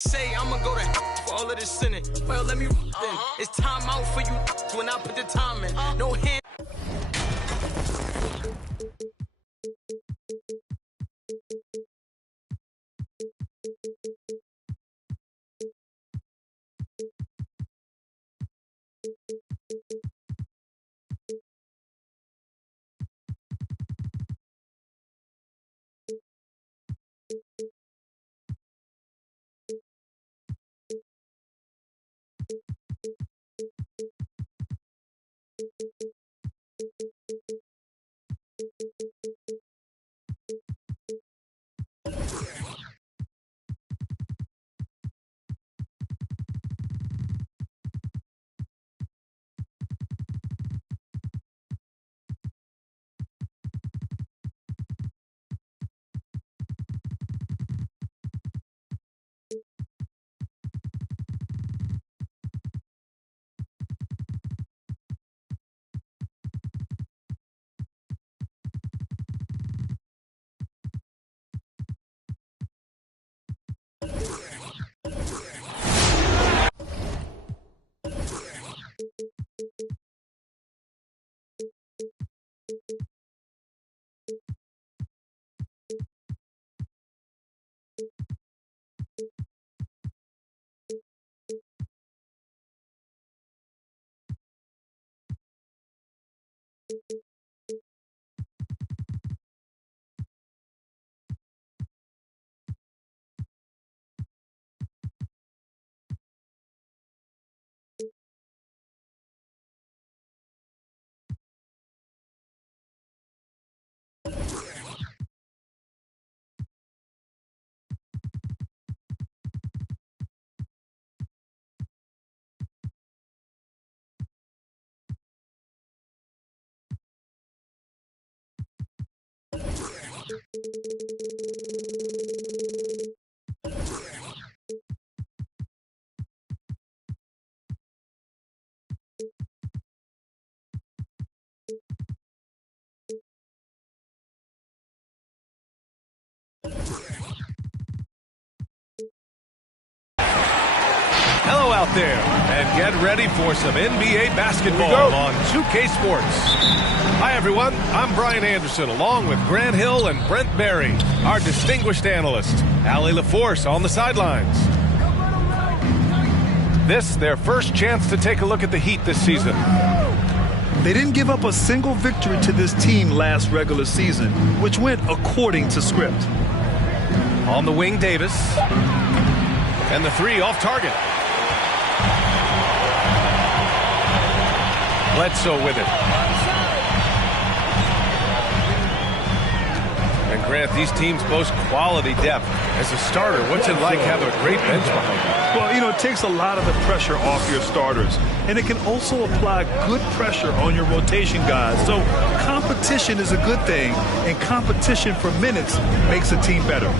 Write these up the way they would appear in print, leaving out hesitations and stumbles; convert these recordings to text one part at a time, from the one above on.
Say I'ma go to for all of this sinning. Well, let me then. It's time out for you when I put the time in. No hand. Hello out there, and get ready for some NBA basketball on 2K Sports. Hi everyone, I'm Brian Anderson along with Grant Hill and Brent Berry, our distinguished analyst, Allie LaForce on the sidelines. This, their first chance to take a look at the Heat this season. They didn't give up a single victory to this team last regular season, which went according to script. On the wing, Davis. And the three off target. Bledsoe with it. And Grant, these teams boast quality depth. As a starter, what's it like having a great bench behind you? Well, you know, it takes a lot of the pressure off your starters. And it can also apply good pressure on your rotation guys. So competition is a good thing. And competition for minutes makes a team better.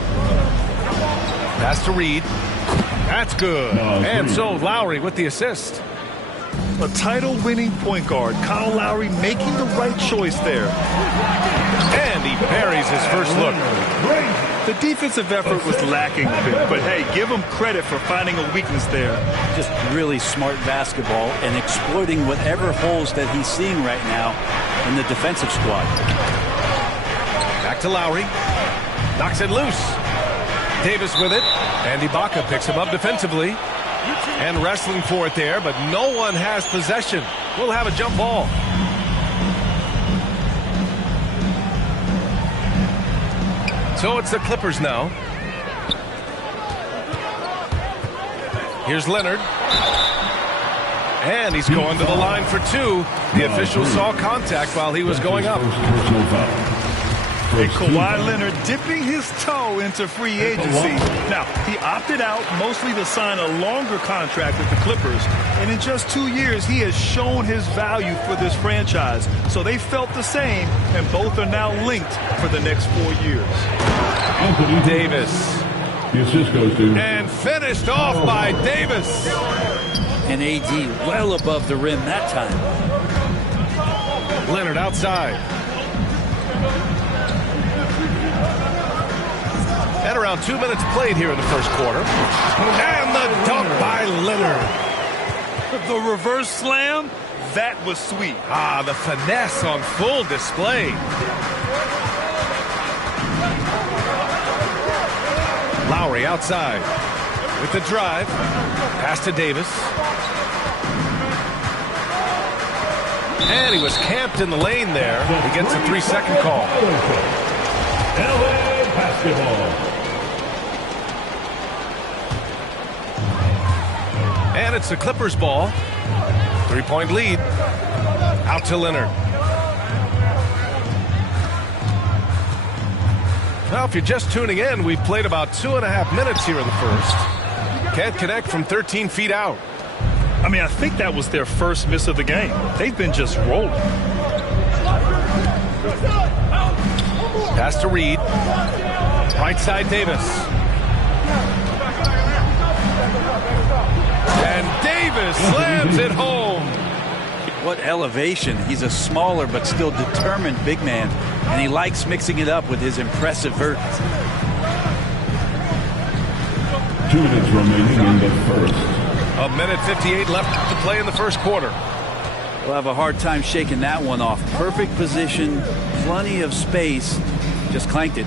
Pass to Reed. That's good. And so Lowry with the assist. A title-winning point guard, Kyle Lowry making the right choice there. And he buries his first look. The defensive effort was lacking a bit, but hey, give him credit for finding a weakness there. Just really smart basketball and exploiting whatever holes that he's seeing right now in the defensive squad. Back to Lowry. Knocks it loose. Davis with it. And Ibaka picks him up defensively. And wrestling for it there, but no one has possession. We'll have a jump ball. So it's the Clippers now. Here's Leonard. And he's going to the line for two. The official saw contact while he was going up. And Kawhi Leonard dipping his toe into free agency. Now, he opted out mostly to sign a longer contract with the Clippers. And in just 2 years, he has shown his value for this franchise. So they felt the same, and both are now linked for the next 4 years. Davis. And finished off by Davis. And AD well above the rim that time. Leonard outside. And around 2 minutes played here in the first quarter. And the dunk by Leonard. The reverse slam, that was sweet. Ah, the finesse on full display. Lowry outside with the drive. Pass to Davis. And he was camped in the lane there. He gets a 3-second call. LA basketball. And it's the Clippers ball. 3-point lead. Out to Leonard. Well, if you're just tuning in, we've played about 2.5 minutes here in the first. Can't connect from 13 feet out. I mean, I think that was their first miss of the game. They've been just rolling. Pass to Reed. Right side Davis. And Davis slams it home. What elevation. He's a smaller but still determined big man, and he likes mixing it up with his impressive vert. 2 minutes remaining in the first. 1:58 left to play in the first quarter. We'll have a hard time shaking that one off. Perfect position, plenty of space, just clanked it.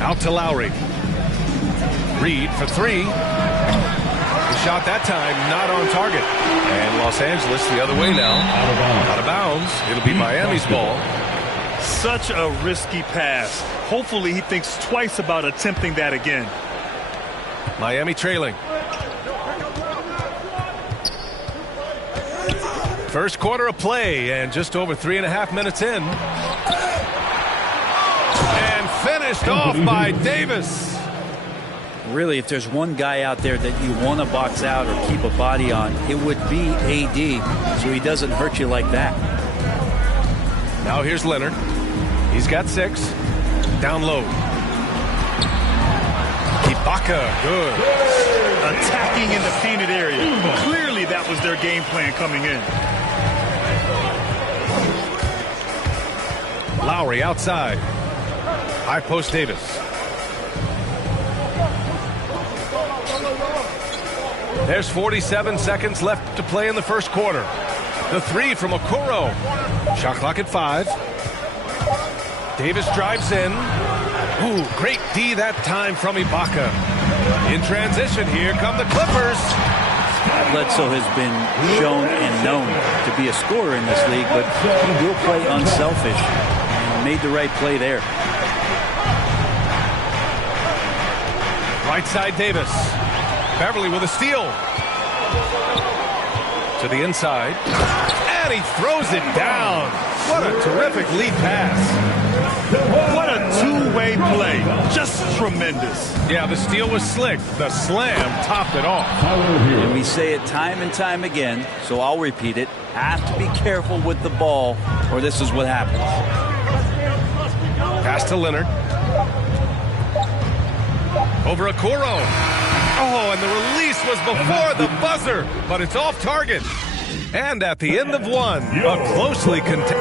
Out to Lowry. Reed for 3. The shot that time not on target. And Los Angeles the other way now. Out of bounds. It'll be Miami's ball. Such a risky pass. Hopefully he thinks twice about attempting that again. Miami trailing. First quarter of play and just over 3.5 minutes in. And finished off by Davis. Really, if there's one guy out there that you want to box out or keep a body on, it would be AD, so he doesn't hurt you like that. Now here's Leonard. He's got 6. Down low. Ibaka, good. Attacking in the painted area. Clearly that was their game plan coming in. Lowry outside. High post Davis. There's 47 seconds left to play in the first quarter. The 3 from Okoro. Shot clock at 5. Davis drives in. Ooh, great D that time from Ibaka. In transition, here come the Clippers. Bledsoe has been shown and known to be a scorer in this league, but he will play unselfish. And made the right play there. Right side Davis. Beverly with a steal. To the inside. And he throws it down. What a terrific lead pass. What a two-way play. Just tremendous. Yeah, the steal was slick. The slam topped it off. And we say it time and time again, so I'll repeat it. Have to be careful with the ball, or this is what happens. Pass to Leonard. Over Okoro. Oh, and the release was before the buzzer, but it's off target. And at the end of one, a closely contested.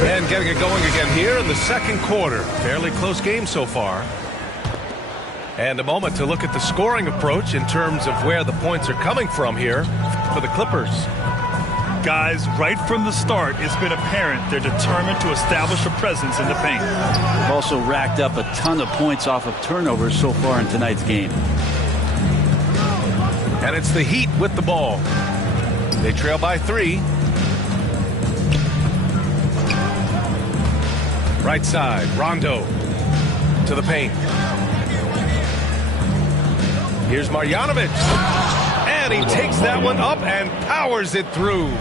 And getting it going again here in the second quarter. Fairly close game so far. And a moment to look at the scoring approach in terms of where the points are coming from here for the Clippers. Guys, right from the start, it's been apparent they're determined to establish a presence in the paint. They've also racked up a ton of points off of turnovers so far in tonight's game. And it's the Heat with the ball. They trail by 3. Right side, Rondo to the paint. Here's Marjanovic. And he takes that one up and powers it through.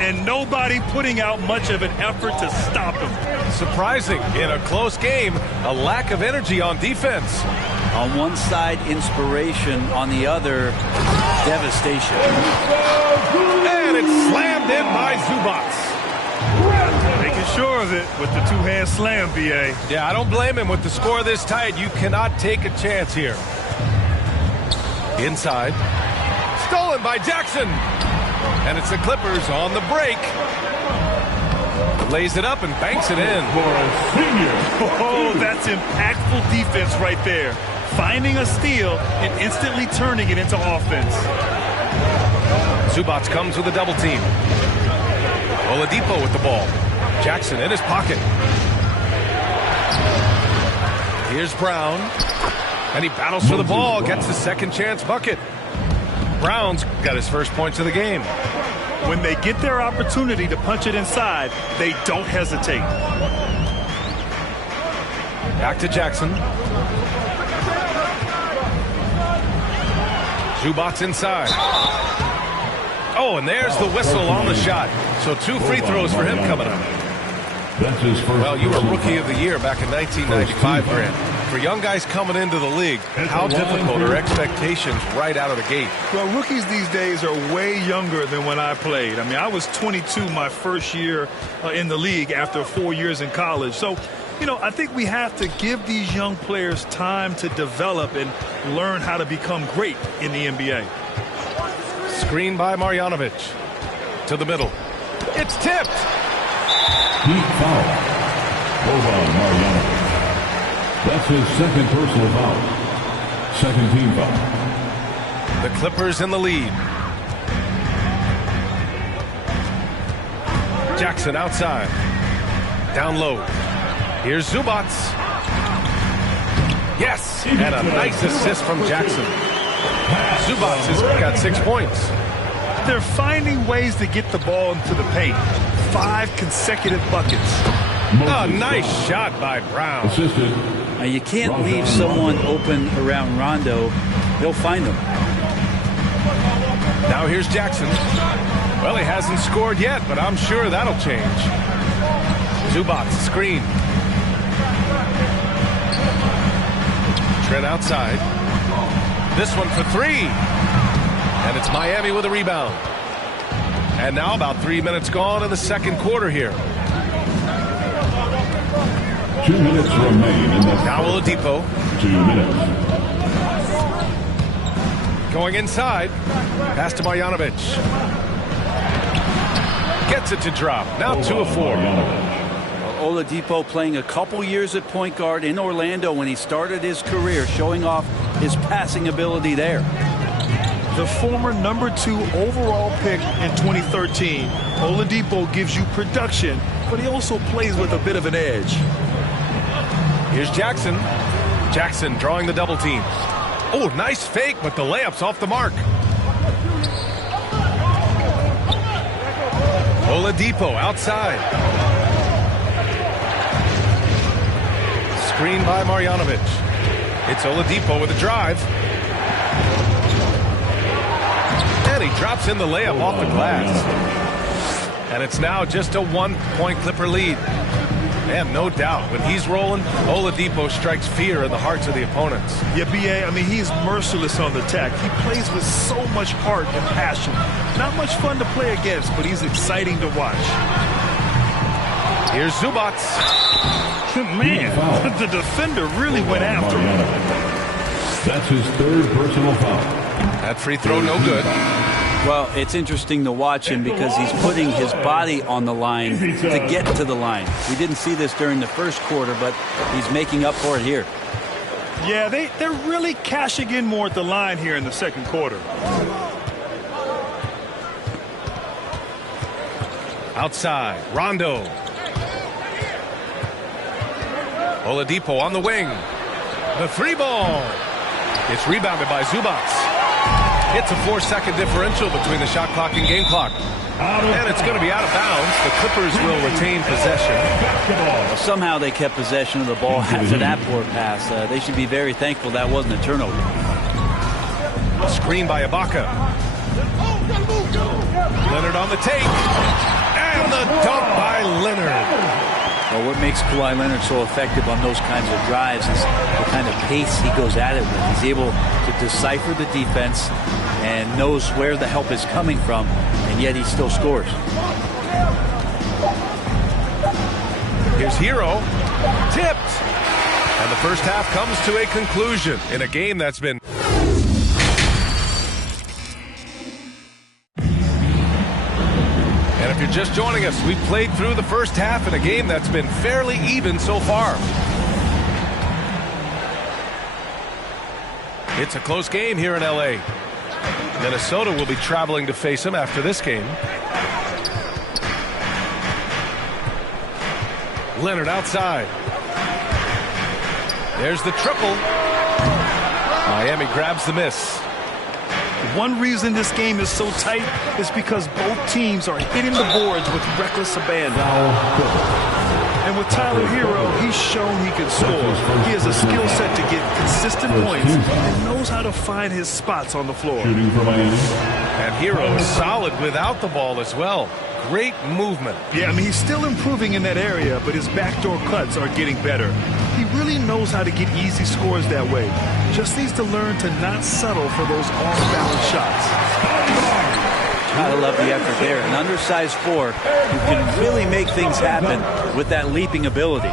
And nobody putting out much of an effort to stop him. Surprising in a close game, a lack of energy on defense. On one side, inspiration. On the other, devastation. And it's slammed in by Zubac. Making sure of it with the two-hand slam, B.A. Yeah, I don't blame him with the score this tight. You cannot take a chance here. Inside. Stolen by Jackson. And it's the Clippers on the break. Lays it up and banks it in. Oh, that's impactful defense right there. Finding a steal and instantly turning it into offense. Zubac comes with a double team. Oladipo with the ball. Jackson in his pocket. Here's Brown. And he battles for the ball. Gets the second chance bucket. Brown's got his first points of the game. When they get their opportunity to punch it inside, they don't hesitate. Back to Jackson. Zubac inside. Oh, and there's the whistle on the shot. So 2 free throws for him coming up. That's his first. Well, you were Rookie of the Year back in 1995, Grant. For young guys coming into the league, how difficult are expectations right out of the gate? Well, rookies these days are way younger than when I played. I mean, I was 22 my first year in the league after 4 years in college. So, you know, I think we have to give these young players time to develop and learn how to become great in the NBA. Screen by Marjanovic. To the middle. It's tipped. Deep foul. Boban Marjanovic. That's his second personal foul. Second team foul. The Clippers in the lead. Jackson outside. Down low. Here's Zubac. Yes! And a nice assist from Jackson. Zubac has got 6 points. They're finding ways to get the ball into the paint. 5 consecutive buckets. A nice shot by Brown. Assisted. Now you can't leave someone open around Rondo. They'll find them. Now here's Jackson. Well, he hasn't scored yet, but I'm sure that'll change. Zubac screen. Trent outside. This one for 3. And it's Miami with a rebound. And now about 3 minutes gone in the second quarter here. 2 minutes remain in the. Now Oladipo. 2 minutes. Going inside. Pass to Marjanovic. Gets it to drop. Now 2 of 4. Oladipo playing a couple years at point guard in Orlando when he started his career, showing off his passing ability there. The former #2 overall pick in 2013, Oladipo gives you production, but he also plays with a bit of an edge. Here's Jackson. Jackson drawing the double team. Oh, nice fake, but the layup's off the mark. Oladipo outside. Screen by Marjanovic. It's Oladipo with a drive. And he drops in the layup off the glass. And it's now just a 1-point Clipper lead. And no doubt, when he's rolling, Oladipo strikes fear in the hearts of the opponents. Yeah, B.A., I mean, he's merciless on the attack. He plays with so much heart and passion. Not much fun to play against, but he's exciting to watch. Here's Zubac. Man, the defender really went after him. That's his 3rd personal foul. That free throw no good. Well, it's interesting to watch him because he's putting his body on the line to get to the line. We didn't see this during the first quarter, but he's making up for it here. Yeah, they're really cashing in more at the line here in the second quarter. Outside, Rondo. Oladipo on the wing. The 3 ball. It's rebounded by Zubac. It's a 4-second differential between the shot clock and game clock. And it's going to be out of bounds. The Clippers will retain possession. Well, somehow they kept possession of the ball after that poor pass. They should be very thankful that wasn't a turnover. Screen by Ibaka. Leonard on the take. And the dunk by Leonard. Well, what makes Kawhi Leonard so effective on those kinds of drives is the kind of pace he goes at it with. He's able to decipher the defense and knows where the help is coming from, and yet he still scores. Here's Hero. Tipped. And the first half comes to a conclusion in a game that's been And if you're just joining us, we've played through the first half in a game that's been fairly even so far. It's a close game here in LA. Minnesota will be traveling to face them after this game. Leonard outside. There's the triple. Miami grabs the miss. One reason this game is so tight is because both teams are hitting the boards with reckless abandon. And with Tyler Hero, he's shown he can score. He has a skill set to get consistent points and knows how to find his spots on the floor. Shooting for Miami. And Hero is solid without the ball as well. Great movement. Yeah, I mean, he's still improving in that area, but his backdoor cuts are getting better. He really knows how to get easy scores that way. Just needs to learn to not settle for those off-balance shots. Gotta love the effort there. An undersized four who can really make things happen with that leaping ability.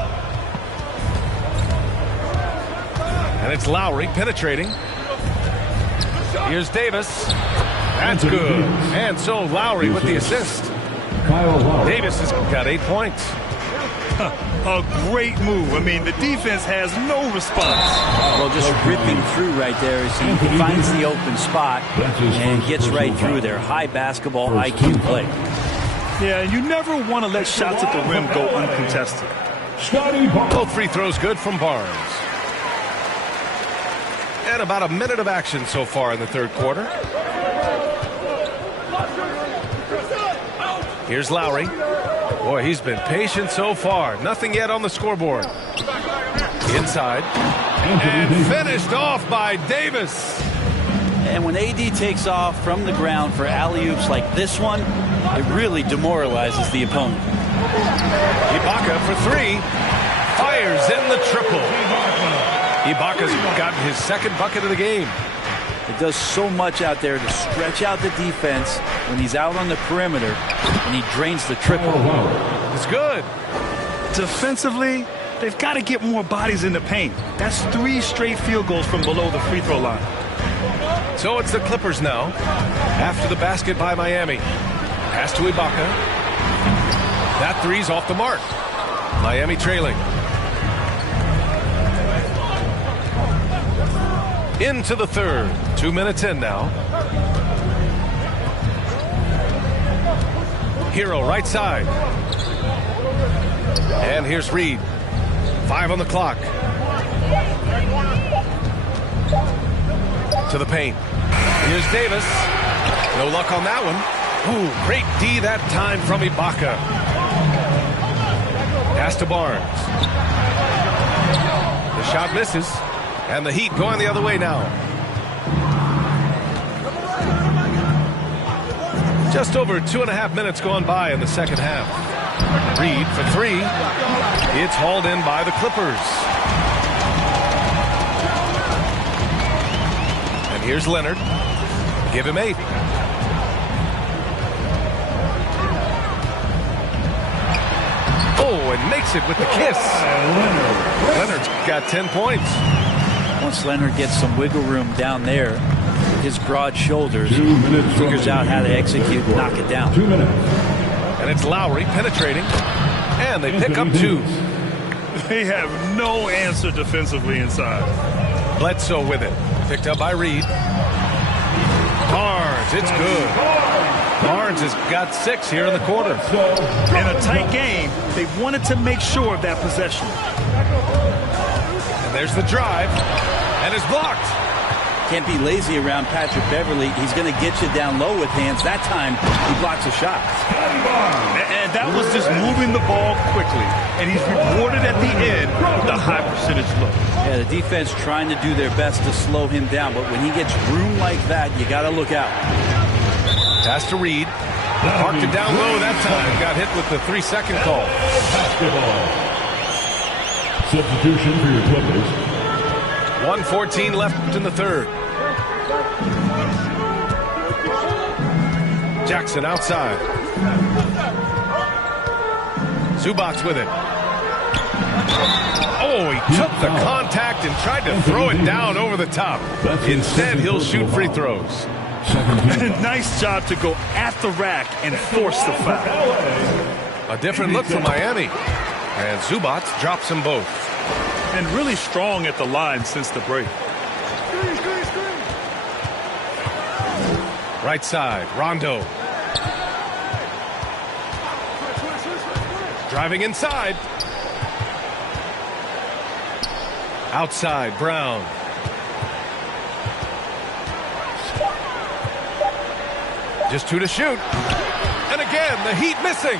And it's Lowry penetrating. Here's Davis. That's good. And so Lowry with the assist. Kyle Lowry. Davis has got 8 points. A great move. I mean, the defense has no response. Well, just ripping through right there as he finds the open spot and gets right through there. High basketball IQ play. Yeah, you never want to let shots at the rim go uncontested. Both free throws good from Barnes. And about a minute of action so far in the third quarter. Here's Lowry. Boy, he's been patient so far. Nothing yet on the scoreboard. Inside. And finished off by Davis. And when AD takes off from the ground for alley-oops like this one, it really demoralizes the opponent. Ibaka for three. Fires in the triple. Ibaka's gotten his second bucket of the game. It does so much out there to stretch out the defense when he's out on the perimeter, and he drains the triple. It's good. Defensively, they've got to get more bodies in the paint. That's 3 straight field goals from below the free throw line. So it's the Clippers now. After the basket by Miami. Pass to Ibaka. That three's off the mark. Miami trailing. Into the third. 2 minutes in now. Hero right side. And here's Reed. 5 on the clock. To the paint. Here's Davis. No luck on that one. Ooh, great D that time from Ibaka. Pass to Barnes. The shot misses. And the Heat going the other way now. Just over 2.5 minutes gone by in the second half. Reed for three. It's hauled in by the Clippers. And here's Leonard. Give him 8. Oh, and makes it with the kiss. Leonard's got 10 points. Once Leonard gets some wiggle room down there, his broad shoulders, figures out how to execute and knock it down. 2 minutes. And it's Lowry penetrating. And they pick up 2. They have no answer defensively inside. Bledsoe with it. Picked up by Reed. Barnes, it's good. Barnes has got 6 here in the quarter. In a tight game, they wanted to make sure of that possession. And there's the drive. And it's blocked. Can't be lazy around Patrick Beverly. He's going to get you down low with hands. That time, he blocks a shot. And that was just moving the ball quickly. And he's rewarded at the end with a high percentage look. Yeah, the defense trying to do their best to slow him down. But when he gets room like that, you got to look out. Pass to Reed. Parked it down low that time. Got hit with the 3-second call. Basketball. Substitution for your Clippers. 1:14 left in the third. Jackson outside. Zubac with it. Oh, he took the contact and tried to throw it down over the top. Instead, he'll shoot free throws. Nice job to go at the rack and force the foul. A different look for Miami. And Zubac drops them both. And really strong at the line since the break. Right side, Rondo. Driving inside. Outside, Brown. Just 2 to shoot. And again, the Heat missing.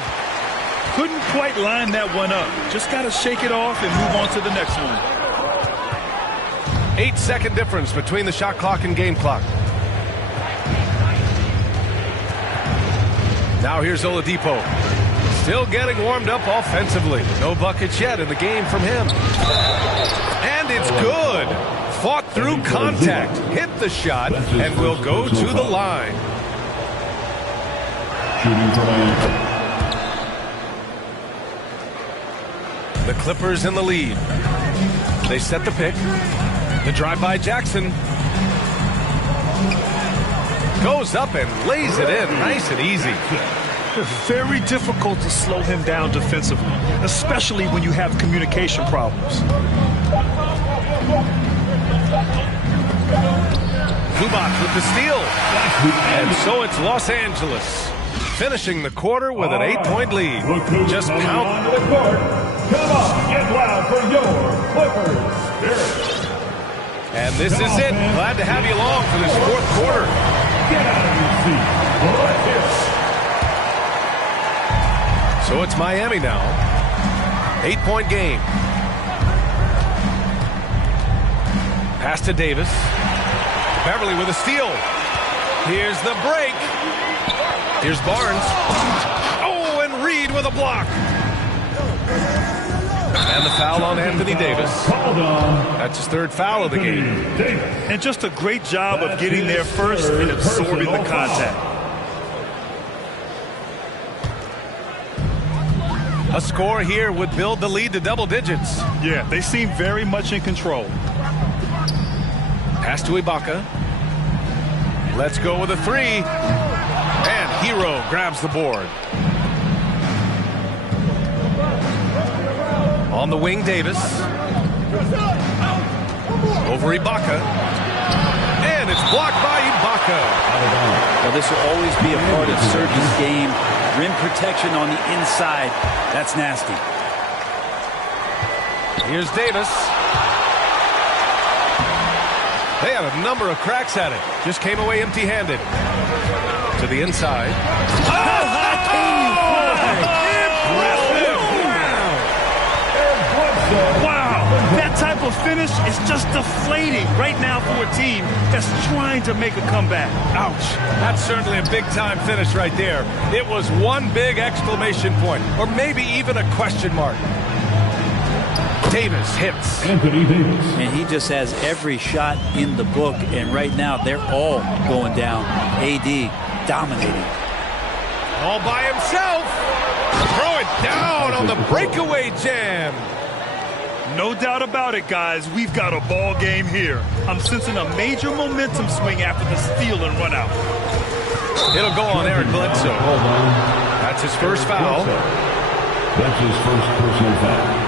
Couldn't quite line that one up. Just got to shake it off and move on to the next one. 8-second difference between the shot clock and game clock. Now here's Oladipo. Still getting warmed up offensively. No buckets yet in the game from him. And it's good. Fought through contact. Hit the shot and will go to the line. Shooting for Miami. The Clippers in the lead. They set the pick. The drive by Jackson. Goes up and lays it in nice and easy. Very difficult to slow him down defensively, especially when you have communication problems. Zubac with the steal. And so it's Los Angeles finishing the quarter with an 8-point lead. Just count. On the court. Come on, get loud for your Clippers. And this is it. Glad to have you along for this fourth quarter. Get out of your seat. Let's hear it. So it's Miami now. 8-point game. Pass to Davis. Beverly with a steal. Here's the break. Here's Barnes. Oh, and Reed with a block. And the foul on Anthony Davis. That's his third foul of the game. And just a great job of getting there first and absorbing the contact. A score here would build the lead to double digits. Yeah, they seem very much in control. Pass to Ibaka. Let's go with a three. And Hero grabs the board. On the wing, Davis. Over Ibaka. And it's blocked by Ibaka. Well, this will always be a part of Serge's game. Rim protection on the inside. That's nasty. Here's Davis. They had a number of cracks at it. Just came away empty-handed. To the inside. Wow, that type of finish is just deflating right now for a team that's trying to make a comeback. Ouch. That's certainly a big-time finish right there. It was one big exclamation point, or maybe even a question mark. Davis hits. Anthony Davis. And he just has every shot in the book, and right now they're all going down. AD dominating. All by himself. Throw it down on the breakaway jam. No doubt about it, guys. We've got a ball game here. I'm sensing a major momentum swing after the steal and run out. It'll go on Eric Bledsoe. That's his first foul. That's his first personal foul.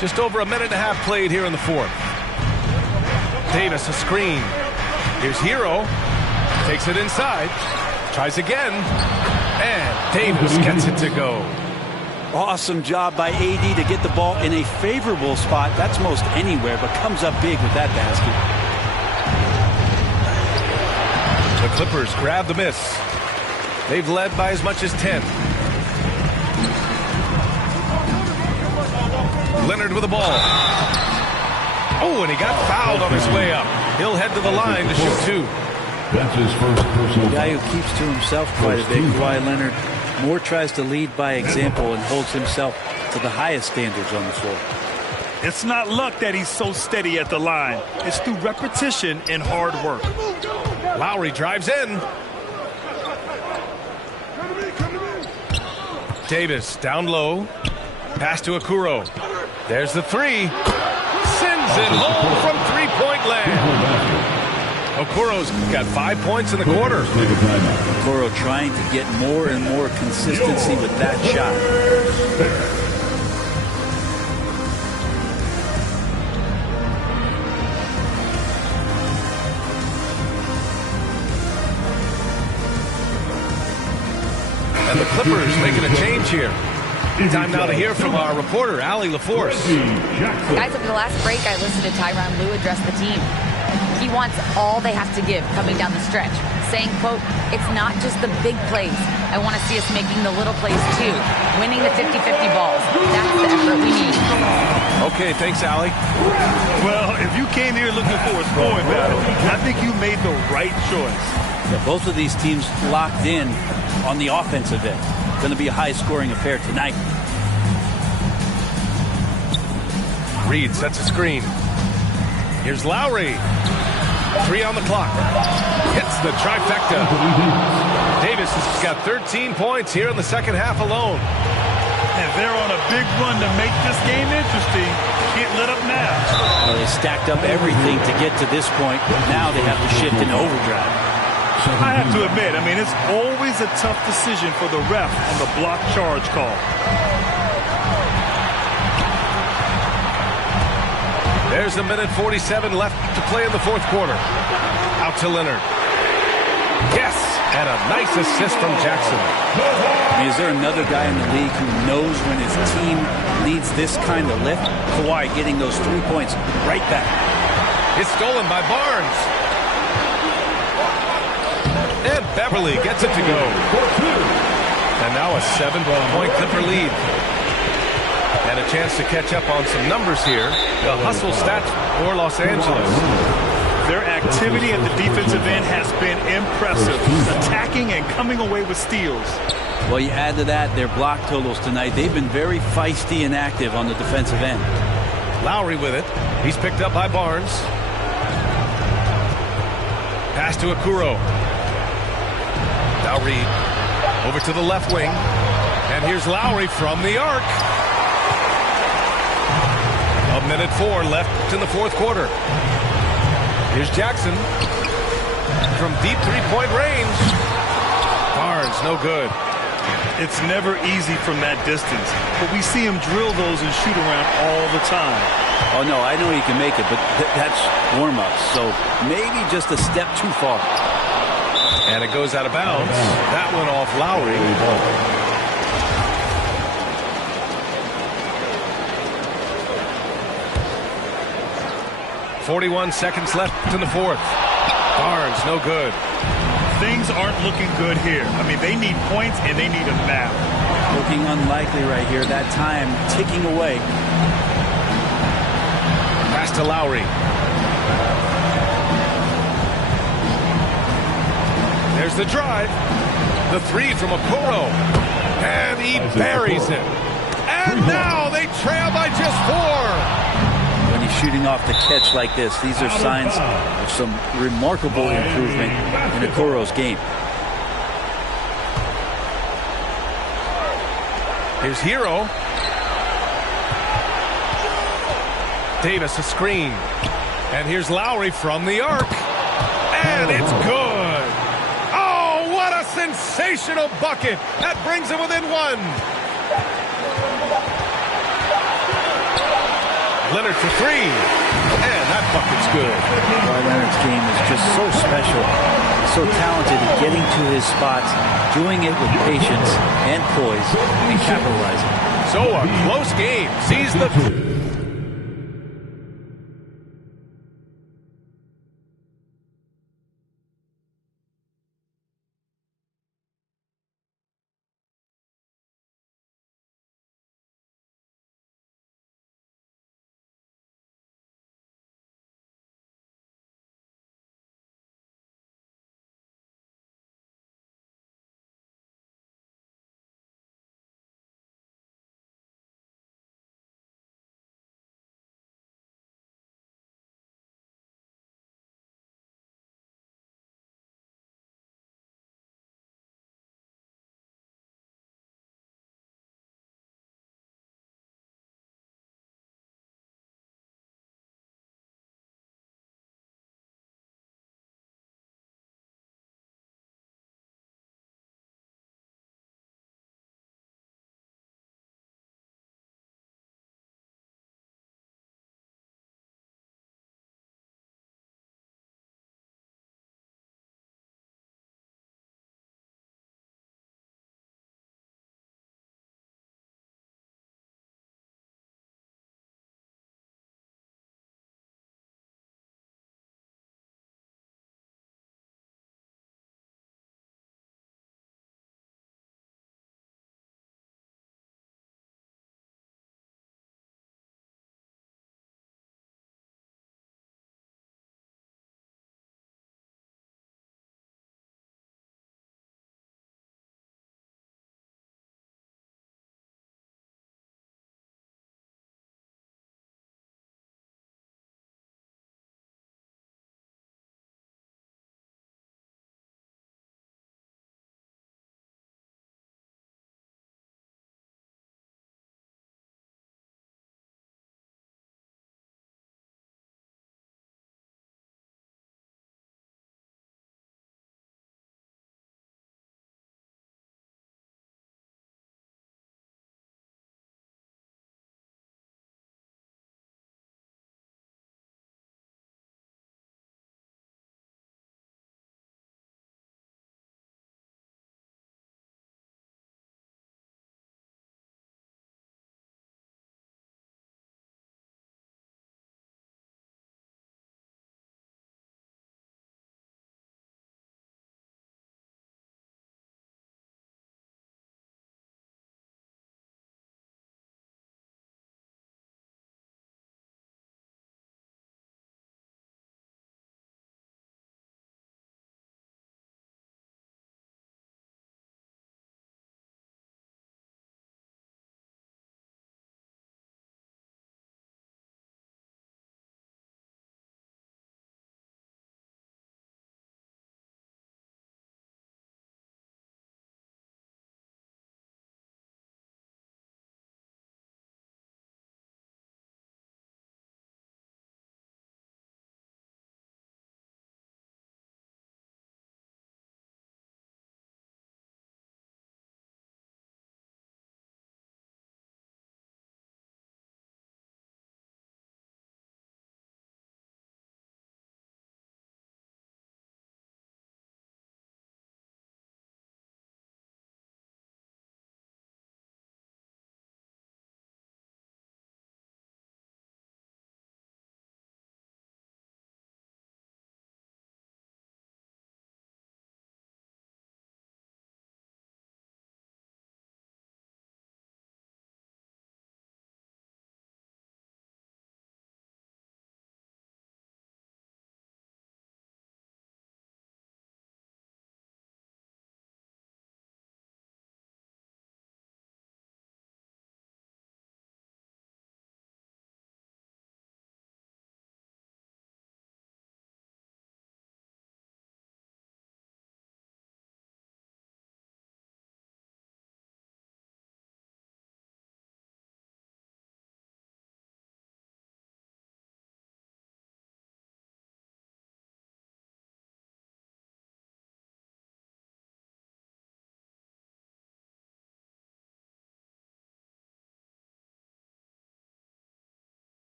Just over a minute and a half played here in the fourth. Davis a screen. Here's Hero. Takes it inside. Tries again. And Davis gets it to go. Awesome job by AD to get the ball in a favorable spot. That's most anywhere, but comes up big with that basket. The Clippers grab the miss. They've led by as much as 10. Leonard with the ball. Oh, and he got fouled on his way up. He'll head to the line to shoot two. That's his first personal A guy foul. who keeps to himself quite a bit, Kawhi Leonard, more tries to lead by example and holds himself to the highest standards on the floor. It's not luck that he's so steady at the line. It's through repetition and hard work. Lowry drives in. Davis down low. Pass to Okoro. There's the three. Sends it home from three-point land. Okoro's got 5 points in the quarter. Okoro trying to get more and more consistency with that shot. And the Clippers making a change here. Time now to hear from our reporter, Allie LaForce. Guys, over the last break, I listened to Tyronn Lue address the team. He wants all they have to give coming down the stretch, saying, quote, "It's not just the big plays. I want to see us making the little plays too, winning the 50-50 balls. That's the effort we need." Okay, thanks, Allie. Well, if you came here looking for a scoring battle, I think you made the right choice. Yeah, both of these teams locked in on the offensive end. Going to be a high-scoring affair tonight. Reed sets a screen. Here's Lowry. 3 on the clock. Hits the trifecta. Davis has got 13 points here in the second half alone. And they're on a big run to make this game interesting. Can't let up now. Well, they stacked up everything to get to this point. Now they have to shift into overdrive. I have to admit, I mean, it's always a tough decision for the ref on the block charge call. There's a minute 47 left to play in the fourth quarter. Out to Leonard. Yes, and a nice assist from Jackson. I mean, is there another guy in the league who knows when his team needs this kind of lift? Kawhi getting those 3 points right back. It's stolen by Barnes. And Beverly gets it to go. And now a 7-point Clipper lead. And a chance to catch up on some numbers here. The hustle stats for Los Angeles. Their activity at the defensive end has been impressive. Attacking and coming away with steals. Well, you add to that their block totals tonight. They've been very feisty and active on the defensive end. Lowry with it. He's picked up by Barnes. Pass to Okoro. Now Reed over to the left wing. And here's Lowry from the arc. A minute 4 left in the fourth quarter. Here's Jackson from deep three-point range. Barnes, no good. It's never easy from that distance, but we see him drill those and shoot around all the time. Oh, no, I know he can make it, but that's warm-up, so maybe just a step too far. And it goes out of bounds. That went off Lowry. 41 seconds left in the fourth. Barnes, no good. Things aren't looking good here. I mean, they need points and they need them now. Looking unlikely right here. That time ticking away. Pass to Lowry. There's the drive. The three from Okoro. And he buries it. And now they trail by just 4. When he's shooting off the catch like this, these are signs of some remarkable improvement in Okoro's game. Here's Hero. Davis a screen. And here's Lowry from the arc. And it's good. Oh, what a sensational bucket. That brings him within 1. Leonard for 3. And that bucket's good. Kawhi Leonard's game is just so special. He's so talented at getting to his spots, doing it with patience and poise, and capitalizing. So a close game sees the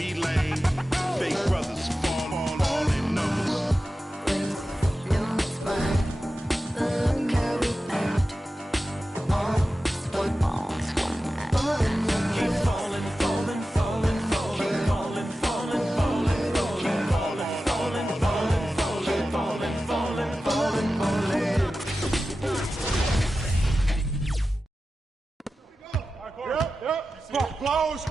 Fake brothers fall in numbers. Close.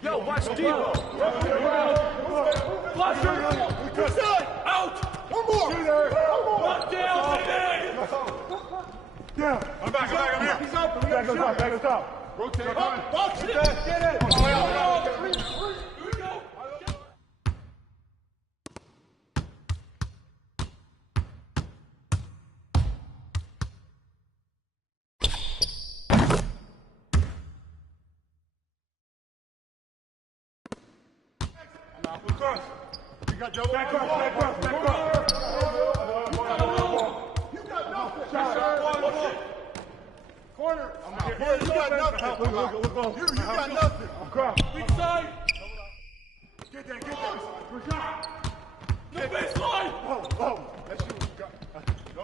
Yo, watch Debo. Flusher. Out. One more. One down. Yeah. I'm back. I'm here. He's open. Back us up. Rotate. Box it. Get it. Here we go. You got double. Back up. You got nothing. Shot. Corner. You got nothing. You got nothing. Big side. Get that. Rashad. No baseline. Oh. That's you. No.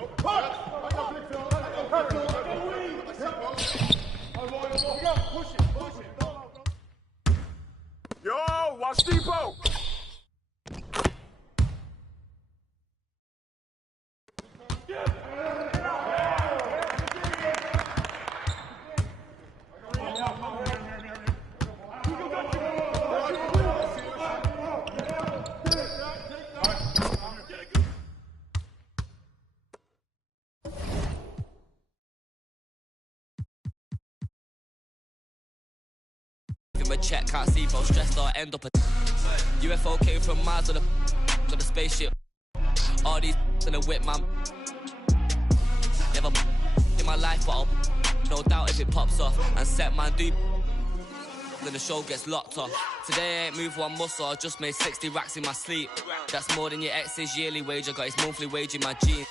Push. Push it. Yo, watch Depot. A check, can't see, bro. Stressed or end up a UFO came from Mars on the spaceship. All these in a whip, man. Never in my life, but I'll no doubt if it pops off and set man do. Then the show gets locked off. Today I ain't moved one muscle, I just made 60 racks in my sleep. That's more than your ex's yearly wage, I got his monthly wage in my jeans.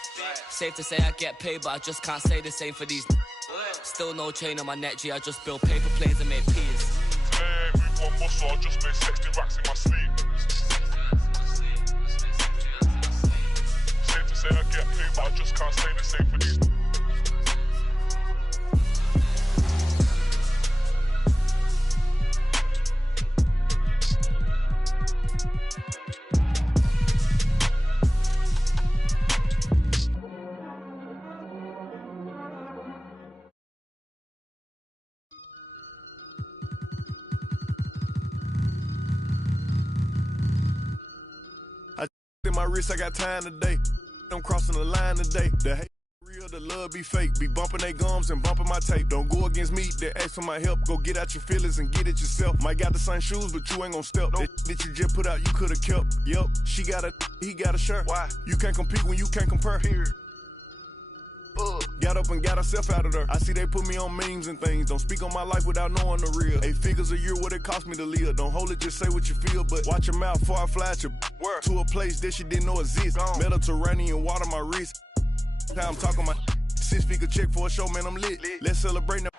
Safe to say I get paid, but I just can't say the same for these. Still no chain on my neck, G, I just build paper planes and make peas. One muscle, I just made 60 racks in my sleep. Safe to say I get paid, but I just can't say the same for these. In my wrist, I got time today. I'm crossing the line today. The hate real, the love be fake. Be bumping they gums and bumping my tape. Don't go against me, they ask for my help. Go get out your feelings and get it yourself. Might got the same shoes, but you ain't gon' step. Nope. That you just put out, you could've kept. Yep, she got a, he got a shirt. Why? You can't compete when you can't compare. Here. Got up and got herself out of there. I see they put me on memes and things. Don't speak on my life without knowing the real. 8 figures a year, what it cost me to live. Don't hold it, just say what you feel. But watch your mouth before I fly at your word. To a place that you didn't know exist. Mediterranean water my wrist. Now I'm talking my 6-figure check for a show, man, I'm lit. Let's celebrate now.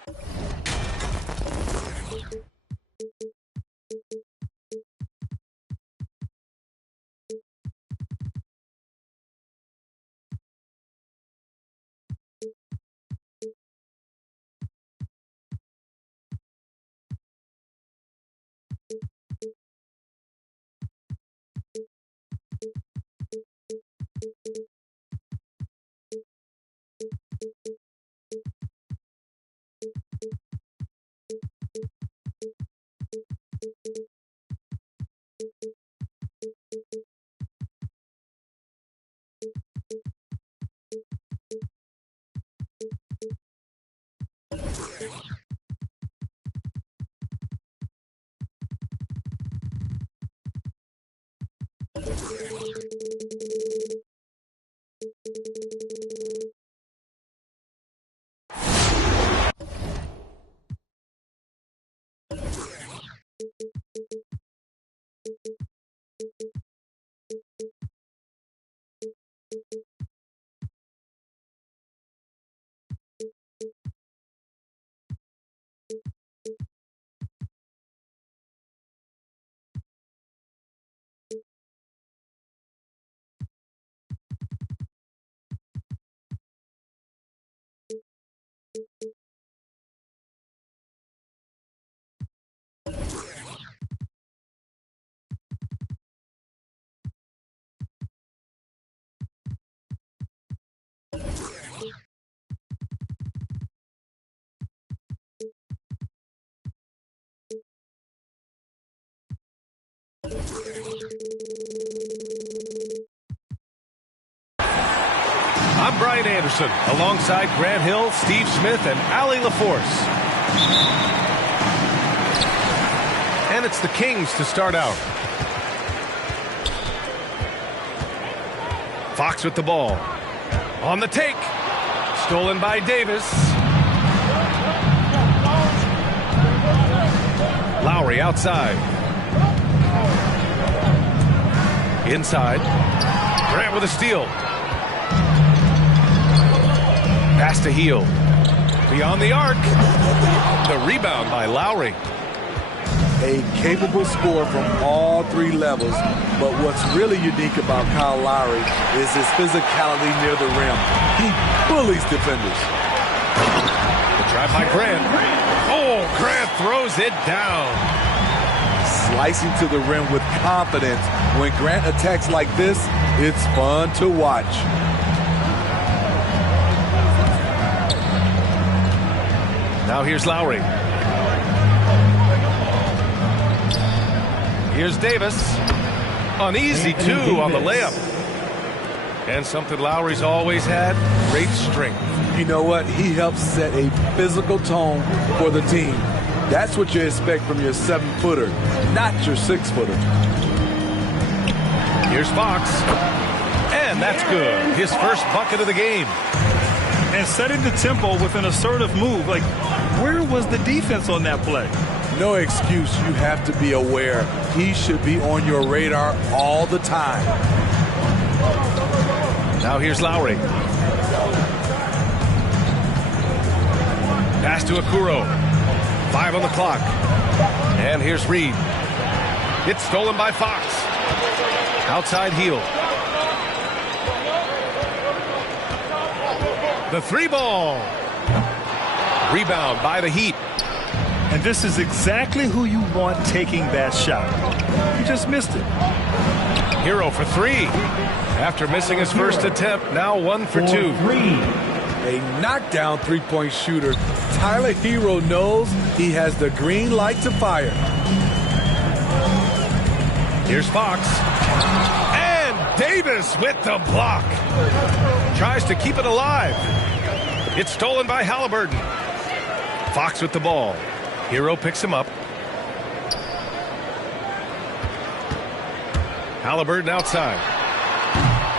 I'm Brian Anderson, alongside Grant Hill, Steve Smith, and Allie LaForce. And it's the Kings to start out. Fox with the ball. On the take. Stolen by Davis. Lowry outside. Inside. Grant with a steal. Pass to Heel. Beyond the arc. The rebound by Lowry. A capable scorer from all three levels, but what's really unique about Kyle Lowry is his physicality near the rim. He bullies defenders. The try by Grant. Oh, Grant throws it down. Slicing to the rim with confidence. When Grant attacks like this, it's fun to watch. Now here's Lowry. Here's Davis. An easy two on the layup. And something Lowry's always had, great strength. You know what? He helps set a physical tone for the team. That's what you expect from your 7-footer, not your 6-footer. Here's Fox. And that's good. His first bucket of the game. And setting the tempo with an assertive move. Like, where was the defense on that play? No excuse. You have to be aware. He should be on your radar all the time. Now here's Lowry. Pass to Okoro. 5 on the clock. And here's Reed. It's stolen by Fox. Outside Heel. The 3-ball. Rebound by the Heat. And this is exactly who you want taking that shot. You just missed it. Hero for 3. After missing his first attempt, now 1 for 2. A knockdown three-point shooter. Tyler Hero knows he has the green light to fire. Here's Fox. And Davis with the block. Tries to keep it alive. It's stolen by Halliburton. Fox with the ball. Hero picks him up. Halliburton outside.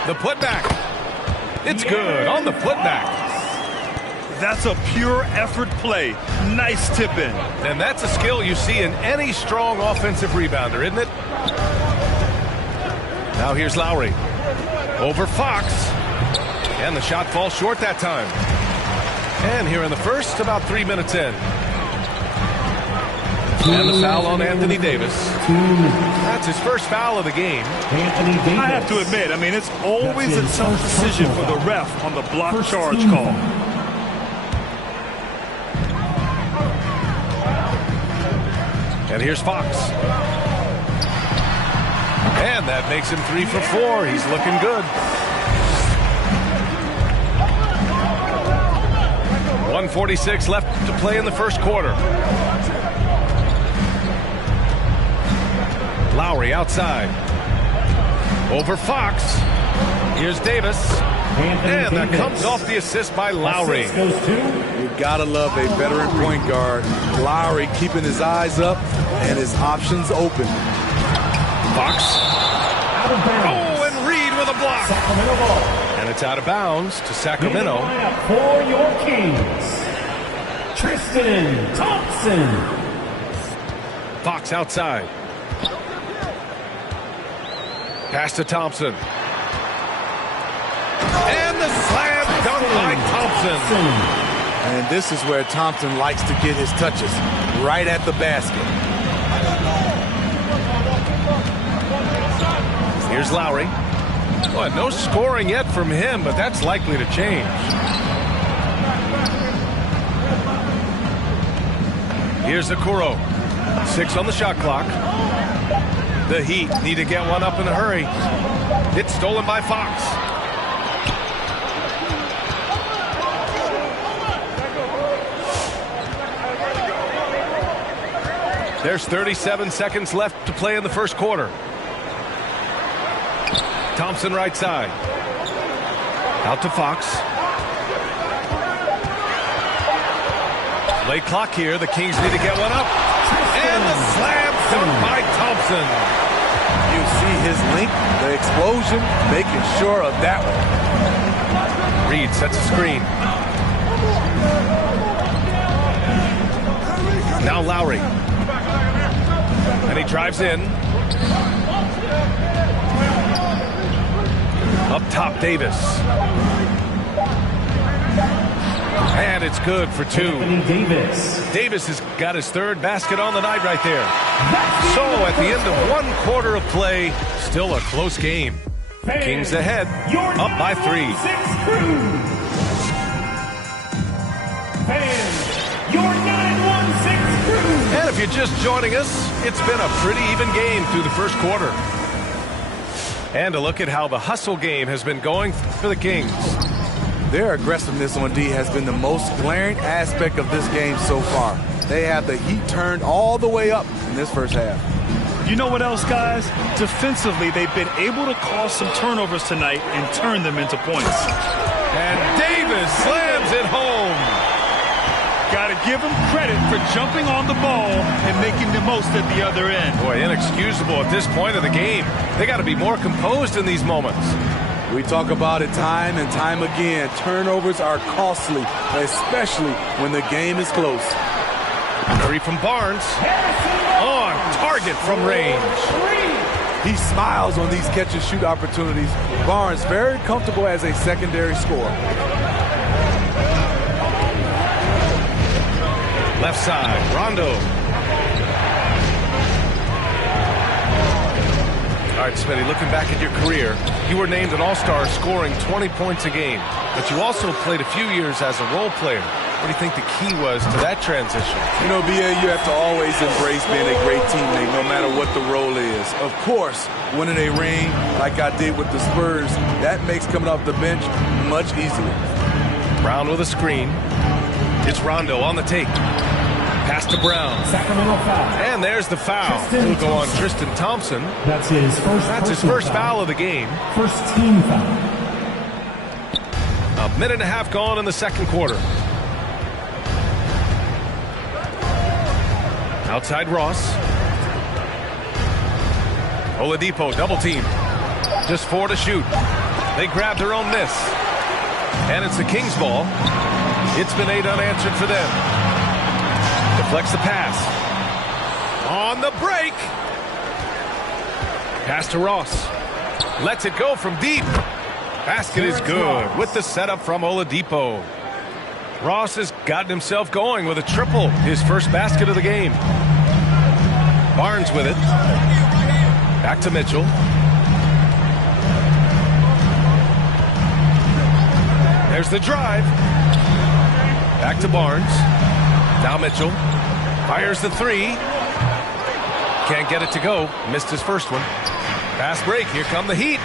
The putback. It's good on the putback. That's a pure effort play. Nice tip in. And that's a skill you see in any strong offensive rebounder, isn't it? Now here's Lowry. Over Fox. And the shot falls short that time. And here in the first, about 3 minutes in. And the foul on Anthony Davis. That's his first foul of the game. I have to admit, I mean, it's always a tough decision for the ref on the block charge call. And here's Fox. And that makes him 3 for 4. He's looking good. 1:46 left to play in the first quarter. Lowry outside. Over Fox. Here's Davis. And that comes off the assist by Lowry. You gotta love a veteran point guard. Lowry keeping his eyes up and his options open. Fox. Oh, and Reed with a block. And it's out of bounds to Sacramento. For your Kings, Tristan Thompson. Fox outside. Pass to Thompson. And the slam dunk by Thompson. And this is where Thompson likes to get his touches, right at the basket. Here's Lowry. Well, no scoring yet from him, but that's likely to change. Here's Okoro. 6 on the shot clock. The Heat need to get one up in a hurry. It's stolen by Fox. There's 37 seconds left to play in the first quarter. Thompson right side. Out to Fox. Late clock here. The Kings need to get one up. And the slam dunk by Thompson. You see his link, the explosion, making sure of that one. Reed sets a screen. Now Lowry. And he drives in. Up top, Davis. And it's good for 2. Davis has got his 3rd basket on the night right there. So at the end of 1 quarter of play, still a close game. Kings ahead, up by 3. And if you're just joining us, it's been a pretty even game through the first quarter. And a look at how the hustle game has been going for the Kings. Their aggressiveness on D has been the most glaring aspect of this game so far. They have the heat turned all the way up in this first half. You know what else, guys? Defensively, they've been able to cause some turnovers tonight and turn them into points. And Davis slams it home. Got to give him credit for jumping on the ball and making the most at the other end. Boy, inexcusable at this point of the game. They got to be more composed in these moments. We talk about it time and time again. Turnovers are costly, especially when the game is close. Curry from Barnes. On target from range. He smiles on these catch-and-shoot opportunities. Barnes very comfortable as a secondary scorer. Left side, Rondo. All right, Smitty, looking back at your career, you were named an all-star scoring 20 points a game, but you also played a few years as a role player. What do you think the key was to that transition? You know, BA, you have to always embrace being a great teammate, no matter what the role is. Of course, winning a ring like I did with the Spurs, that makes coming off the bench much easier. Brown with a screen. It's Rondo on the take. Pass to Brown. Sacramento foul. And there's the foul. It'll go on Tristan Thompson. That's his first foul of the game. First team foul. A minute and a half gone in the second quarter. Outside Ross. Oladipo double team. Just 4 to shoot. They grab their own miss. And it's the Kings ball. It's been 8 unanswered for them. Deflects the pass. On the break. Pass to Ross. Lets it go from deep. Basket is good with the setup from Oladipo. Ross has gotten himself going with a triple. His first basket of the game. Barnes with it. Back to Mitchell. There's the drive. Back to Barnes. Now Mitchell. Fires the 3. Can't get it to go. Missed his first one. Fast break. Here come the Heat.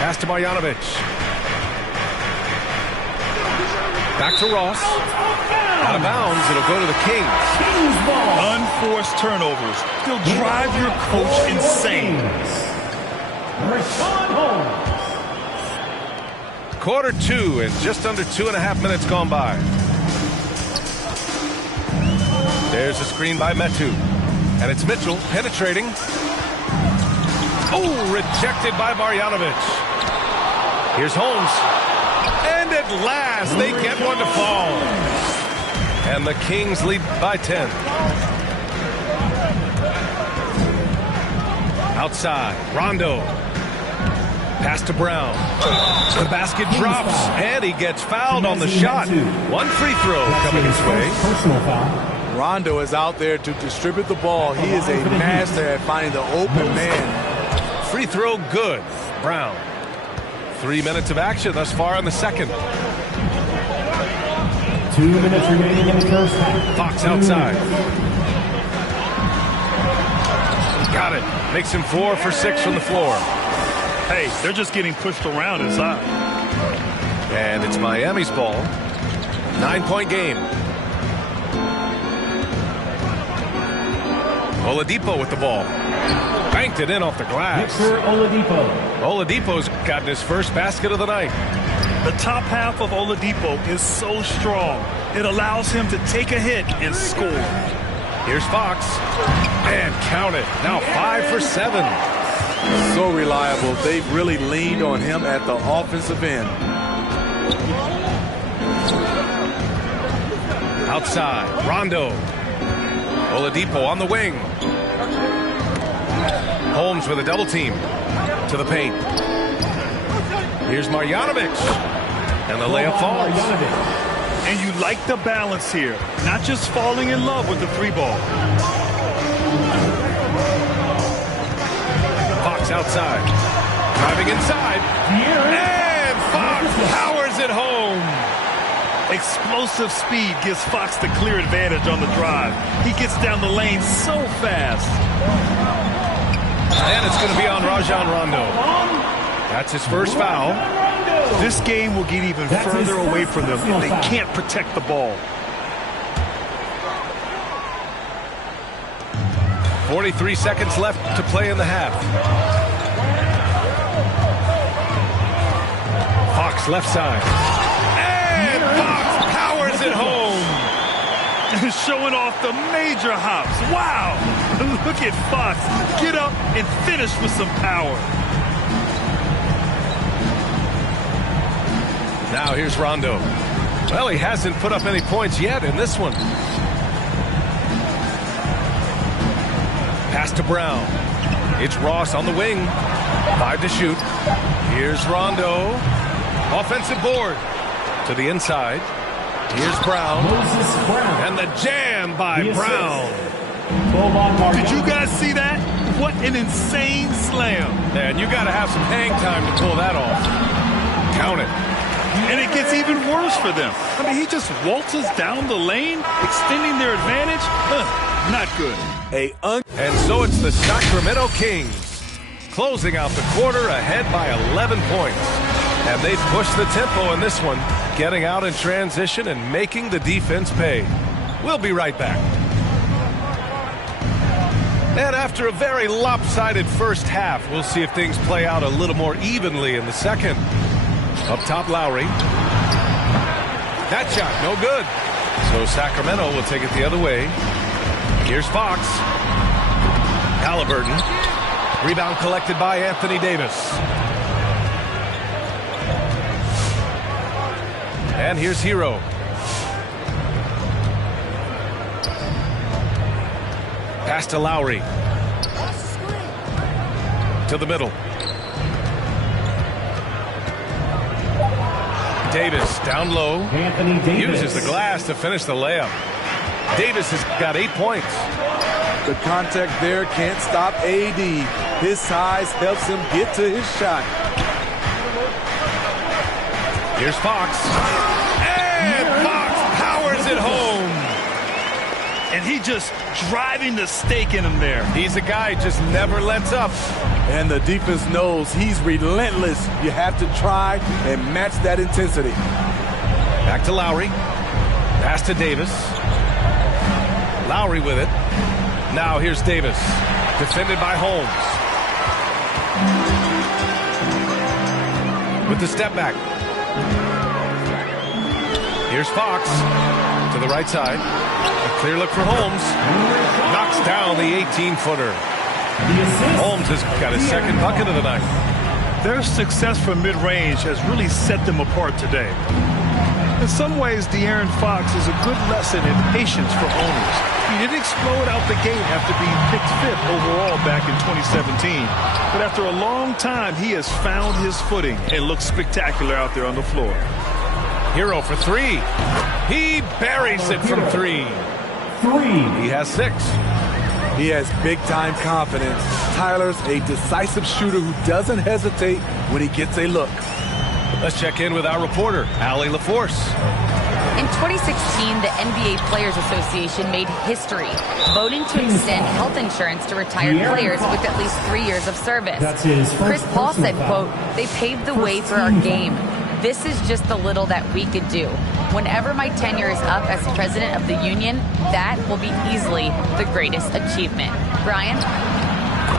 Pass to Marjanovic. Back to Ross. Out of bounds. It'll go to the Kings. Unforced turnovers. They'll drive your coach insane. Richaun Holmes. Quarter 2 and just under 2.5 minutes gone by. There's a screen by Metu. And it's Mitchell penetrating. Oh, rejected by Marjanovic. Here's Holmes. And at last, they get one to fall. And the Kings lead by 10. Outside, Rondo. Pass to Brown. The basket drops, and he gets fouled on the shot. One free throw coming his way. Personal foul. Rondo is out there to distribute the ball. He is a master at finding the open man. Free throw good. Brown. 3 minutes of action thus far in the second. 2 minutes remaining in the first half. Fox outside. Got it. Makes him 4 for 6 from the floor. Hey, they're just getting pushed around inside. And it's Miami's ball. 9-point game. Oladipo with the ball. Banked it in off the glass. Victor Oladipo. Oladipo's gotten his first basket of the night. The top half of Oladipo is so strong. It allows him to take a hit and score. Here's Fox. And count it. Now 5 for 7. So reliable. They've really leaned on him at the offensive end. Outside, Rondo. Oladipo on the wing. Holmes with a double team to the paint. Here's Marjanovic. And the layup falls. And you like the balance here. Not just falling in love with the three ball. Fox outside. Driving inside. And Fox powers it home. Explosive speed gives Fox the clear advantage on the drive. He gets down the lane so fast. And it's going to be on Rajon Rondo. That's his first foul. This game will get even further away from them if they can't protect the ball. 43 seconds left to play in the half. Fox left side. And Fox powers it home. Showing off the major hops. Wow. Look at Fox. Get up and finish with some power. Now here's Rondo. Well, he hasn't put up any points yet in this one. Pass to Brown. It's Ross on the wing. 5 to shoot. Here's Rondo. Offensive board. To the inside. Here's Brown. And the jam by Brown. Did you guys see that? What an insane slam. Man, you got to have some hang time to pull that off. Count it. And it gets even worse for them. I mean, he just waltzes down the lane, extending their advantage. Not good. And so it's the Sacramento Kings closing out the quarter ahead by 11 points. And they've pushed the tempo in this one, getting out in transition and making the defense pay. We'll be right back. And after a very lopsided first half, we'll see if things play out a little more evenly in the second. Up top, Lowry. That shot, no good. So Sacramento will take it the other way. Here's Fox. Halliburton. Rebound collected by Anthony Davis. And here's Hero. Pass to Lowry. To the middle. Davis down low. Anthony Davis uses the glass to finish the layup. Davis has got 8 points. The contact there can't stop AD. His size helps him get to his shot. Here's Fox. And Fox powers it home. And he just driving the stake in him there. He's a guy who just never lets up. And the defense knows he's relentless. You have to try and match that intensity. Back to Lowry. Pass to Davis. Lowry with it. Now here's Davis. Defended by Holmes. With the step back. Here's Fox to the right side. A clear look for Holmes. Knocks down the 18-footer. Holmes has got his second bucket of the night. Their success from mid-range has really set them apart today. In some ways, De'Aaron Fox is a good lesson in patience for owners. He didn't explode out the gate after being picked 5th overall back in 2017. But after a long time, he has found his footing and looks spectacular out there on the floor. Hero for 3. He buries it from 3. He has 6. He has big-time confidence. Tyler's a decisive shooter who doesn't hesitate when he gets a look. Let's check in with our reporter, Allie LaForce. In 2016, the NBA Players Association made history, voting to extend health insurance to retired players with at least 3 years of service. Chris Paul said, quote, "They paved the way for our game. This is just the little that we could do. Whenever my tenure is up as president of the union, that will be easily the greatest achievement." Brian?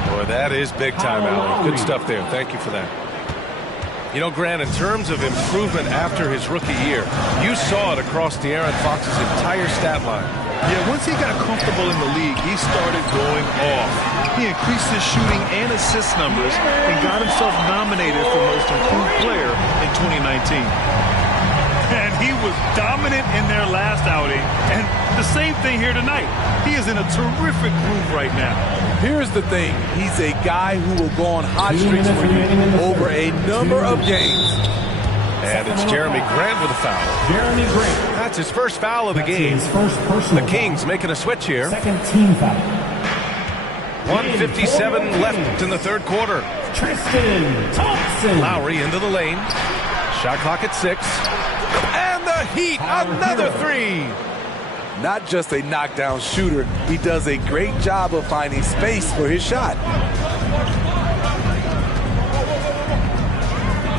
Boy, that is big time, Allie. Good stuff there. Thank you for that. You know, Grant, in terms of improvement after his rookie year, you saw it across De'Aaron Fox's entire stat line. Yeah, once he got comfortable in the league, he started going off. He increased his shooting and assist numbers and got himself nominated for Most Improved Player in 2019. And he was dominant in their last outing, and the same thing here tonight. He is in a terrific groove right now. Here's the thing. He's a guy who will go on hot streaks for you over a number of games. And it's Jeremy Grant with a foul. Jeremy Grant. That's his first foul of the game. The Kings making a switch here. Second team foul. 1:57 left in the third quarter. Tristan Thompson. Lowry into the lane. Shot clock at 6. And the Heat, another 3. Not just a knockdown shooter, he does a great job of finding space for his shot.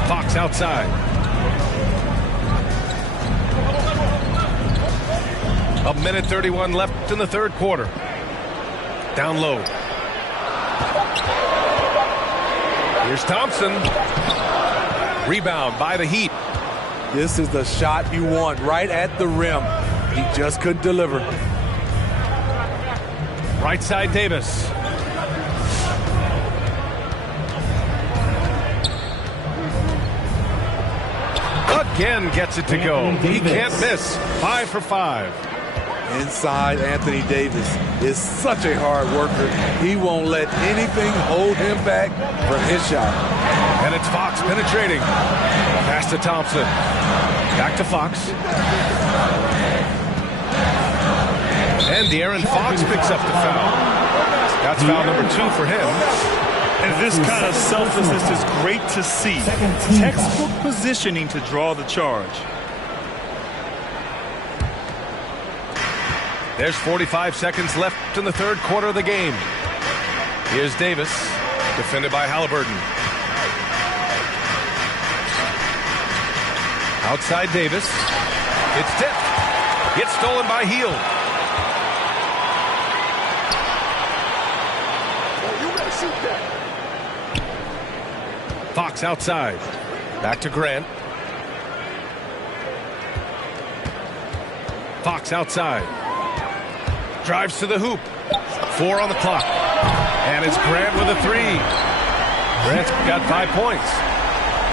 Fox outside. A minute 31 left in the third quarter. Down low. Here's Thompson. Rebound by the Heat. This is the shot you want, right at the rim. He just couldn't deliver. Right side, Davis. Again gets it to go. He can't miss. 5 for 5. Inside, Anthony Davis is such a hard worker. He won't let anything hold him back from his shot. And it's Fox penetrating. Pass to Thompson. Back to Fox. And De'Aaron Fox picks up the foul. That's foul number 2 for him. And this kind of selflessness is great to see. Textbook positioning to draw the charge. There's 45 seconds left in the third quarter of the game. Here's Davis, defended by Halliburton. Outside Davis. It's tipped. It's stolen by Hield. Fox outside. Back to Grant. Fox outside. Drives to the hoop. 4 on the clock. And it's Grant with a 3. Grant's got 5 points.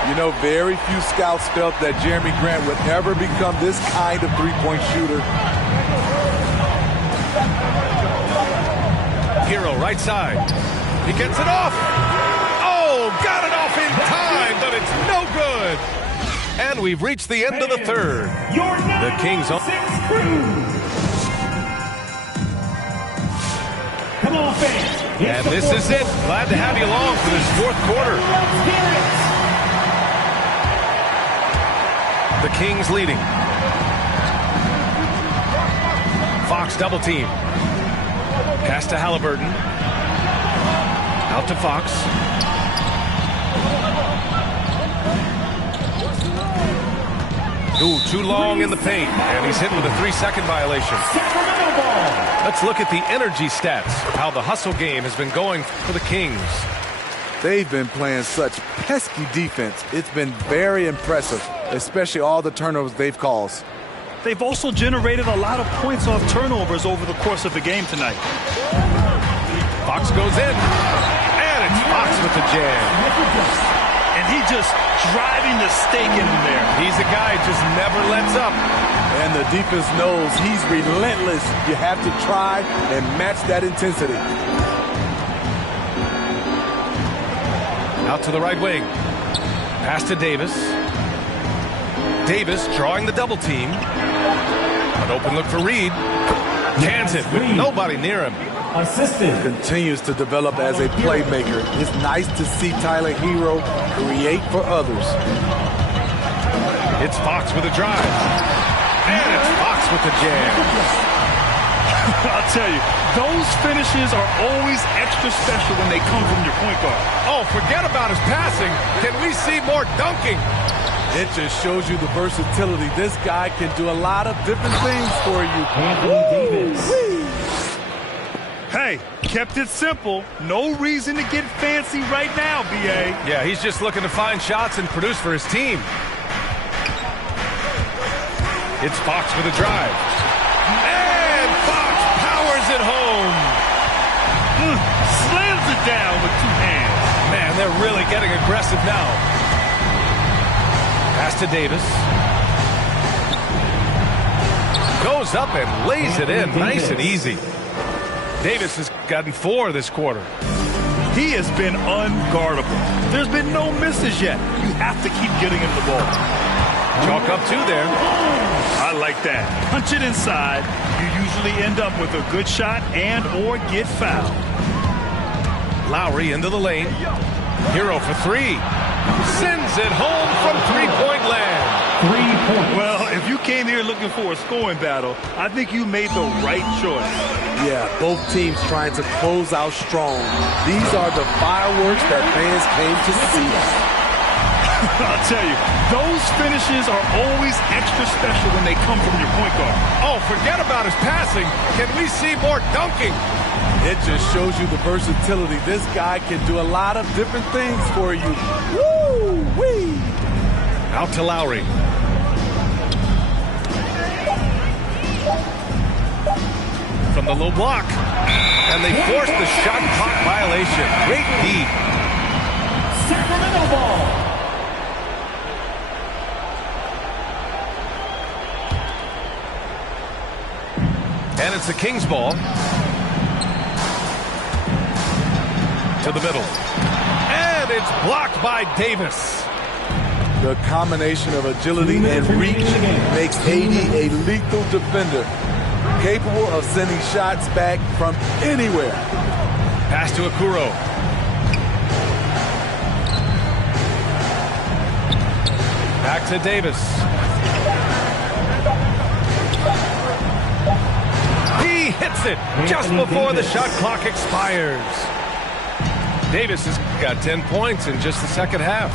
You know, very few scouts felt that Jeremy Grant would ever become this kind of three-point shooter. Hero right side. He gets it off. Oh, got it off in time, but it's no good. And we've reached the end of the third. The Kings on. Come on, fans. And this is it. Glad to have you along for this fourth quarter. The Kings leading. Fox double team. Pass to Halliburton. Out to Fox. Ooh, too long in the paint, and he's hit with a 3-second violation. Let's look at the energy stats, how the hustle game has been going for the Kings. They've been playing such pesky defense. It's been very impressive, especially all the turnovers they've caused. They've also generated a lot of points off turnovers over the course of the game tonight. Fox goes in, and it's Fox with the jam. And he just driving the stake in there. He's a guy who just never lets up. And the defense knows he's relentless. You have to try and match that intensity. Out to the right wing. Pass to Davis. Davis drawing the double team. An open look for Reed. Cans it with nobody near him. Assistant. Continues to develop as a playmaker. It's nice to see Tyler Hero create for others. It's Fox with a drive. And it's Fox with the jam. I'll tell you, those finishes are always extra special when they come from your point guard. Oh, forget about his passing. Can we see more dunking? It just shows you the versatility. This guy can do a lot of different things for you. Anthony Davis. Hey, kept it simple. No reason to get fancy right now, B.A. Yeah, he's just looking to find shots and produce for his team. It's Fox with a drive. And Fox powers it home. Slams it down with 2 hands. Man, they're really getting aggressive now. Pass to Davis. Goes up and lays it in nice and easy. Davis has gotten 4 this quarter. He has been unguardable. There's been no misses yet. You have to keep getting him the ball. Chalk up 2 there. I like that. Punch it inside. You usually end up with a good shot and or get fouled. Lowry into the lane. Hero for 3. Sends it home from 3-point land. 3 points. Well, if you came here looking for a scoring battle, I think you made the right choice. Yeah, both teams trying to close out strong. These are the fireworks that fans came to see. I'll tell you, those finishes are always extra special when they come from your point guard. Oh, forget about his passing. Can we see more dunking? It just shows you the versatility. This guy can do a lot of different things for you. Woo-wee! Out to Lowry. From the low block. And they force the shot clock violation. Great D. Sacramento ball. And it's the Kings ball. To the middle. And it's blocked by Davis. The combination of agility and reach makes AD a lethal defender, capable of sending shots back from anywhere. Pass to Okoro. Back to Davis. He hits it just before the shot clock expires. Davis has got 10 points in just the second half.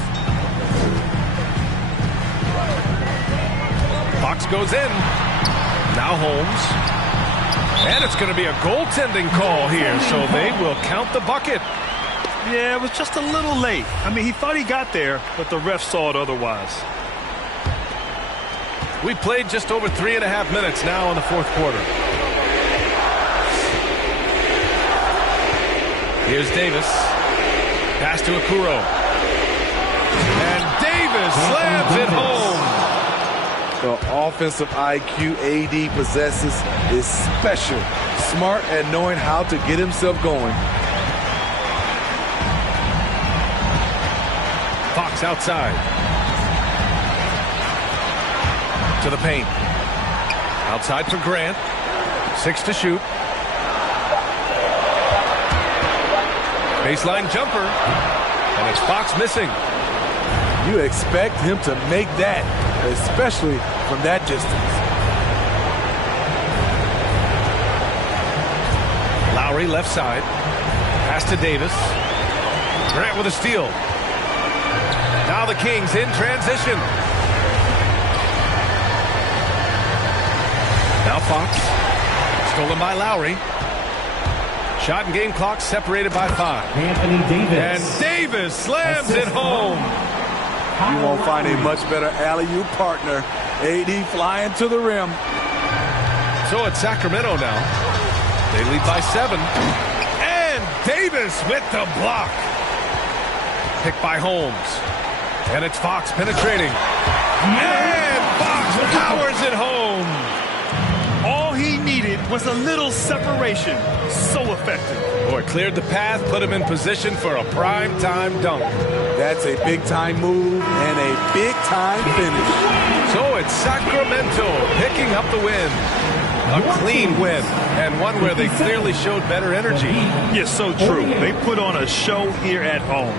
Fox goes in. Now Holmes. And it's going to be a goaltending call here, so they will count the bucket. Yeah, it was just a little late. I mean, he thought he got there, but the ref saw it otherwise. We played just over 3.5 minutes now in the fourth quarter. Here's Davis. Pass to Okoro. And Davis slams it home. The offensive IQ AD possesses is special. Smart at knowing how to get himself going. Fox outside. To the paint. Outside for Grant. 6 to shoot. Baseline jumper. And it's Fox missing. You expect him to make that, especially from that distance. Lowry left side. Pass to Davis. Grant with a steal. Now the Kings in transition. Now Fox. Stolen by Lowry. Shot and game clock separated by 5. Anthony Davis. And Davis slams it home. You won't find a much better alley-oop partner. AD flying to the rim. So it's Sacramento now. They lead by 7. And Davis with the block. Picked by Holmes. And it's Fox penetrating. And Fox powers it home. All he needed was a little separation. So effective. Boy, cleared the path, put him in position for a prime-time dunk. That's a big-time move and a big-time finish. So it's Sacramento picking up the win. A clean win, and one where they clearly showed better energy. Yes, so true. They put on a show here at home.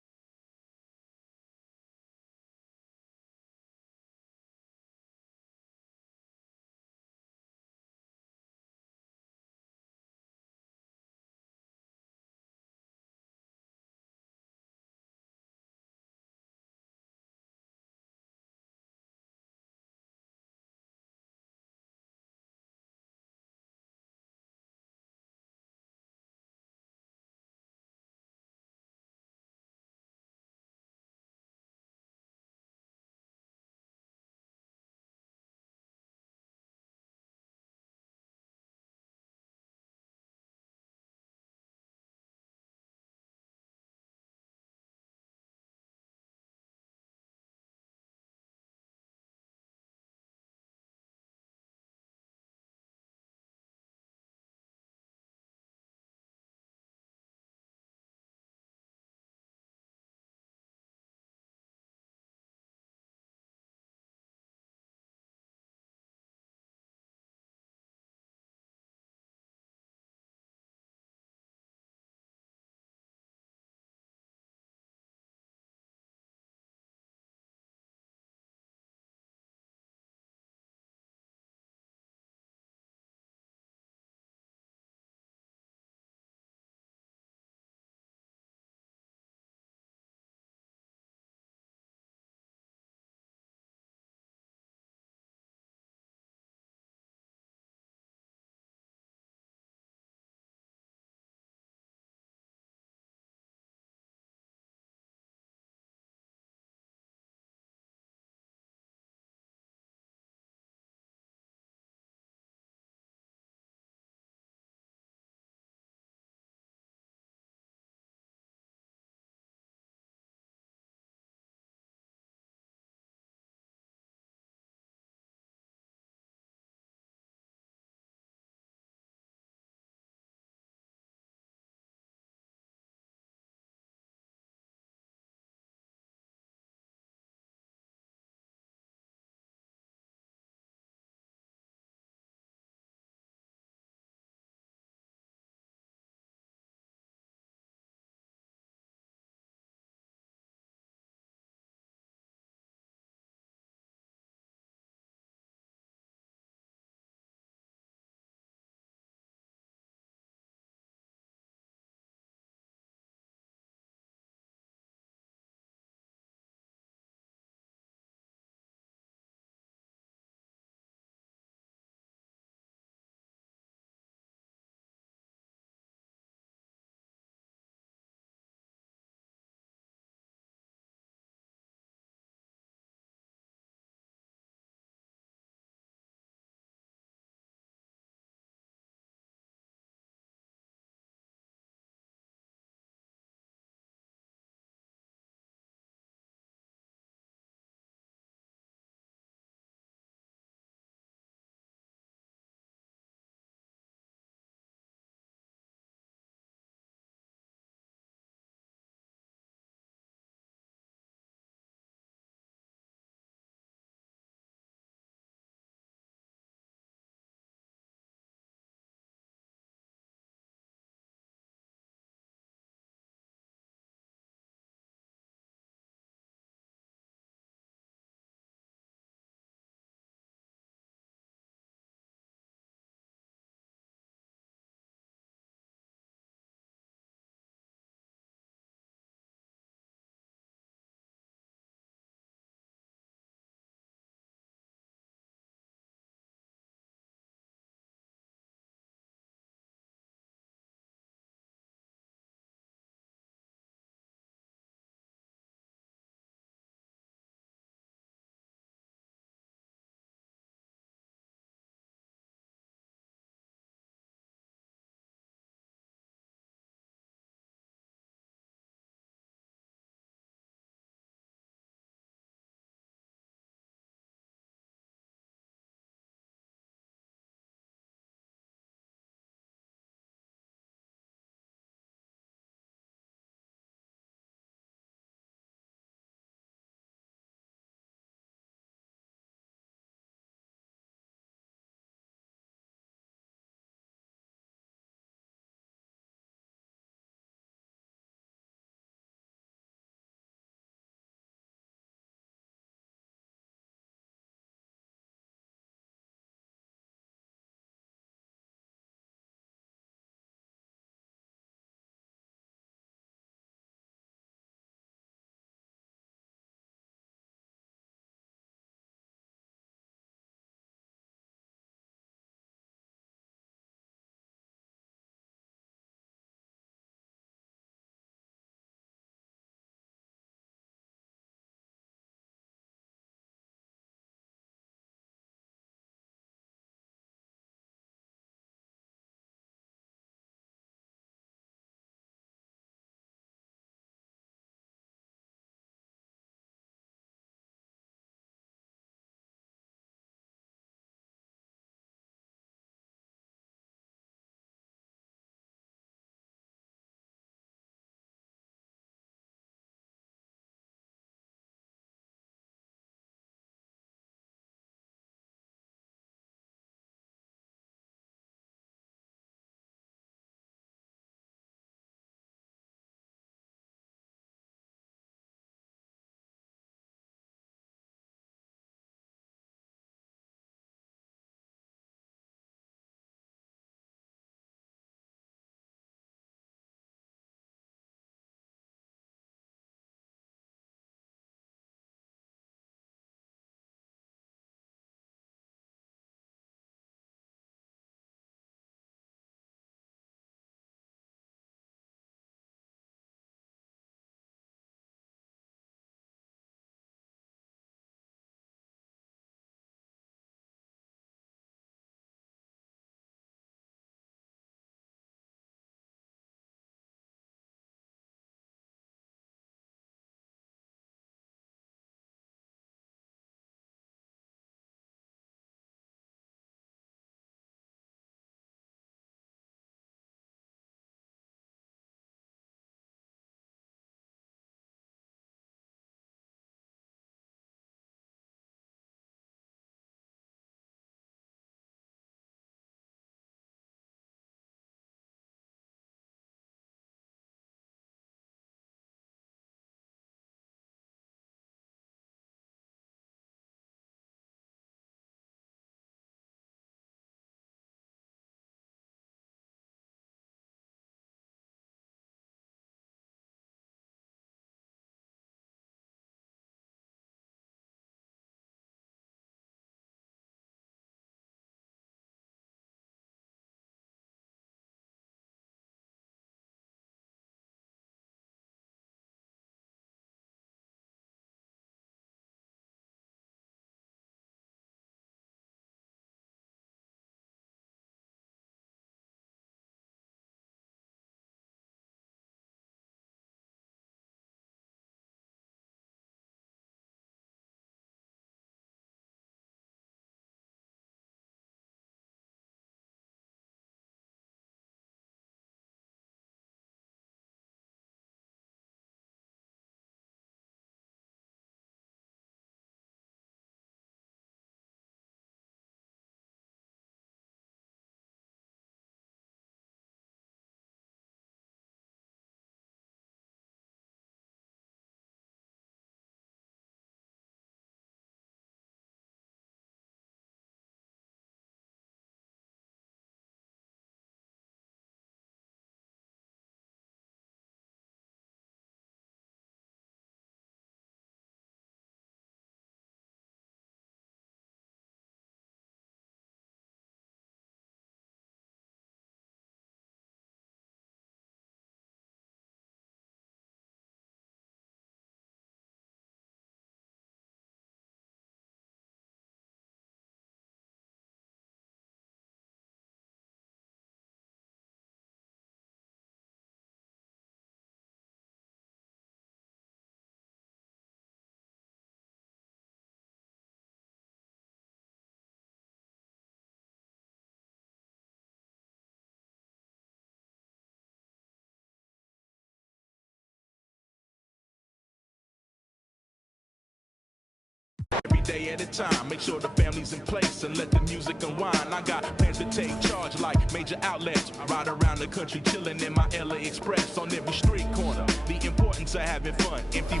day at a time. Make sure the family's in place and let the music unwind. I got plans to take charge like major outlets. I ride around the country chilling in my LA Express on every street corner. The importance of having fun. Empty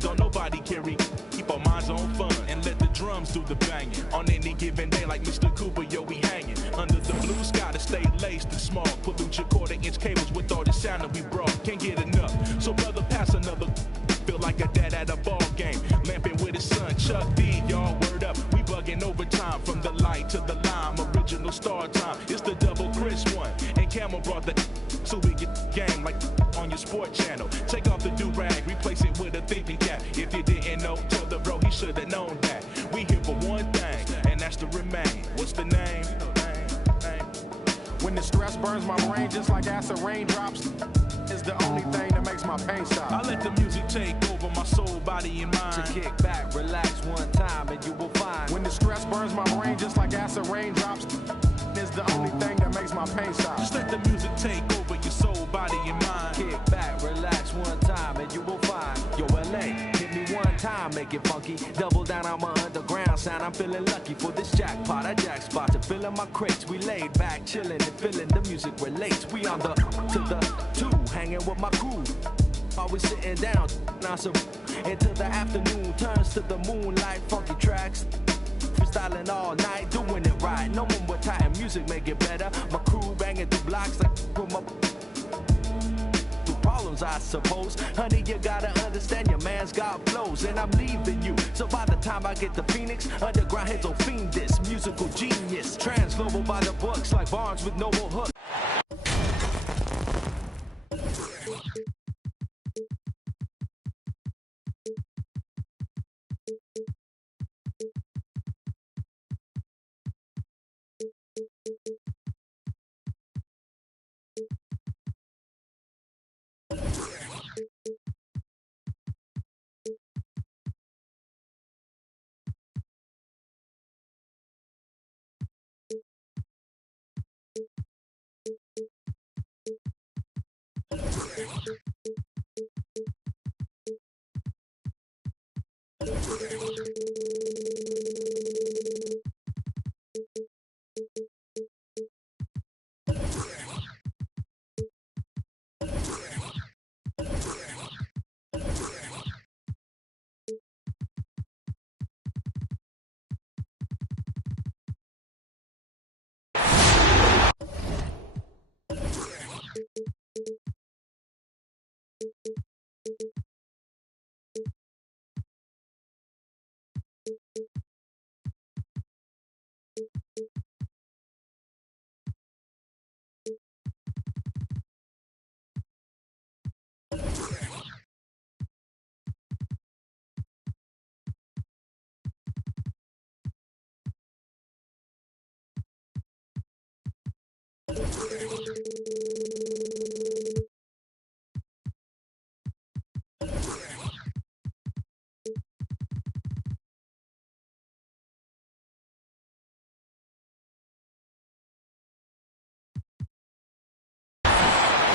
don't nobody carry. Keep our minds on fun and let the drums do the banging. On any given day like Mr. Cooper, yo, we hanging. Under the blue sky to stay laced and small. Pollute your quarter-inch cables with all the sound that we brought. Can't get enough. So brother, pass another. Feel like a dad at a ball game. Lamping with his son, Chuck D, y'all word up. We bugging overtime from the light to the lime. Original star time. It's the double Chris one. And Camel brought the so we get game like on your sport channel. Take off the do-rag, replace it with a thinking cap. If you didn't know, tell the bro he should have known that. We here for one thing, and that's to remain. What's the name? When the stress burns my brain just like acid raindrops, is the only thing that makes my pain stop. I let the music take over my soul, body, and mind. To kick back, relax one time, and you will find. When the stress burns my brain just like acid raindrops, is the only thing that makes my pain stop. Just let the music take over your soul, body, and mind. Kick back, relax one time, and you will find. Yo, LA, hit me one time, make it funky. Double down on my underground sound. I'm feeling lucky for this jackpot. I jack spots are filling my crates. We laid back, chilling and feeling the music relates. We on the to the two, hanging with my crew. Always sitting down, until the afternoon turns to the moonlight. Funky tracks, freestyling all night, doing it right. No more tight music, make it better. My crew banging through blocks like from my problems, I suppose. Honey, you gotta understand your man's got flows, and I'm leaving you. So by the time I get to Phoenix, underground heads will fiend this musical genius. Trans-global by the books like Barnes with Noble Hook.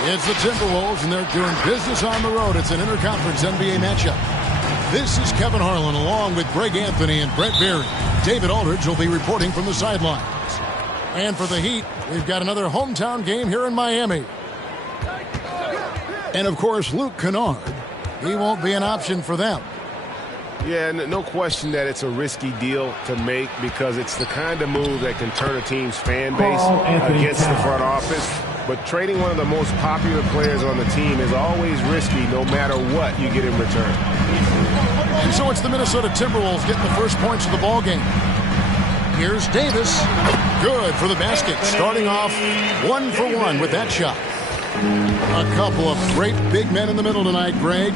It's the Timberwolves, and they're doing business on the road. It's an interconference NBA matchup. This is Kevin Harlan along with Greg Anthony and Brent Berry. David Aldridge will be reporting from the sidelines. And for the Heat, we've got another hometown game here in Miami. And, of course, Luke Kennard. He won't be an option for them. Yeah, no question that it's a risky deal to make because it's the kind of move that can turn a team's fan base against the front office. But trading one of the most popular players on the team is always risky no matter what you get in return. And so it's the Minnesota Timberwolves getting the first points of the ball game. Here's Davis. Good for the basket. Starting off 1 for 1 with that shot. A couple of great big men in the middle tonight, Greg.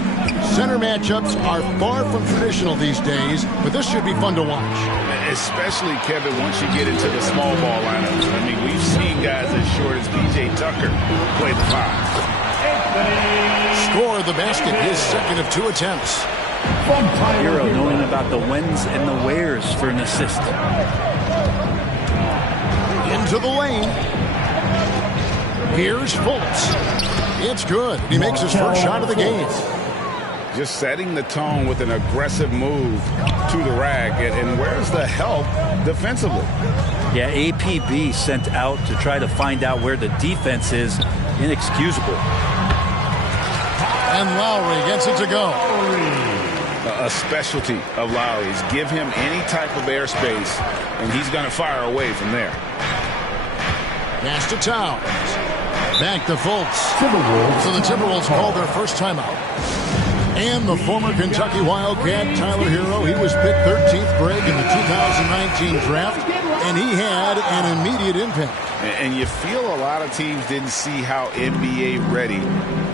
Center matchups are far from traditional these days, but this should be fun to watch. Especially, Kevin, once you get into the small ball lineups. I mean, we've seen guys as short as P.J. Tucker play the 5. Score the basket, his second of 2 attempts. Hero knowing about the whens and the wheres for an assist. Into the lane. Here's Fultz. It's good. He makes his first shot of the game. just setting the tone with an aggressive move to the rack. And where's the help defensively? Yeah, APB sent out to try to find out where the defense is. Inexcusable. And Lowry gets it to go. A specialty of Lowry's. Give him any type of airspace, and he's going to fire away from there. Pass to Towns. Back to Fultz. So the Timberwolves called their first timeout. And the former Kentucky Wildcat, Tyler Hero, he was picked 13th grade in the 2019 draft, and he had an immediate impact. And you feel a lot of teams didn't see how NBA ready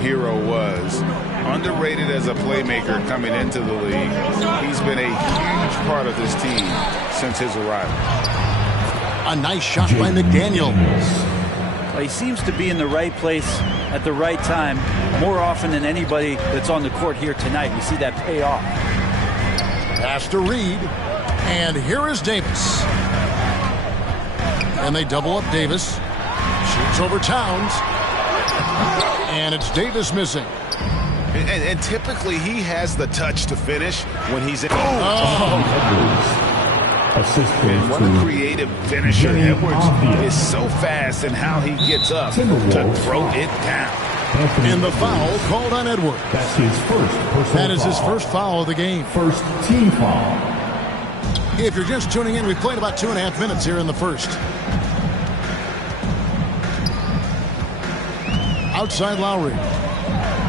Hero was. Underrated as a playmaker coming into the league. He's been a huge part of this team since his arrival. A nice shot by McDaniel. Well, he seems to be in the right place at the right time more often than anybody that's on the court here tonight. We see that pay off. Pass to Reed. And here is Davis. And they double up Davis. Shoots over Towns. And it's Davis missing. And typically he has the touch to finish when he's in. And what a creative finisher. Edwards is so fast in how he gets up to throw it down. And the foul called on Edwards. That's his first personal That is foul. his first foul of the game. First team foul. If you're just tuning in, we played about 2.5 minutes here in the first. Outside Lowry.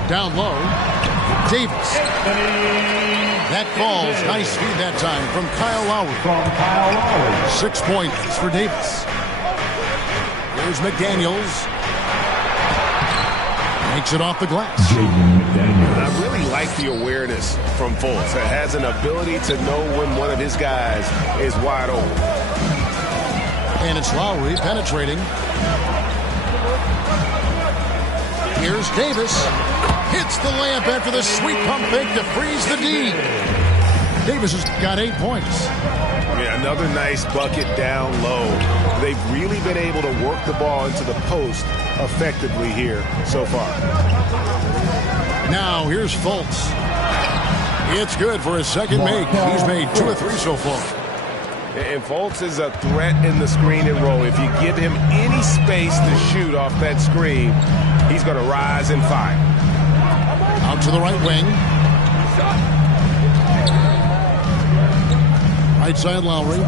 Down low. Davis. That falls. Nice feed that time from Kyle Lowry. 6 points for Davis. Here's McDaniels. Makes it off the glass. I really like the awareness from Fultz. It has an ability to know when one of his guys is wide open. And it's Lowry penetrating. Here's Davis. Hits the layup after the sweet pump fake to freeze the D. Davis has got 8 points. Yeah, another nice bucket down low. They've really been able to work the ball into the post effectively here so far. Now here's Fultz. It's good for his second make. He's made 2 or 3 so far. And Fultz is a threat in the screen and roll. If you give him any space to shoot off that screen, he's going to rise and fire. Out to the right wing. Right side Lowry.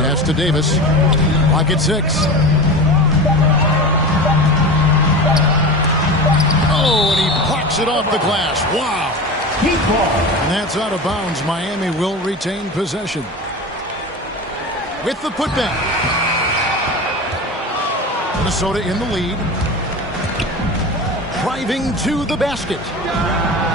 Pass to Davis. Clock at 6. Oh, and he blocks it off the glass. Wow. And that's out of bounds. Miami will retain possession. With the putback. Minnesota in the lead. Driving to the basket.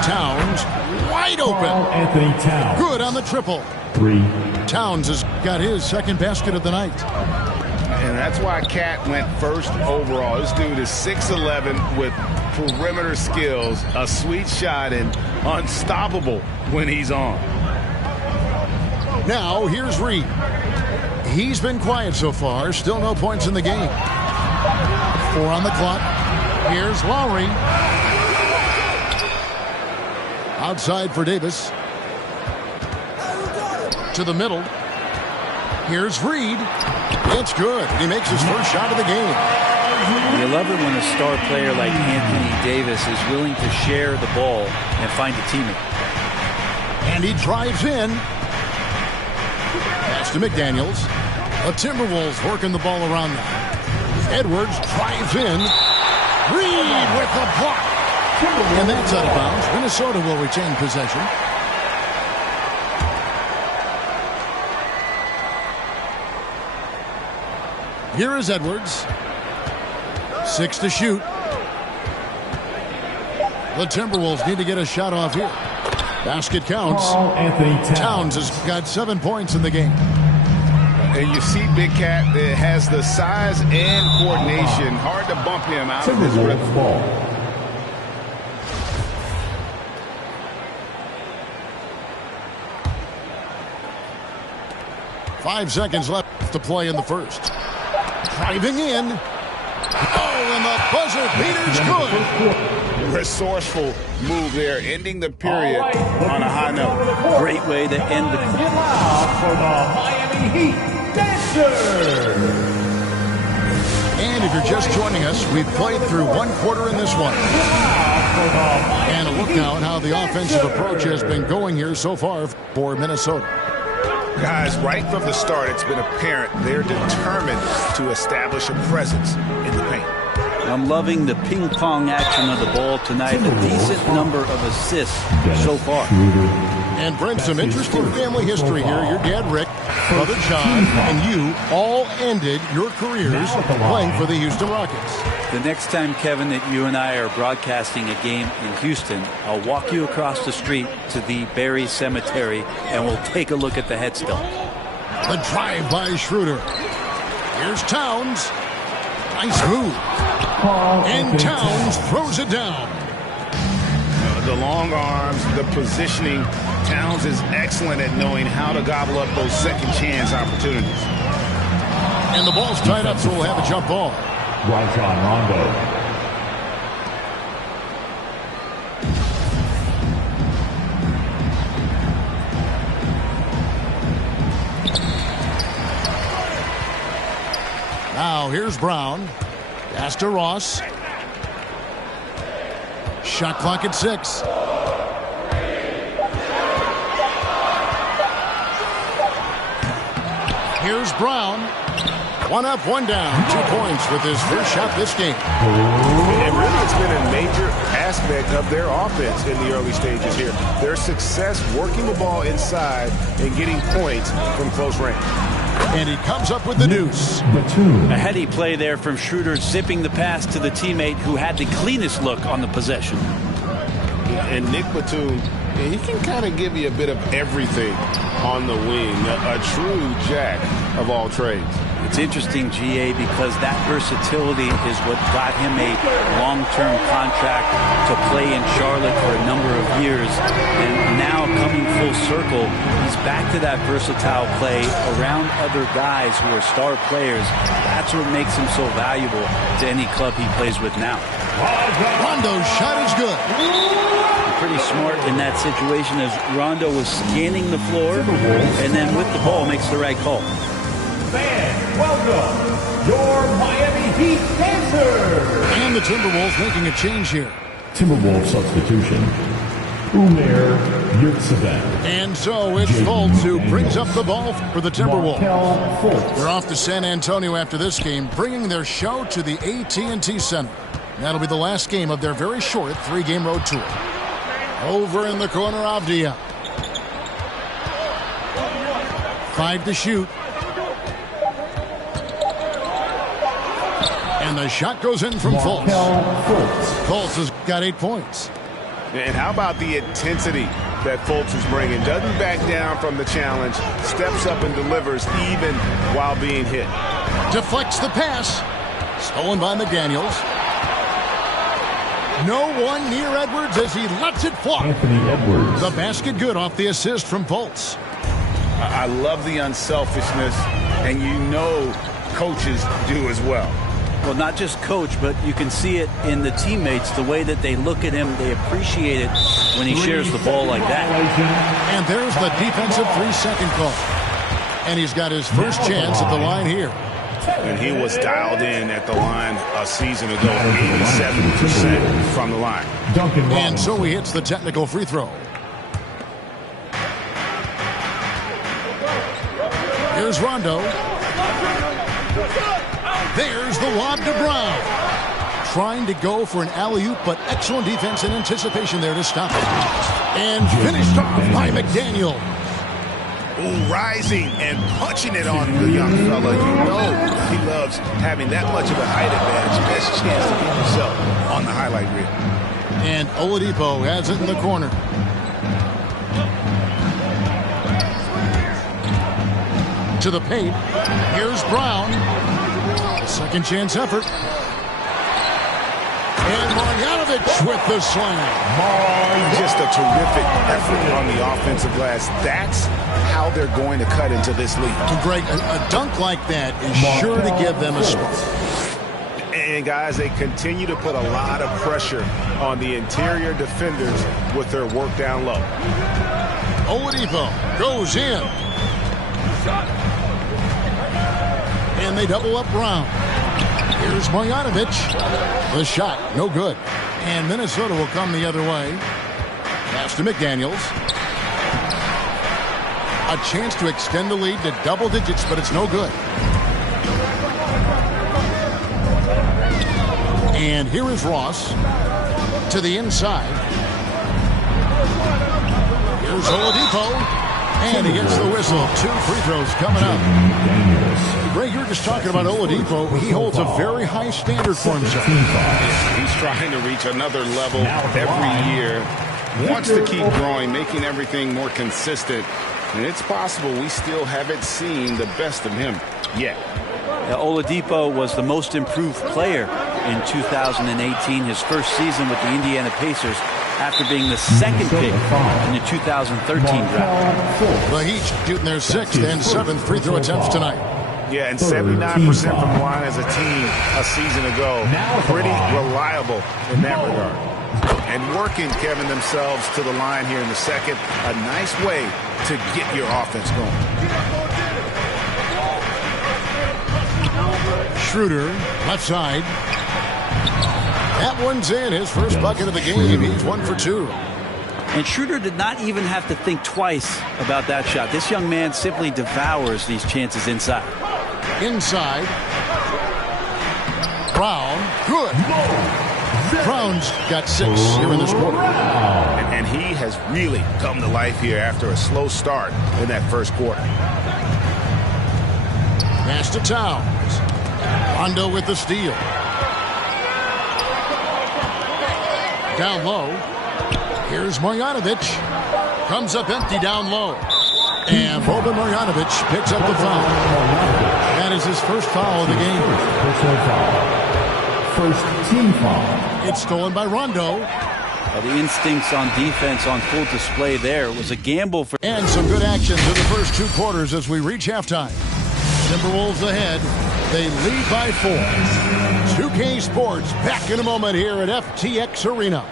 Towns wide open. Anthony Towns. Good on the triple. 3. Towns has got his second basket of the night. And that's why Cat went first overall. This dude is 6'11" with perimeter skills, a sweet shot, and unstoppable when he's on. Now here's Reed. He's been quiet so far. Still no points in the game. 4 on the clock. Here's Lowry. Outside for Davis. To the middle. Here's Reed. It's good. He makes his first shot of the game. You love it when a star player like Anthony Davis is willing to share the ball and find a teammate. And he drives in. Pass to McDaniels. The Timberwolves working the ball around now. Edwards drives in. Reed with the block. And that's out of bounds. Minnesota will retain possession. Here is Edwards. 6 to shoot. The Timberwolves need to get a shot off here. Basket counts. Anthony Towns has got 7 points in the game. And you see Big Cat that has the size and coordination. Hard to bump him out of his rhythm. ball. Five seconds left to play in the first. Driving in. Oh, and the buzzer beater's good. resourceful move there, ending the period on a high note. Great way to end the for the Miami Heat Dancers. And if you're just joining us, we've played through one quarter in this one. And a look now at how the offensive approach has been going here so far for Minnesota. Guys, right from the start, it's been apparent they're determined to establish a presence in the paint. I'm loving the ping pong action of the ball tonight. A decent number of assists so far. And Brent, some interesting family history here. Your dad, Rick, brother John, and you all ended your careers playing for the Houston Rockets. The next time, Kevin, that you and I are broadcasting a game in Houston, I'll walk you across the street to the Barry Cemetery, and we'll take a look at the headstone. The drive by Schroeder. Here's Towns. Nice move. And Towns throws it down. The long arms, the positioning. Towns is excellent at knowing how to gobble up those second chance opportunities. And the ball's tied up, so we'll have a jump ball. Rajon Rondo. Now here's Brown. Pass to Ross. Shot clock at 6. Here's Brown. One up, one down. 2 points with his first shot this game. And really, it's been a major aspect of their offense in the early stages here. Their success working the ball inside and getting points from close range. And he comes up with the deuce. A heady play there from Schroeder, zipping the pass to the teammate who had the cleanest look on the possession. And Nick Batum, he can kind of give you a bit of everything on the wing. A true jack of all trades. It's interesting, GA, because that versatility is what got him a long-term contract to play in Charlotte for a number of years. And now coming full circle, he's back to that versatile play around other guys who are star players. That's what makes him so valuable to any club he plays with now. Rondo's shot is good. Pretty smart in that situation as Rondo was scanning the floor and then with the ball makes the right call. Fans, welcome your Miami Heat Dancers. And the Timberwolves making a change here. Timberwolves substitution. Omer Yurtseven. And so it's Fultz who brings up the ball for the Timberwolves. They're off to San Antonio after this game, bringing their show to the AT&T Center. That'll be the last game of their very short 3-game road tour. Over in the corner, Avdia. 5 to shoot. And the shot goes in from Fultz. Fultz has got 8 points. And how about the intensity that Fultz is bringing? Doesn't back down from the challenge, steps up and delivers even while being hit. Deflects the pass. Stolen by McDaniels. No one near Edwards as he lets it fly. Anthony Edwards. The basket good off the assist from Fultz. I love the unselfishness, and you know coaches do as well. Well, not just coach, but you can see it in the teammates, the way that they look at him. They appreciate it when he shares the ball like that. And there's the defensive 3-second call. And he's got his first chance at the line here. And he was dialed in at the line a season ago, 87% from the line. And so he hits the technical free throw. Here's Rondo. There's the lob to Brown. Trying to go for an alley-oop, but excellent defense and anticipation there to stop it. And finished off by McDaniel. Ooh, rising and punching it on the young fella. You know he loves having that much of a height advantage. Best chance to get himself on the highlight reel. And Oladipo has it in the corner. To the paint. Here's Brown. A second chance effort. And Marjanovic with the slam. Just a terrific effort on the offensive glass. That's how they're going to cut into this league. And Greg, a dunk like that is sure to give them a spark. And guys, they continue to put a lot of pressure on the interior defenders with their work down low. Oladipo goes in. And they double up Brown. Here's Marjanovic. The shot, no good. And Minnesota will come the other way. Pass to McDaniels. A chance to extend the lead to double digits, but it's no good. And here is Ross to the inside. Here's Oladipo. And he gets the whistle. 2 free throws coming up. Ray, you're just talking about Oladipo. He holds a very high standard for himself. He's trying to reach another level every year. Wants to keep growing, making everything more consistent. And it's possible we still haven't seen the best of him yet. Oladipo was the most improved player in 2018, his first season with the Indiana Pacers, after being the second pick in the 2013 draft. The Heat shooting their 6th and 7th free throw attempts tonight. Yeah, and 79% from the line as a team a season ago. Pretty reliable in that regard. And working, Kevin, themselves to the line here in the second. A nice way to get your offense going. Schroeder, left side. That one's in. His first bucket of the game. He's 1 for 2. And Schroeder did not even have to think twice about that shot. This young man simply devours these chances inside. Inside. Brown. Good. Brown's got 6 here in this quarter. And he has really come to life here after a slow start in that first quarter. Pass to Towns. Rondo with the steal. Down low. Here's Marjanovic. Comes up empty down low. And Boban Marjanovic picks up the foul. That is his first foul of the game. First team foul. It's stolen by Rondo. Well, the instincts on defense on full display there. It was a gamble for... And some good action to the first 2 quarters as we reach halftime. Timberwolves ahead. They lead by 4. 2K Sports back in a moment here at FTX Arena.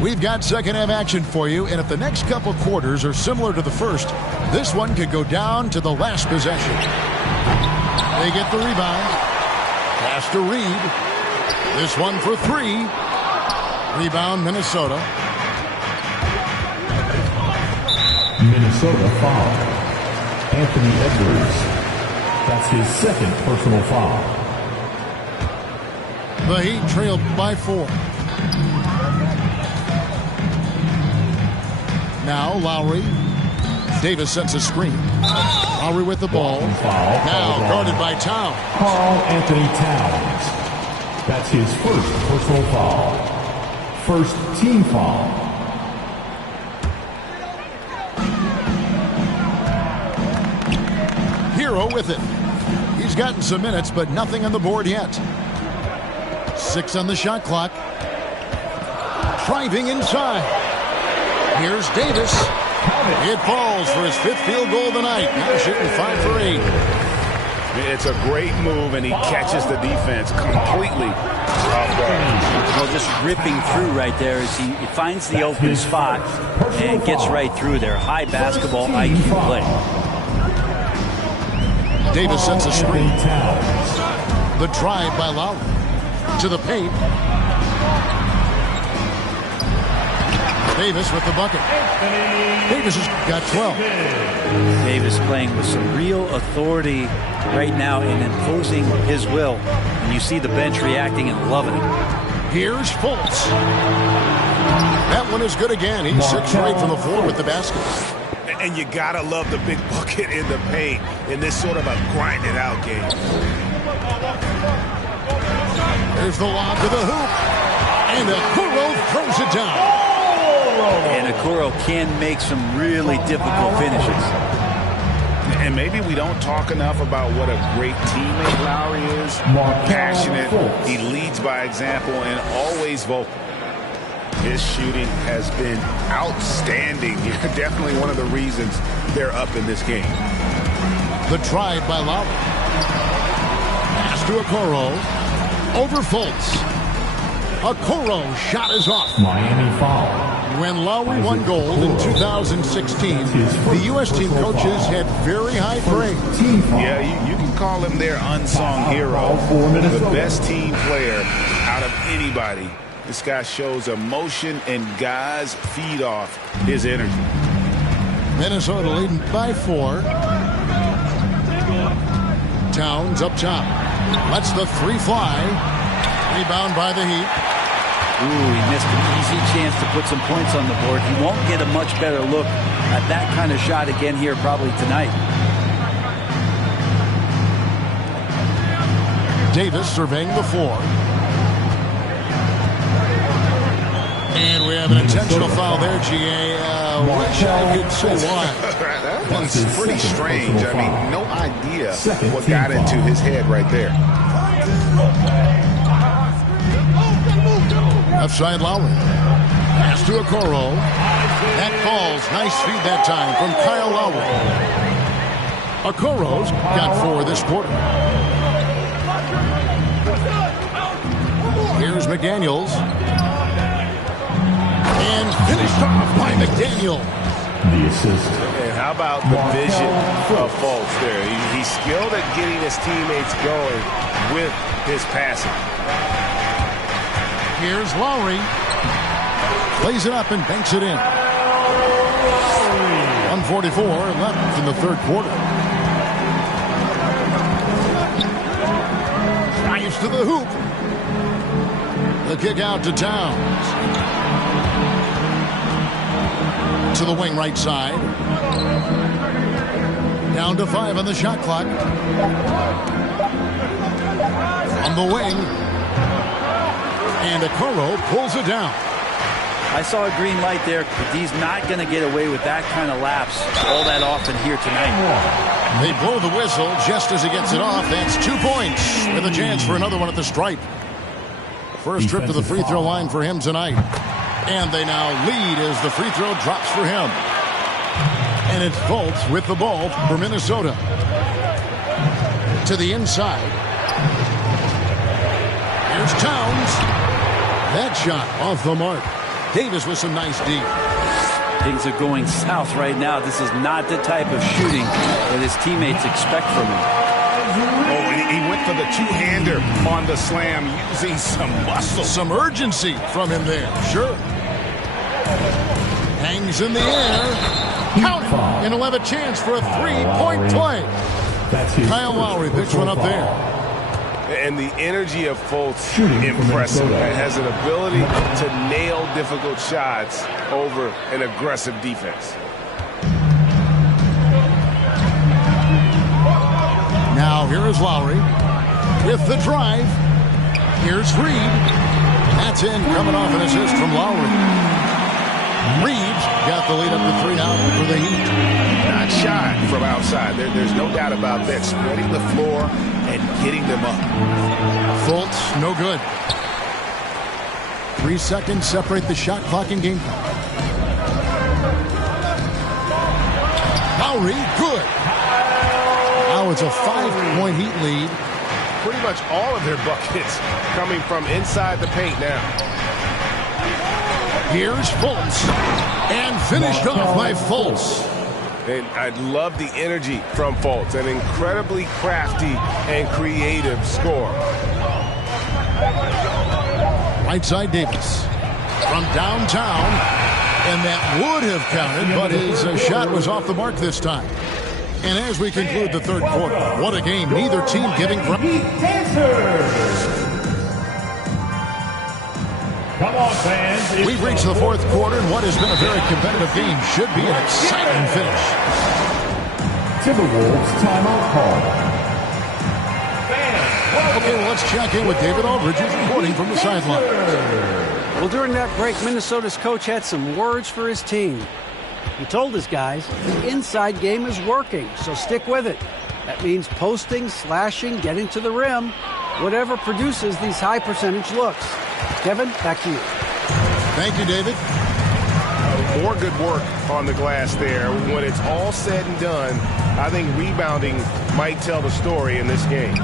We've got second half action for you, and if the next couple quarters are similar to the first, this one could go down to the last possession. They get the rebound. Pass to Reed. This one for 3. Rebound, Minnesota. Minnesota foul. Anthony Edwards. That's his 2nd personal foul. The Heat trailed by 4. Now Lowry. Davis sets a screen. Lowry with the ball. Now guarded by Towns. Karl Anthony Towns. That's his 1st personal foul. First team foul. Hero with it. He's gotten some minutes, but nothing on the board yet. 6 on the shot clock. Driving inside. Here's Davis. It falls for his 5th field goal of the night. Now shooting 5 for 8. It's a great move, and he catches the defense completely off guard. Well, just ripping through right there as he finds the open spot and gets right through there. High basketball IQ play. Davis sets a screen. The drive by Lowry. To the paint. Davis with the bucket. Davis has got 12. Davis playing with some real authority right now in imposing his will. And you see the bench reacting and loving it. Here's Fultz. That one is good again. He's 6 straight from the floor with the basket. And you gotta love the big bucket in the paint in this sort of a grind-it-out game. There's the lob to the hoop. And Okoro throws it down. And Okoro can make some really difficult finishes. And maybe we don't talk enough about what a great teammate Lowry is. Passionate, he leads by example, and always vocal. His shooting has been outstanding. Definitely one of the reasons they're up in this game. The drive by Lowry. to Okoro. Over Fultz. Okoro shot is off. Miami foul. When Lowry won gold in 2016, the U.S. team coaches had very high praise. Yeah, you can call him their unsung hero. The best team player out of anybody. This guy shows emotion, and guys feed off his energy. Minnesota leading by 4. Towns up top. Lets the 3 fly. Rebound by the Heat. Ooh, he missed an easy chance to put some points on the board. He won't get a much better look at that kind of shot again here probably tonight. Davis surveying the floor. And we have an intentional foul there, GA. Wish I could say why. That one's pretty strange. I mean, no idea what got into his head right there. Left side Lowry. Pass to Okoro. That falls. Nice feed that time from Kyle Lowry. Okoro's got 4 this quarter. Here's McDaniels. And finished off by McDaniel. The assist. And how about the vision of Fultz there? He's skilled at getting his teammates going with his passing. Here's Lowry. Plays it up and banks it in. 1:44 left in the third quarter. Drives to the hoop. The kick out to Towns. To the wing right side. Down to 5 on the shot clock. On the wing. And Okoro pulls it down. I saw a green light there, but he's not going to get away with that kind of lapse all that often here tonight. They blow the whistle just as he gets it off. That's 2 points with a chance for another one at the stripe. First trip to the free throw line for him tonight. And they now lead as the free throw drops for him. And it's Fultz with the ball for Minnesota. To the inside. Here's Towns. That shot off the mark. Davis with some nice D. Things are going south right now. This is not the type of shooting that his teammates expect from him. Oh, he went for the two-hander on the slam using some muscle. Some urgency from him there. Sure. Hangs in the air. Count it. And he'll have a chance for a 3-point play. Kyle Lowry picks one up there. And the energy of Fultz, impressive. Has an ability to nail difficult shots over an aggressive defense. Now here is Lowry with the drive. Here's Reed. That's in, coming off an assist from Lowry. Reed got the lead up to 3 now for the Heat. Not shy from outside. There's no doubt about that. Spreading the floor and getting them up. Fultz, no good. 3 seconds separate the shot clock and game clock. Lowry, good. Now it's a 5-point Heat lead. Pretty much all of their buckets coming from inside the paint now. Here's Fultz. And finished off by Fultz. And I love the energy from Fultz. An incredibly crafty and creative score. Right side Davis. From downtown. And that would have counted, but his shot was off the mark this time. And as we conclude the third quarter, what a game. Neither team giving ground. Come on, fans. We've reached the fourth quarter, and what has been a very competitive game should be an exciting finish. Timberwolves timeout call. Okay, well, let's check in with David Aldridge, who's reporting from the sideline. Well, during that break, Minnesota's coach had some words for his team. He told his guys the inside game is working, so stick with it. That means posting, slashing, getting to the rim, whatever produces these high percentage looks. Kevin, back to you. Thank you, David. More good work on the glass there. When it's all said and done, I think rebounding might tell the story in this game.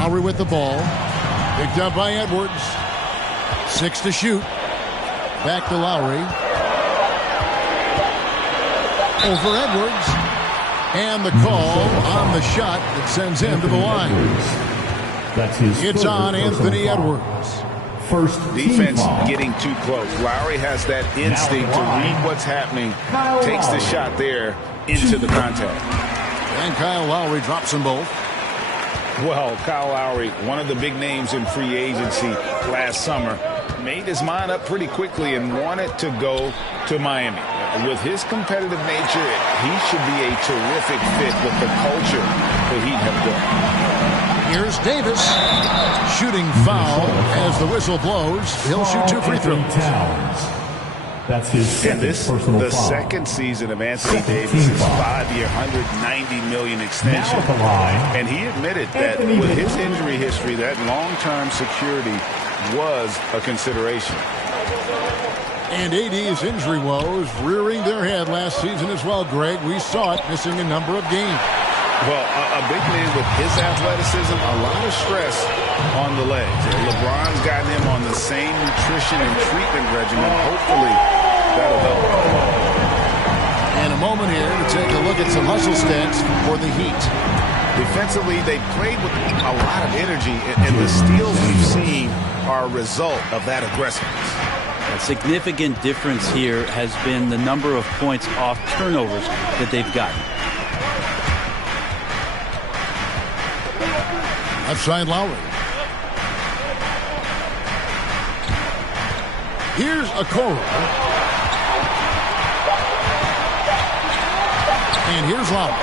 Lowry with the ball. Picked up by Edwards. 6 to shoot. Back to Lowry. Over Edwards. And the call on the shot that sends him to the line. That's his It's on Anthony Edwards. First defense getting too close. Lowry has that instinct to read what's happening. Takes the shot there into the contact. And Kyle Lowry drops them both. Well, Kyle Lowry, one of the big names in free agency last summer, made his mind up pretty quickly and wanted to go to Miami. With his competitive nature, he should be a terrific fit with the culture the Heat have built. Here's Davis. Shooting foul as the whistle blows. He'll shoot 2 free throws. That's his second personal the foul. second season of Anthony Davis' 5-year, $190 million extension. Now at the line, and he admitted that Anthony with Davis. his injury history, that long-term security was a consideration. And AD's injury woes rearing their head last season as well, Greg. We saw it, missing a number of games. Well, a big man with his athleticism, a lot of stress on the legs. LeBron's got him on the same nutrition and treatment regimen. Hopefully, that'll help. And a moment here to take a look at some hustle stats for the Heat. Defensively, they played with a lot of energy, and the steals we've seen are a result of that aggressiveness. A significant difference here has been the number of points off turnovers that they've gotten. Left side Lowry. Here's Okoro. And here's Lowry.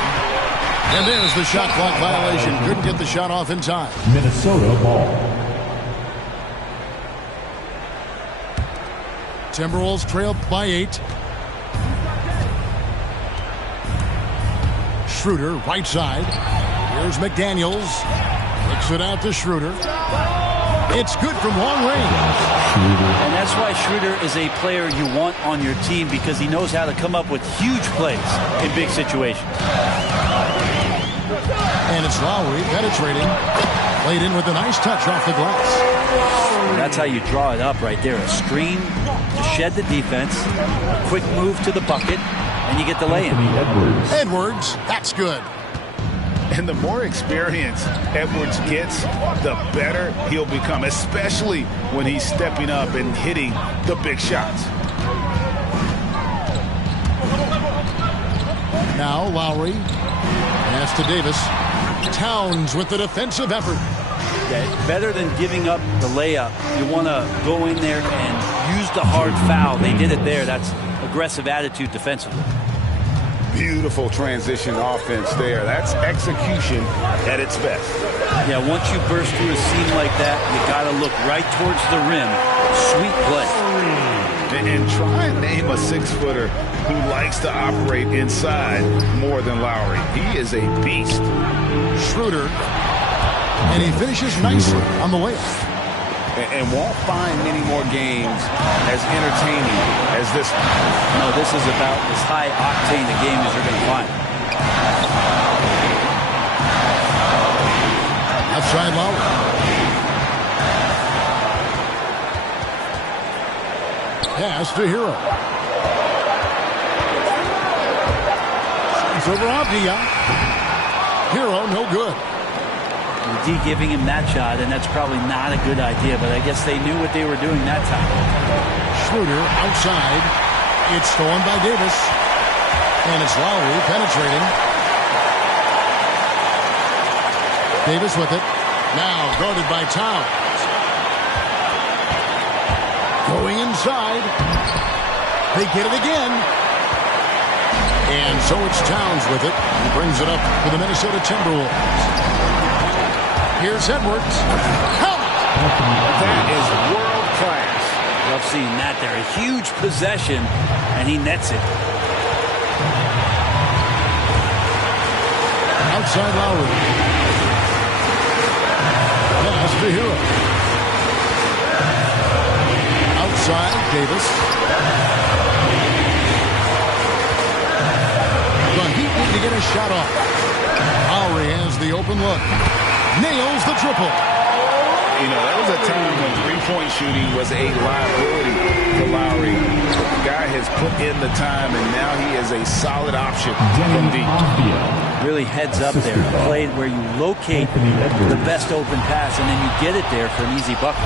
And there's the shot clock violation. Couldn't get the shot off in time. Minnesota ball. Timberwolves trail by 8. Schroeder, right side. Here's McDaniels. Kicks it out to Schroeder. It's good from long range. And that's why Schroeder is a player you want on your team, because he knows how to come up with huge plays in big situations. And it's Lowry penetrating. Played in with a nice touch off the glass. And that's how you draw it up right there. A screen to shed the defense, a quick move to the bucket, and you get the lay-in. Edwards, that's good. And the more experience Edwards gets, the better he'll become, especially when he's stepping up and hitting the big shots. Now Lowry. Pass to Davis. Towns with the defensive effort. Yeah, better than giving up the layup, you want to go in there and use the hard foul. They did it there. That's aggressive attitude defensively. Beautiful transition offense there. That's execution at its best. Yeah, once you burst through a seam like that, you got to look right towards the rim. Sweet play. And try and name a 6-footer who likes to operate inside more than Lowry. He is a beast. Schroeder. And he finishes nicely on the layup. And won't find many more games as entertaining as this one. No, this is about as high octane a game as you're going to find. Outside Lowry. Pass to Hero. It's over Avdia. Hero, no good. D giving him that shot, and that's probably not a good idea, but I guess they knew what they were doing that time. Schroeder outside. It's stolen by Davis. And it's Lowry penetrating. Davis with it. Now guarded by Towns. Going inside. They get it again. And so it's Towns with it. He brings it up for the Minnesota Timberwolves. Here's Edwards. That is world class. Love seeing that there. A huge possession, and he nets it. Outside Lowry. Pass to Hero. Outside Davis. The Heat need to get a shot off. Lowry has the open look. nails the triple. You know, that was a time when three-point shooting was a liability for Lowry. The guy has put in the time, and now he is a solid option from deep. Really heads up there. A play where you locate the best open pass, and then you get it there for an easy bucket.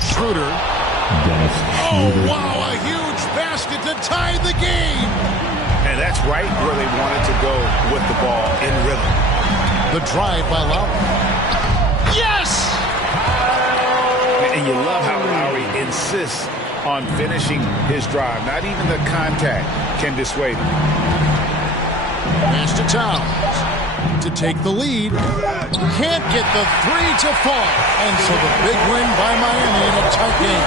Schroeder. Oh, wow, a huge basket to tie the game. And that's right where they wanted to go with the ball in rhythm. The drive by Lowry. Yes! And you love how Lowry insists on finishing his drive. Not even the contact can dissuade him. Pass to Towns to take the lead. Can't get the three to fall. And so the big win by Miami in a tight game.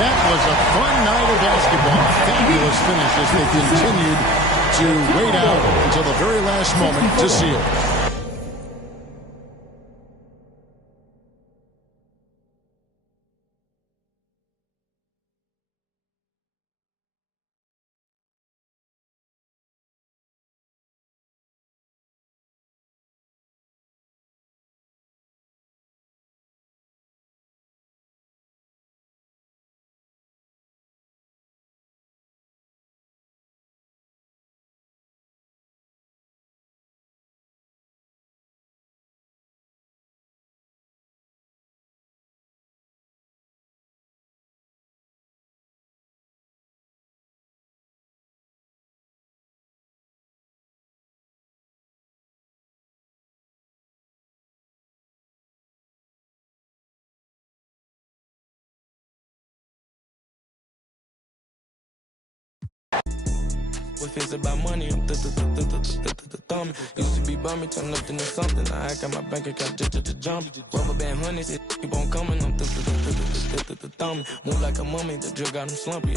That was a fun night of basketball. Fabulous finish as they continued to wait out until the very last moment to seal. If it's about money, I'm thumbing. Used to be bumming, turn up into something. I got my bank account just jump. Rubber band hundreds, it keep on coming. I'm thumbing. Move like a mummy, the drill got him slumpy.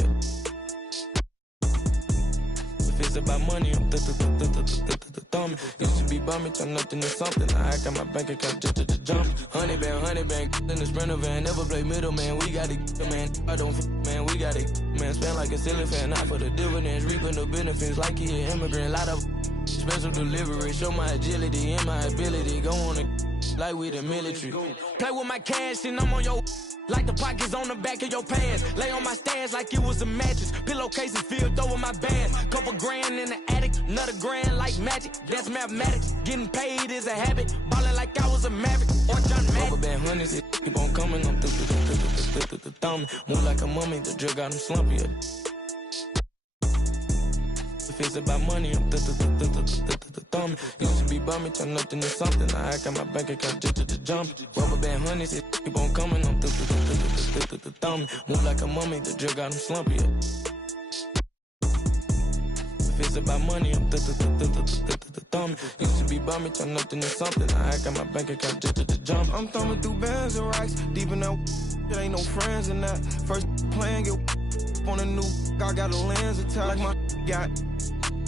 If it's about money, I'm thumbing. Used to be bumming, turn up into something. I got my bank account just jump. 100 band in the Sprinter van. Never play middle, man. We got it, man. I don't, man. We got it, man. Spend like a silly fan. Not for the dividends, reaping the benefits like he an immigrant. Lot of special delivery. Show my agility and my ability. Go on like we the military. Play with my cash and I'm on your. Like the pockets on the back of your pants. Lay on my stairs like it was a mattress. Pillowcases filled over my band. Couple grand in the attic, another grand like magic. That's mathematics. Getting paid is a habit. Ballin' like I was a maverick or John Madden. Rubber band hundreds, it keep on coming. I'm thumbing. Move like a mummy, the drill got him slumpy. If it's about money, I'm thumbing. Used to be bumming, turn up into something. I got my bank account just jump. Rubber band hundreds, it keep on coming. I'm thumbing. Move like a mummy, the drill got him slumpy. If it's about money, I'm thumbing. Used to be bumming, turn up into something. I got my bank account just jump. I'm thumbing through bands and racks. Deep in that, there ain't no friends in that. First playing, get on a new. I got a lens attached like my got.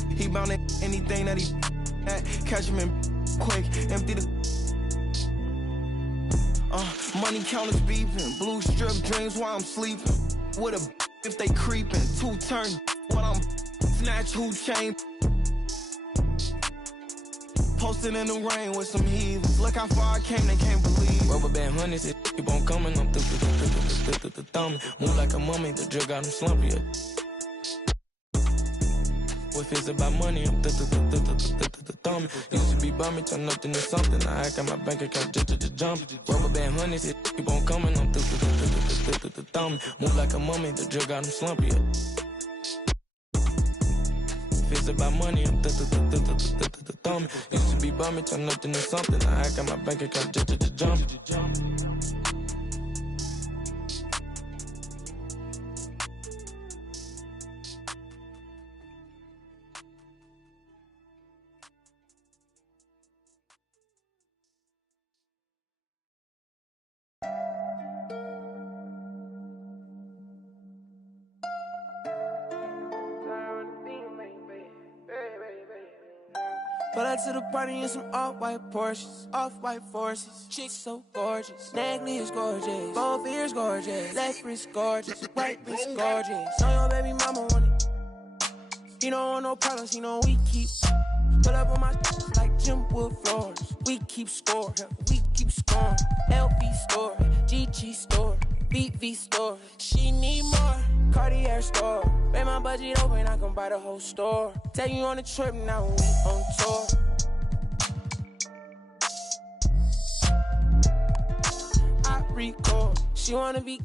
He bound at anything that he at. Catch him in quick, empty the. Money counters beeping, blue strip dreams while I'm sleeping. With a if they creeping, 2 turn while I'm snatch who chain. Posted in the rain with some heathens. Look how far I came, they can't believe. Rubber band hundreds, it keep on coming. I'm thumbing. Move like a mummy, the drill got him slumpy. If it's about money, I'm thumbing. Used to be bumming, turn up into something. I got my bank account just jump. Rubber band hundreds, it keep on coming. I'm thumbing. Move like a mummy, the drill got him slumpy. If it's about money, I'm thumbing. Used to be bumming, turn up into something. I got my bank account just jump. Pull up to the party in some off-white Porsches, off-white forces. Chicks so gorgeous, neckly is gorgeous, both ears gorgeous, left wrist gorgeous, right wrist gorgeous. Know your baby mama want it. He don't want no problems, he know we keep. Pull up on my like Jim Wood floors. We keep score, we keep scoring. LV store, GG store, BV store. She need more. Cartier store. Pay my budget open, I can buy the whole store. Take you on a trip, now we on tour. I record. She wanna be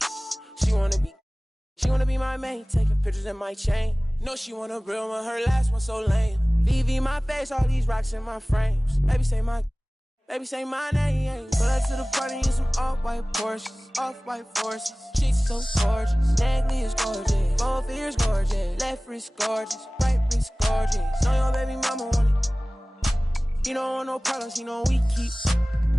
my main. Taking pictures in my chain. No, she want a real one, her last one so lame. VV my face, all these rocks in my frames. Baby say my name. Pull up to the party in some off-white Porsches, off-white forces. Chicks so gorgeous, Nagley is gorgeous, both ears gorgeous, left wrist gorgeous, right wrist gorgeous. Know your baby mama want it. You don't want no problems, you know we keep.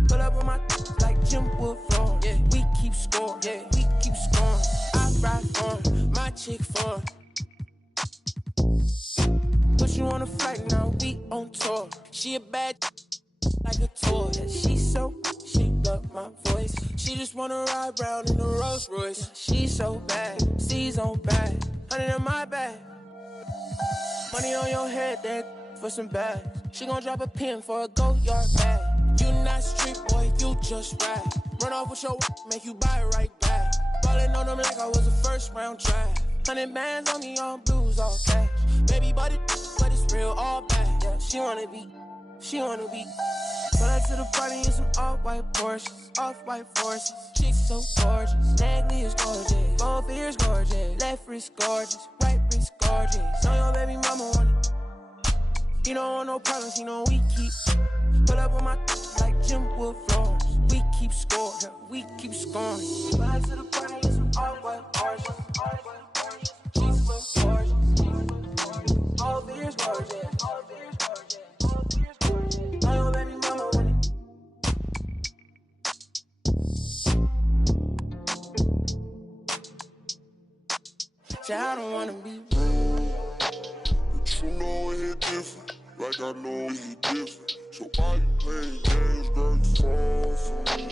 Pull up on my like Jim Wood floor. Yeah, we keep scoring. Yeah, we keep scoring. I ride for my chick for. Put you on a flight now, we on tour. She a bad like a toy. Yeah, she love my voice. She just wanna ride round in a Rolls Royce. She so bad, C's on bad, 100 in my bag. Money on your head, that for some bags. She gon' drop a pin for a go yard bag. You not street boy, you just ride. Run off with your make you buy it right back. Ballin' on them like I was a first round draft. 100 bands on me, all blues, all cash. Baby, but it's real, all bad. Yeah, she wanna be. Pull up to the party in some off-white Porsches, off-white forces. Chicks so gorgeous, Nagley is gorgeous, both ears gorgeous, left wrist gorgeous, right wrist gorgeous. Know your baby mama want it. You don't want no problems, you know we keep. Pull up on my like Jim Wood floors. We keep scoring, we keep scoring. Pull up to the party in some off-white Porsches, off-white forces. Chicks so gorgeous, both ears gorgeous, both ears gorgeous. Oh, baby mama want it. Say I don't wanna be rude, but you know it hit different, like I know it hit different. So why you playing games, girl? You fall for me.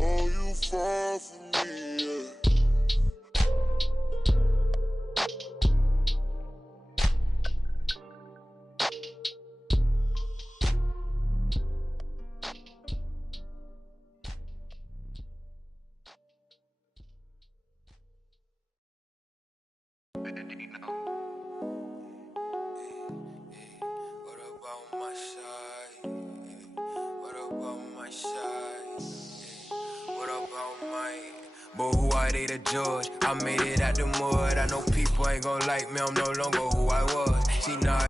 Oh, you fall for me, yeah. But who are they to judge? I made it out the mud. I know people ain't gon' like me. I'm no longer who I was. See now.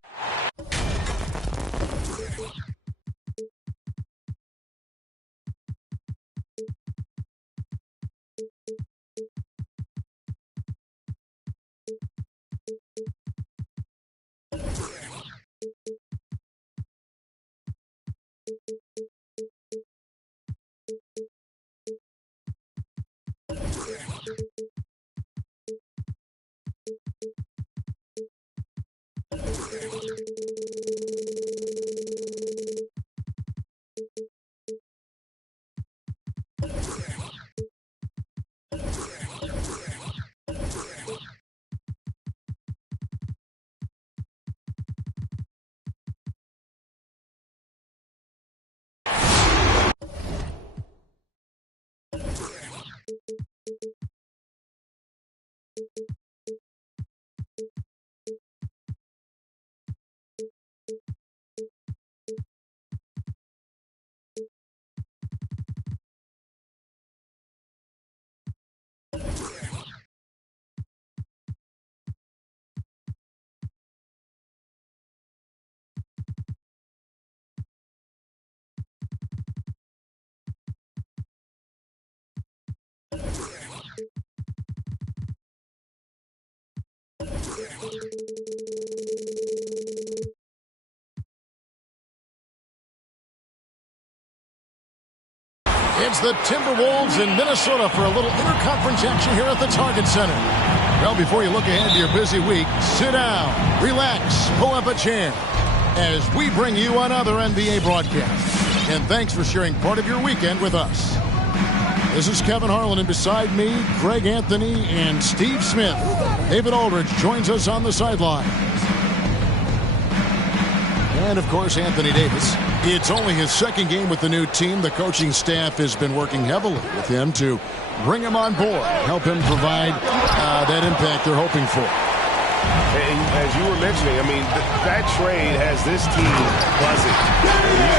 It's the Timberwolves in Minnesota for a little interconference action here at the Target Center. Well, before you look ahead to your busy week, sit down, relax, pull up a chair as we bring you another NBA broadcast. And thanks for sharing part of your weekend with us. This is Kevin Harlan, and beside me, Greg Anthony and Steve Smith. David Aldridge joins us on the sideline. And, of course, Anthony Davis. It's only his second game with the new team. The coaching staff has been working heavily with him to bring him on board, help him provide that impact they're hoping for. And as you were mentioning, I mean, that trade has this team buzzing.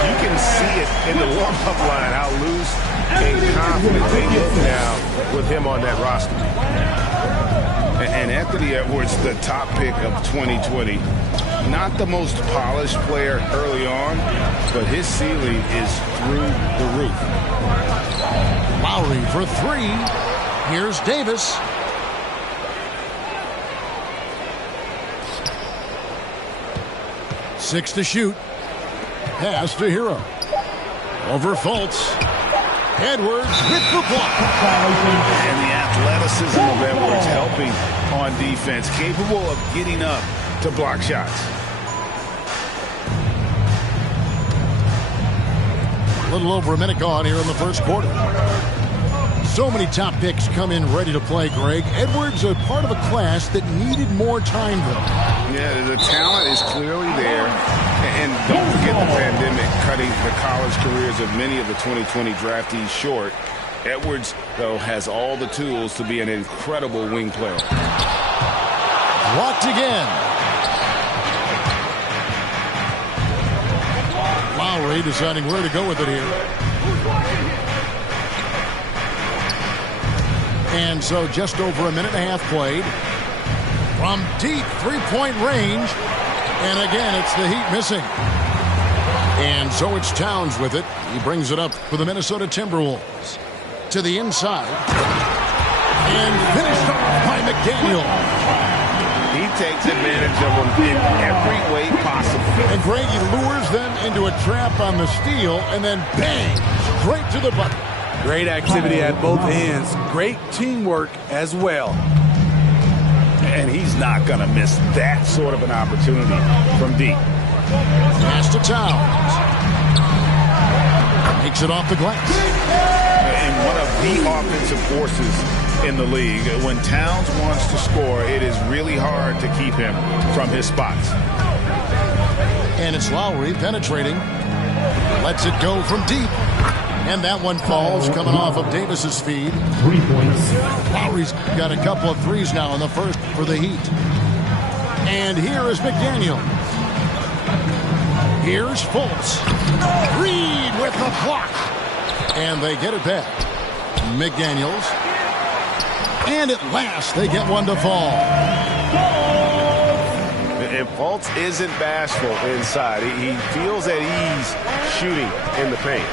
You can see it in the warm-up line, how loose and confident they look now with him on that roster. And Anthony Edwards, the top pick of 2020. Not the most polished player early on, but his ceiling is through the roof. Lowry for three. Here's Davis. Six to shoot. Pass to Hero. Over Fultz. Edwards with the block. And the athleticism of Edwards helping on defense, capable of getting up to block shots. A little over a minute gone here in the first quarter. So many top picks come in ready to play, Greg. Edwards a part of a class that needed more time, though. Yeah, the talent is clearly there. And don't forget the pandemic cutting the college careers of many of the 2020 draftees short. Edwards, though, has all the tools to be an incredible wing player. Blocked again. Lowry deciding where to go with it here. And so just over a minute and a half played. From deep three-point range. And again, it's the Heat missing. And so it's Towns with it. He brings it up for the Minnesota Timberwolves. To the inside. And finished off by McDaniel. He takes advantage of them in every way possible. And Greg, he lures them into a trap on the steal, and then bang, straight to the bucket. Great activity at both ends. Great teamwork as well. And he's not going to miss that sort of an opportunity from deep. Pass to Towns. Makes it off the glass. And one of the offensive forces in the league. When Towns wants to score, it is really hard to keep him from his spots. And it's Lowry penetrating. Lets it go from deep. And that one falls, coming off of Davis's feed. 3 points. Lowry's got a couple of threes now in the first for the Heat. And here is McDaniel. Here's Fultz. Reed with the block. And they get it back. McDaniels. And at last, they get one to fall. And Fultz isn't bashful inside. He feels at ease shooting in the paint.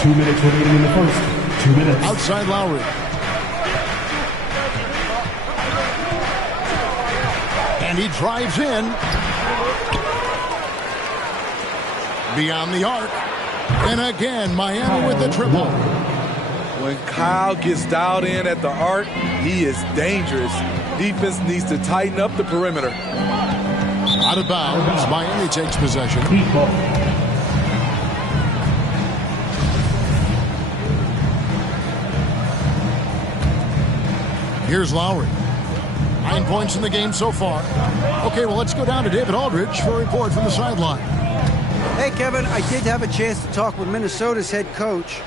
2 minutes remaining in the first. 2 minutes. Outside Lowry. And he drives in. Beyond the arc. And again, Miami with the triple. When Kyle gets dialed in at the arc, he is dangerous. Defense needs to tighten up the perimeter. Out of bounds. Miami takes possession. Here's Lowry. 9 points in the game so far. Okay, well, let's go down to David Aldridge for a report from the sideline. Hey, Kevin, I did have a chance to talk with Minnesota's head coach.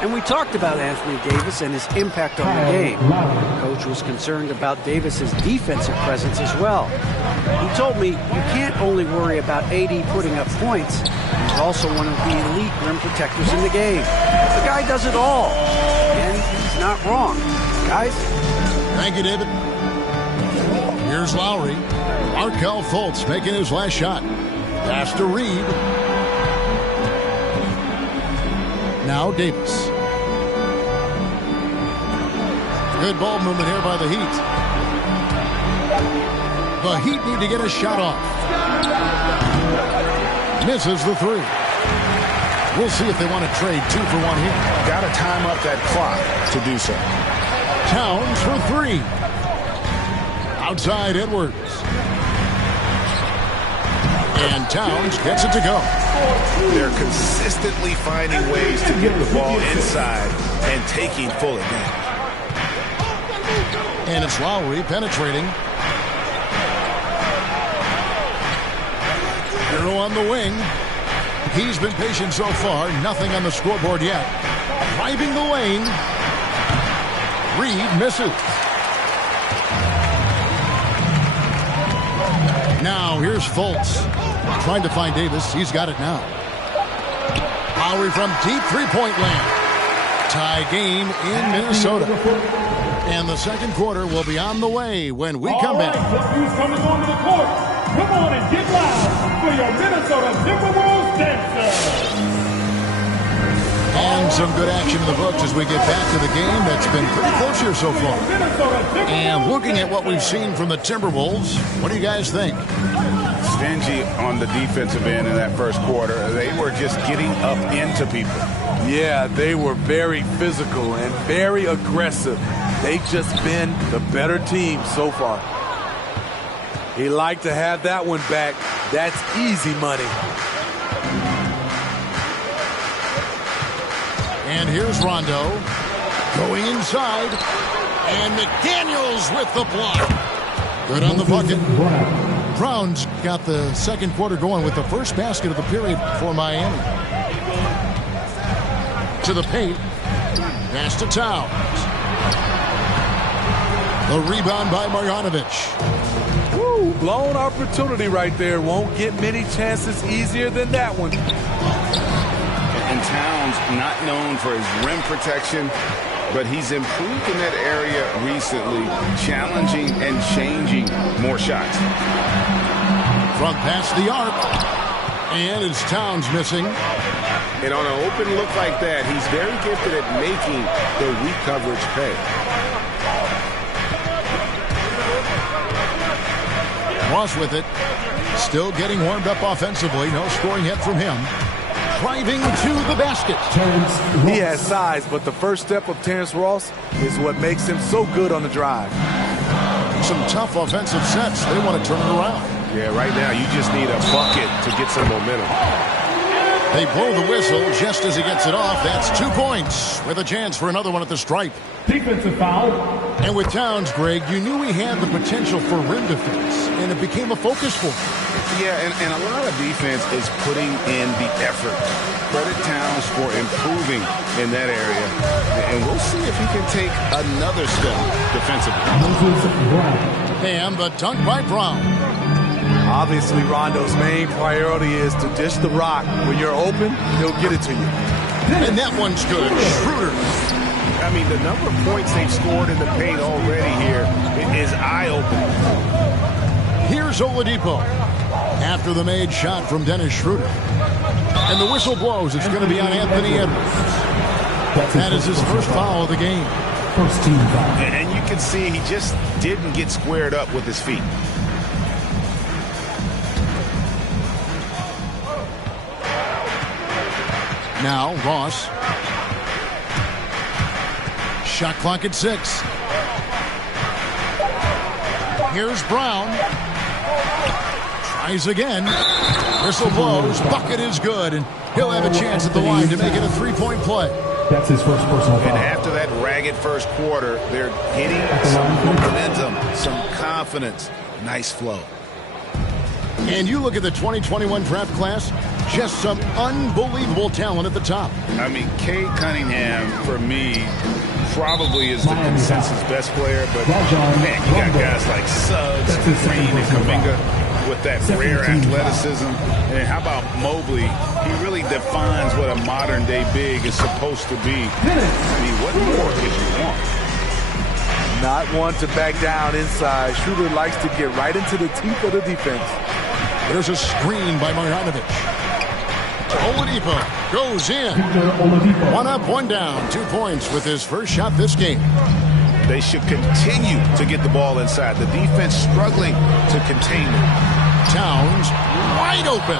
And we talked about Anthony Davis and his impact on the game. The coach was concerned about Davis's defensive presence as well. He told me you can't only worry about AD putting up points. He's also one of the elite rim protectors in the game. The guy does it all. And he's not wrong. Guys? Thank you, David. Here's Lowry. Markelle Fultz making his last shot. Pass to Reed. Now Davis. Good ball movement here by the Heat. The Heat need to get a shot off. Misses the three. We'll see if they want to trade 2 for 1 here. Got to time up that clock to do so. Towns for 3. Outside Edwards. And Towns gets it to go. They're consistently finding ways to get the ball inside and taking full advantage. And it's Lowry penetrating. Hero on the wing. He's been patient so far. Nothing on the scoreboard yet. Driving the lane. Reed misses. Now here's Fultz. Trying to find Davis. He's got it now. Lowry from deep three-point land. Tie game in Minnesota. And the second quarter will be on the way when we come back. Who's coming onto the court? Come on and get loud for your Minnesota Timberwolves dancers. And some good action in the books as we get back to the game that's been pretty close here so far. And looking at what we've seen from the Timberwolves, what do you guys think? Stingy on the defensive end in that first quarter. They were just getting up into people. Yeah, they were very physical and very aggressive. They've just been the better team so far. He liked to have that one back. That's easy money. And here's Rondo going inside. And McDaniels with the block. Good on the bucket. Brown's got the second quarter going with the first basket of the period for Miami. To the paint. Pass to Towns. The rebound by Marjanovic. Woo, blown opportunity right there. Won't get many chances easier than that one. And Towns, not known for his rim protection, but he's improved in that area recently, challenging and changing more shots. Front pass the arc. And it's Towns missing. And on an open look like that, he's very gifted at making the weak coverage pay. Ross with it. Still getting warmed up offensively. No scoring yet from him. Driving to the basket. He has size, but the first step of Terrence Ross is what makes him so good on the drive. Some tough offensive sets. They want to turn it around. Yeah, right now you just need a bucket to get some momentum. They blow the whistle just as he gets it off. That's 2 points with a chance for another one at the stripe. Defensive foul. And with Towns, Greg, you knew he had the potential for rim defense, and it became a focus for him. Yeah, and a lot of defense is putting in the effort. Credit Towns for improving in that area. And we'll see if he can take another step defensively. And the dunk by Brown. Obviously, Rondo's main priority is to dish the rock. When you're open, he'll get it to you. And that one's good. Schroeder. I mean, the number of points they've scored in the paint already here is eye-opening. Here's Oladipo. After the made shot from Dennis Schroeder. And the whistle blows. It's going to be on Anthony Edwards. That is his first foul of the game. First team foul. And you can see he just didn't get squared up with his feet. Now, Ross. Shot clock at 6. Here's Brown. Tries again. Whistle blows. Bucket is good. And he'll have a chance at the line to make it a 3-point play. That's his first personal foul. And after that ragged first quarter, they're getting some momentum, some confidence. Nice flow. And you look at the 2021 draft class, just some unbelievable talent at the top. I mean, Cade Cunningham, for me, probably is the consensus best player. But, man, you got guys like Suggs, Green, and Kuminga with that rare athleticism. And how about Mobley? He really defines what a modern-day big is supposed to be. I mean, what more could you want? Not one to back down inside. Schroeder likes to get right into the teeth of the defense. There's a screen by Marjanovic. Oladipo goes in. 1 up, 1 down. 2 points with his first shot this game. They should continue to get the ball inside. The defense struggling to contain it. Towns wide open.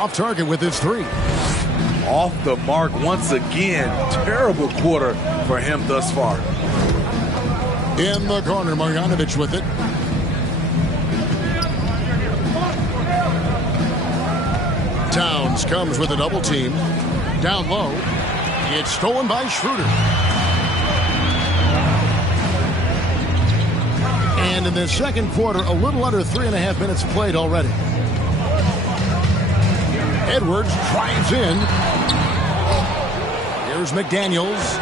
Off target with his 3. Off the mark once again. Terrible quarter for him thus far. In the corner, Marjanovic with it. Towns comes with a double team. Down low. It's stolen by Schroeder. And in the second quarter, a little under 3.5 minutes played already. Edwards drives in. Here's McDaniels.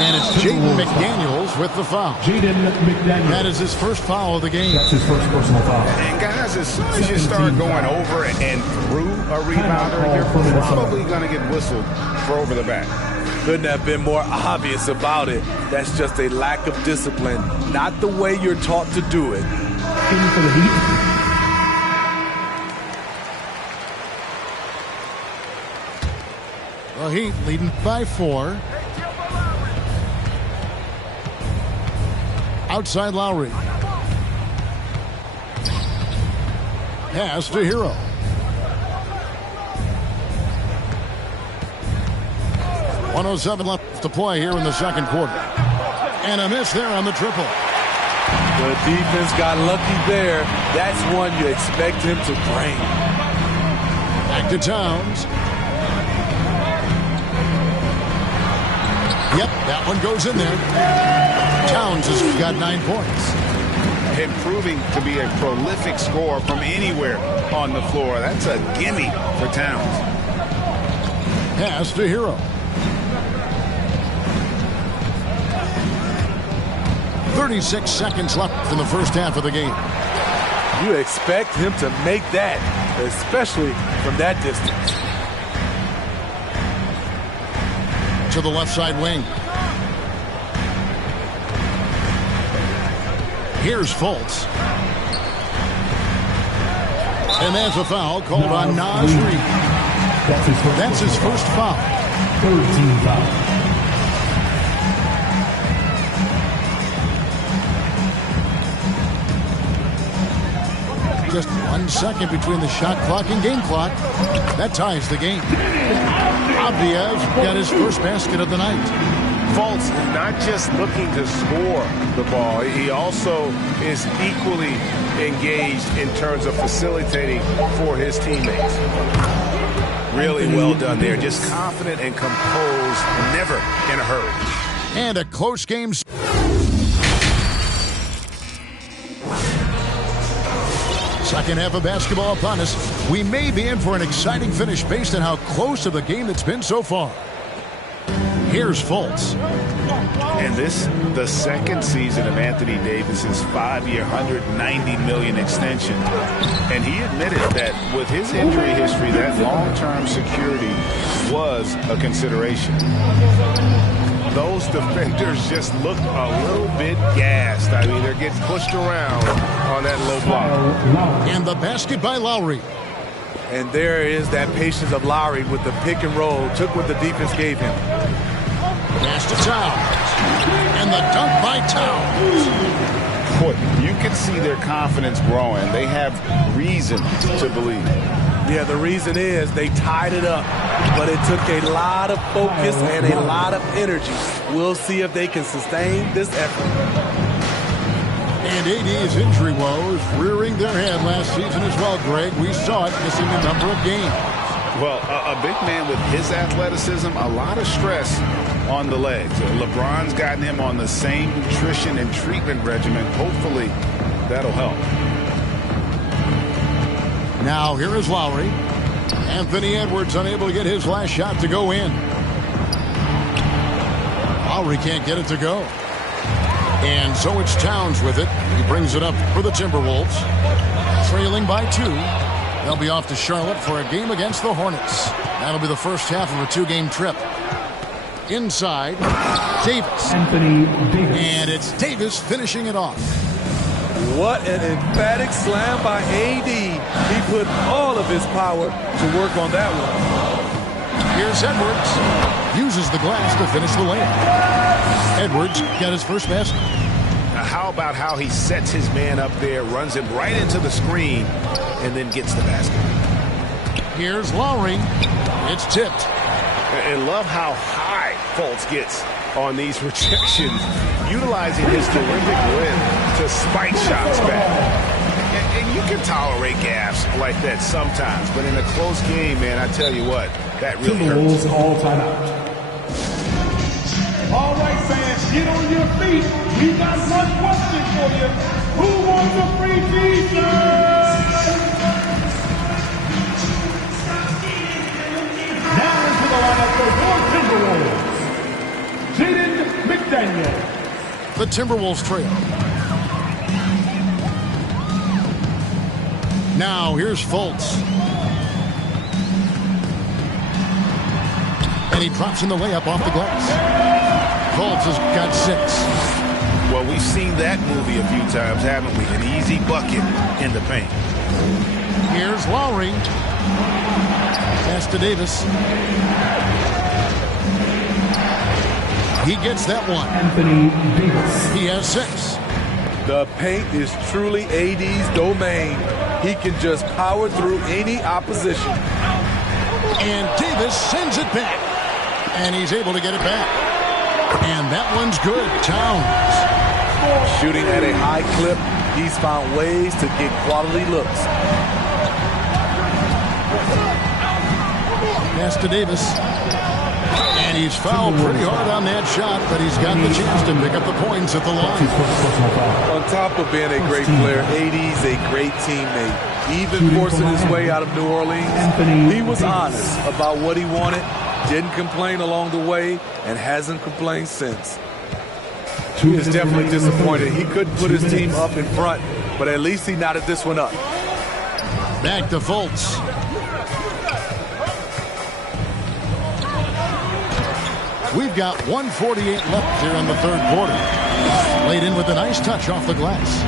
And it's Jaden McDaniels with the foul. Jaden McDaniels. That is his first foul of the game. That's his first personal foul. And guys, as soon as you start going over and through a rebounder, you're probably going to get whistled for over the back. Couldn't have been more obvious about it. That's just a lack of discipline, not the way you're taught to do it. In for the Heat. The Heat leading by 4. Outside Lowry. Pass to Hero. .107 left to play here in the second quarter. And a miss there on the triple. The defense got lucky there. That's one you expect him to drain. Back to Towns. Yep, that one goes in there. Towns has got 9 points. Improving to be a prolific scorer from anywhere on the floor. That's a gimme for Towns. Pass to Hero. 36 seconds left in the first half of the game. You expect him to make that, especially from that distance. To the left side wing. Here's Fultz. And there's a foul called on Naz Reid. That's his first foul. Third team foul. Just 1 second between the shot clock and game clock. That ties the game. Abdias got his first basket of the night. Fultz is not just looking to score the ball. He also is equally engaged in terms of facilitating for his teammates. Really well done there. Just confident and composed, never in a hurry. And a close game. Second half of basketball upon us. We may be in for an exciting finish based on how close to the game it's been so far. Here's Fultz. And this, the second season of Anthony Davis's 5-year, $190 million extension. And he admitted that with his injury history, that long-term security was a consideration. Those defenders just look a little bit gassed. I mean, they're getting pushed around on that low block. And the basket by Lowry. And there is that patience of Lowry with the pick and roll. Took what the defense gave him. Pass to Towns. And the dunk by Towns. Boy, you can see their confidence growing. They have reason to believe. Yeah, the reason is they tied it up. But it took a lot of focus and a lot of energy. We'll see if they can sustain this effort. And AD's injury woes rearing their head last season as well, Greg. We saw it missing a number of games. Well, a big man with his athleticism, a lot of stress on the legs. LeBron's gotten him on the same nutrition and treatment regimen. Hopefully, that'll help. Now, here is Lowry. Anthony Edwards unable to get his last shot to go in. Lowry can't get it to go. And so it's Towns with it. He brings it up for the Timberwolves. Trailing by 2. They'll be off to Charlotte for a game against the Hornets. That'll be the first half of a 2-game trip. Inside, Davis. Anthony Davis. And it's Davis finishing it off. What an emphatic slam by AD. He put all of his power to work on that one. Here's Edwards. Uses the glass to finish the layup. Edwards got his first basket. Now, how about how he sets his man up there, runs him right into the screen, and then gets the basket. Here's Lowry. It's tipped. And love how high Fultz gets on these rejections, utilizing his terrific length to spike shots back. And you can tolerate gaffes like that sometimes, but in a close game, man, I tell you what, that really hurts. All time out. All right, fans, get on your feet. We got one question for you. Who wants a free pizza? The Timberwolves trail. Now here's Fultz. And he drops in the layup off the glass. Fultz has got 6. Well, we've seen that movie a few times, haven't we? An easy bucket in the paint. Here's Lowry. Pass to Davis. He gets that one. Anthony Davis. He has 6. The paint is truly AD's domain. He can just power through any opposition. And Davis sends it back. And he's able to get it back. And that one's good. Towns. Shooting at a high clip, he's found ways to get quality looks. Pass to Davis. And he's fouled pretty hard on that shot, but he's got the chance to pick up the points at the line. On top of being a great player, AD's a great teammate. Even forcing his way out of New Orleans, he was honest about what he wanted, didn't complain along the way, and hasn't complained since. He is definitely disappointed. He couldn't put his team up in front, but at least he knotted this one up. Back to Fultz. We've got 1:48 left here in the third quarter. Laid in with a nice touch off the glass.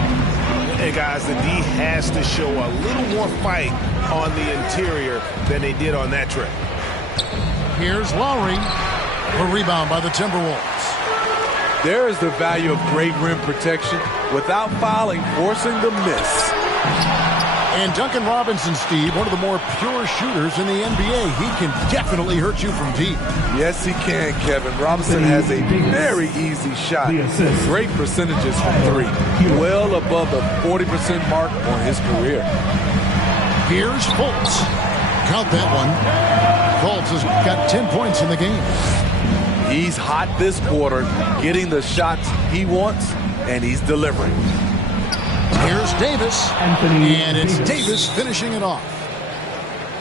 Hey, guys, the D has to show a little more fight on the interior than they did on that trip. Here's Lowry. A rebound by the Timberwolves. There is the value of great rim protection without fouling, forcing the miss. And Duncan Robinson, Steve, one of the more pure shooters in the NBA. He can definitely hurt you from deep. Yes, he can, Kevin. Robinson has a very easy shot. Great percentages from 3. Well above the 40% mark on his career. Here's Fultz. Count that one. Fultz has got 10 points in the game. He's hot this quarter, getting the shots he wants, and he's delivering. Here's Davis, and it's Davis finishing it off.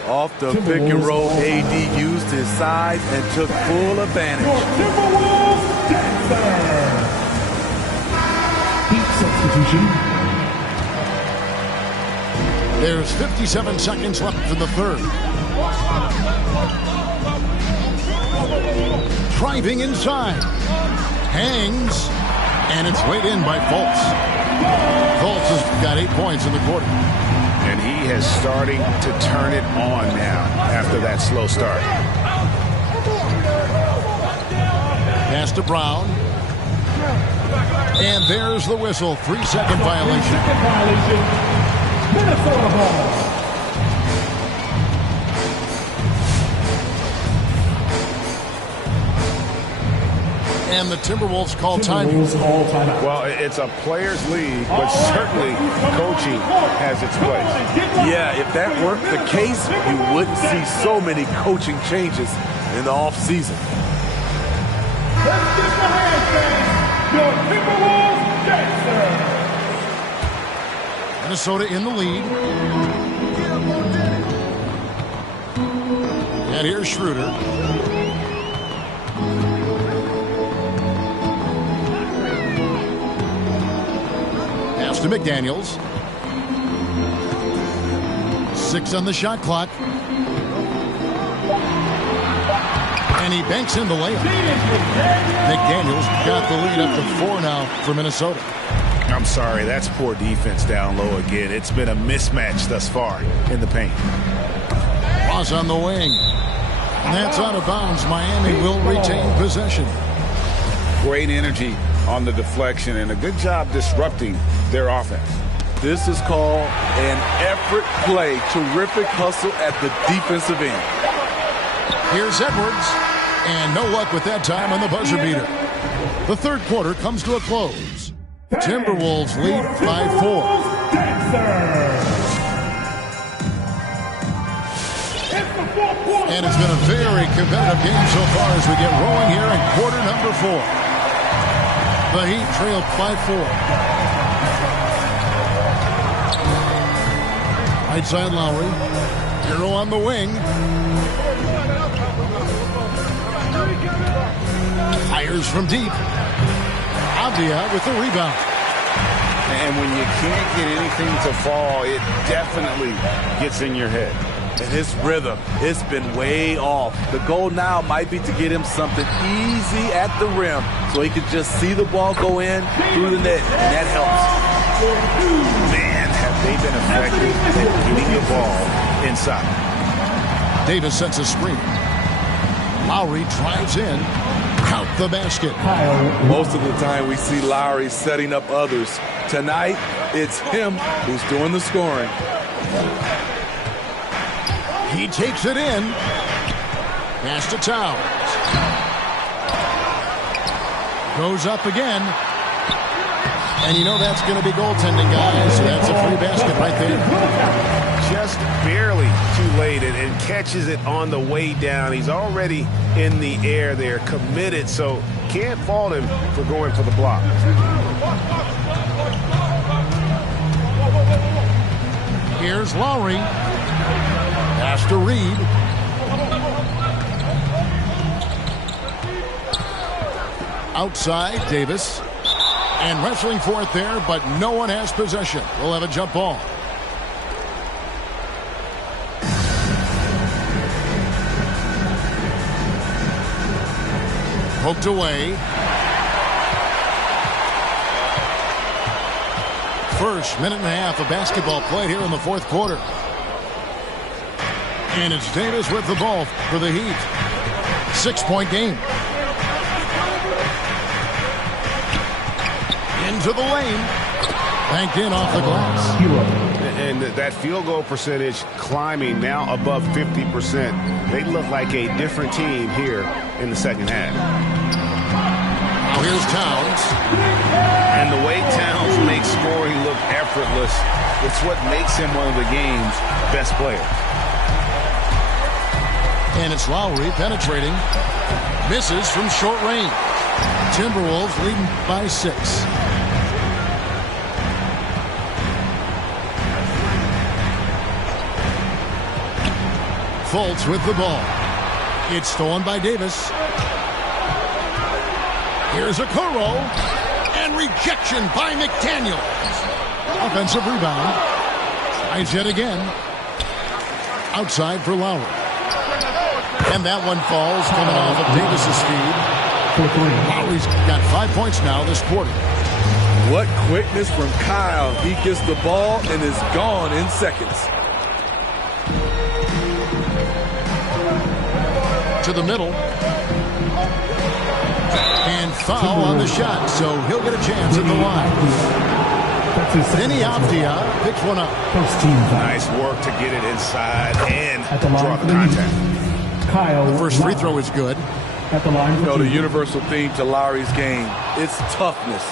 Off the pick and roll, AD used his size and took full advantage. Heat substitution. There's 57 seconds left in the third. Driving inside. Hangs, and it's laid in by Fultz. Fultz has got 8 points in the quarter. And he is starting to turn it on now after that slow start. Pass to Brown. And there's the whistle. 3-second violation. Minnesota ball. And the Timberwolves call timeout. Well, it's a players' league, but certainly coaching has its place. Yeah, if that weren't the case, you wouldn't see so many coaching changes in the offseason. Let's get the handstand. Your Timberwolves dancer. Minnesota in the lead. And here's Schroeder. To McDaniels. 6 on the shot clock. And he banks in the layup. McDaniels got the lead up to 4 now for Minnesota. I'm sorry, that's poor defense down low again. It's been a mismatch thus far in the paint. Ross on the wing. And that's out of bounds. Miami will retain possession. Great energy on the deflection and a good job disrupting their offense. This is called an effort play. Terrific hustle at the defensive end. Here's Edwards. And no luck with that time on the buzzer beater. The third quarter comes to a close. Timberwolves lead 5-4. And it's been a very competitive game so far as we get rolling here in quarter number 4. The Heat trailed 5-4. Right side Lowry. Hero on the wing. Fires from deep. Avdia with the rebound. And when you can't get anything to fall, it definitely gets in your head. And his rhythm, it's been way off. The goal now might be to get him something easy at the rim so he can just see the ball go in through the net, and that helps. Man, have they been effective at getting the ball inside. Davis sets a screen. Lowry drives in. Count the basket. Most of the time we see Lowry setting up others. Tonight, it's him who's doing the scoring. He takes it in. Pass to Towns. Goes up again. And you know that's going to be goaltending, guys. So that's a free basket right there. Just barely too late and catches it on the way down. He's already in the air there, committed, so can't fault him for going for the block. Here's Lowry. Pass to Reed. Outside, Davis. And wrestling for it there, but no one has possession. We'll have a jump ball. Poked away. First minute and a half of basketball played here in the fourth quarter. And it's Davis with the ball for the Heat. 6-point game. Into the lane. Banked in off the glass. And that field goal percentage climbing now above 50%. They look like a different team here in the second half. Now here's Towns. And the way Towns makes scoring look effortless, it's what makes him one of the game's best players. And it's Lowry penetrating. Misses from short range. Timberwolves leading by 6. Fultz with the ball. It's stolen by Davis. Here's Okoro. And rejection by McDaniels. Offensive rebound. Tries yet again. Outside for Lowry. And that one falls coming off of Davis's speed. Lowry's got 5 points now this quarter. What quickness from Kyle. He gets the ball and is gone in seconds. To the middle. And foul on the shot, so he'll get a chance at the line. Denny Avdia picks one up. Nice work to get it inside and draw the contact. The first free throw is good. You know, the universal theme to Lowry's game, it's toughness.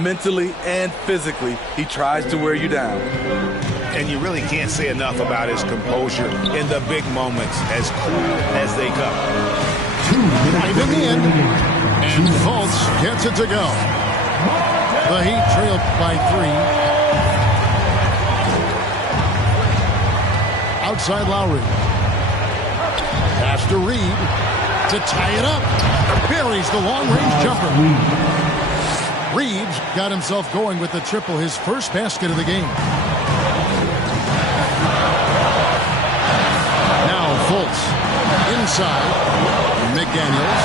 Mentally and physically, he tries to wear you down. And you really can't say enough about his composure in the big moments, as cool as they come. Driving in, and Fultz gets it to go. The Heat trailed by 3. Outside Lowry. Pass to Reed to tie it up. Buries the long-range jumper. Reed's got himself going with the triple, his first basket of the game. Now Fultz inside. McDaniels.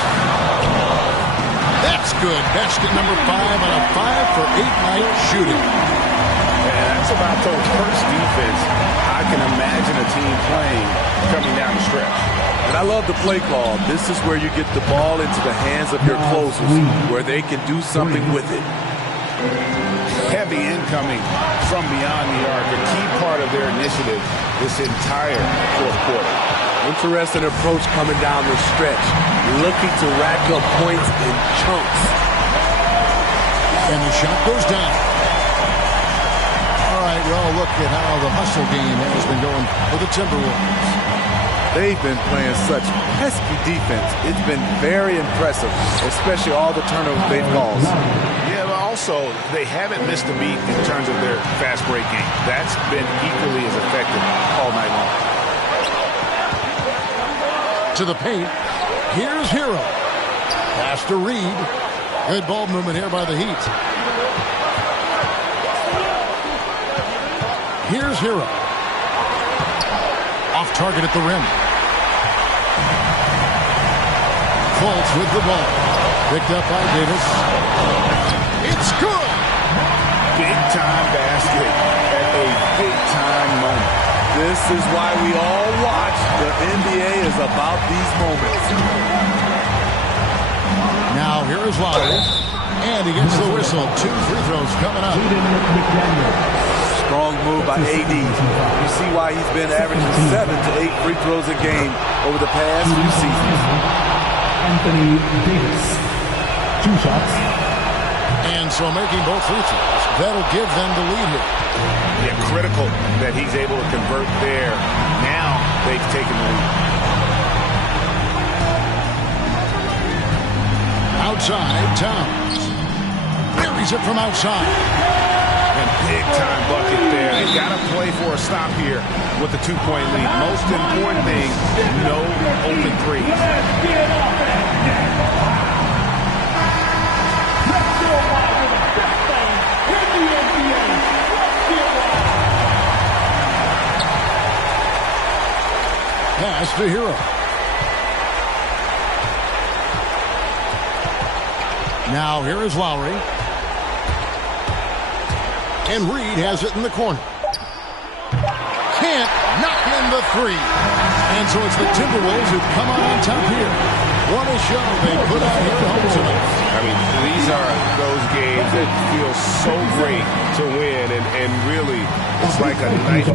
That's good. Basket number 5 on a 5-for-8 night shooting. And that's about those first defense I can imagine a team playing coming down the stretch. And I love the play call. This is where you get the ball into the hands of your closers, where they can do something with it. Heavy incoming from beyond the arc, a key part of their initiative this entire fourth quarter. Interesting approach coming down the stretch, looking to rack up points in chunks. And the shot goes down. All right, well, look at how the hustle game has been going for the Timberwolves. They've been playing such pesky defense. It's been very impressive, especially all the turnovers they've caused. Yeah, but also, they haven't missed a beat in terms of their fast break game. That's been equally as effective all night long. To the paint. Here's Hero. Pass to Reed. Good ball movement here by the Heat. Here's Hero. Off target at the rim. Fultz with the ball. Picked up by Davis. It's good! Big-time basket at a big-time moment. This is why we all watch. The NBA is about these moments. Now here is Lowry. And he gets the whistle. 2 free throws coming up. Strong move by AD. You see why he's been averaging 7 to 8 free throws a game over the past few seasons. Anthony Davis. 2 shots. And so making both free throws, that'll give them the lead here. Yeah, critical that he's able to convert there. Now they've taken the lead. Outside, Towns. Buries it from outside. And big-time bucket there. They've got to play for a stop here with the 2-point lead. Most important thing, no open threes. Pass to Hero. Now here is Lowry. And Reed has it in the corner. Can't knock in the 3. And so it's the Timberwolves who come on top here. What a show they put on here at home tonight. I mean, these are those games that feel so great to win. And really, it's like a nice...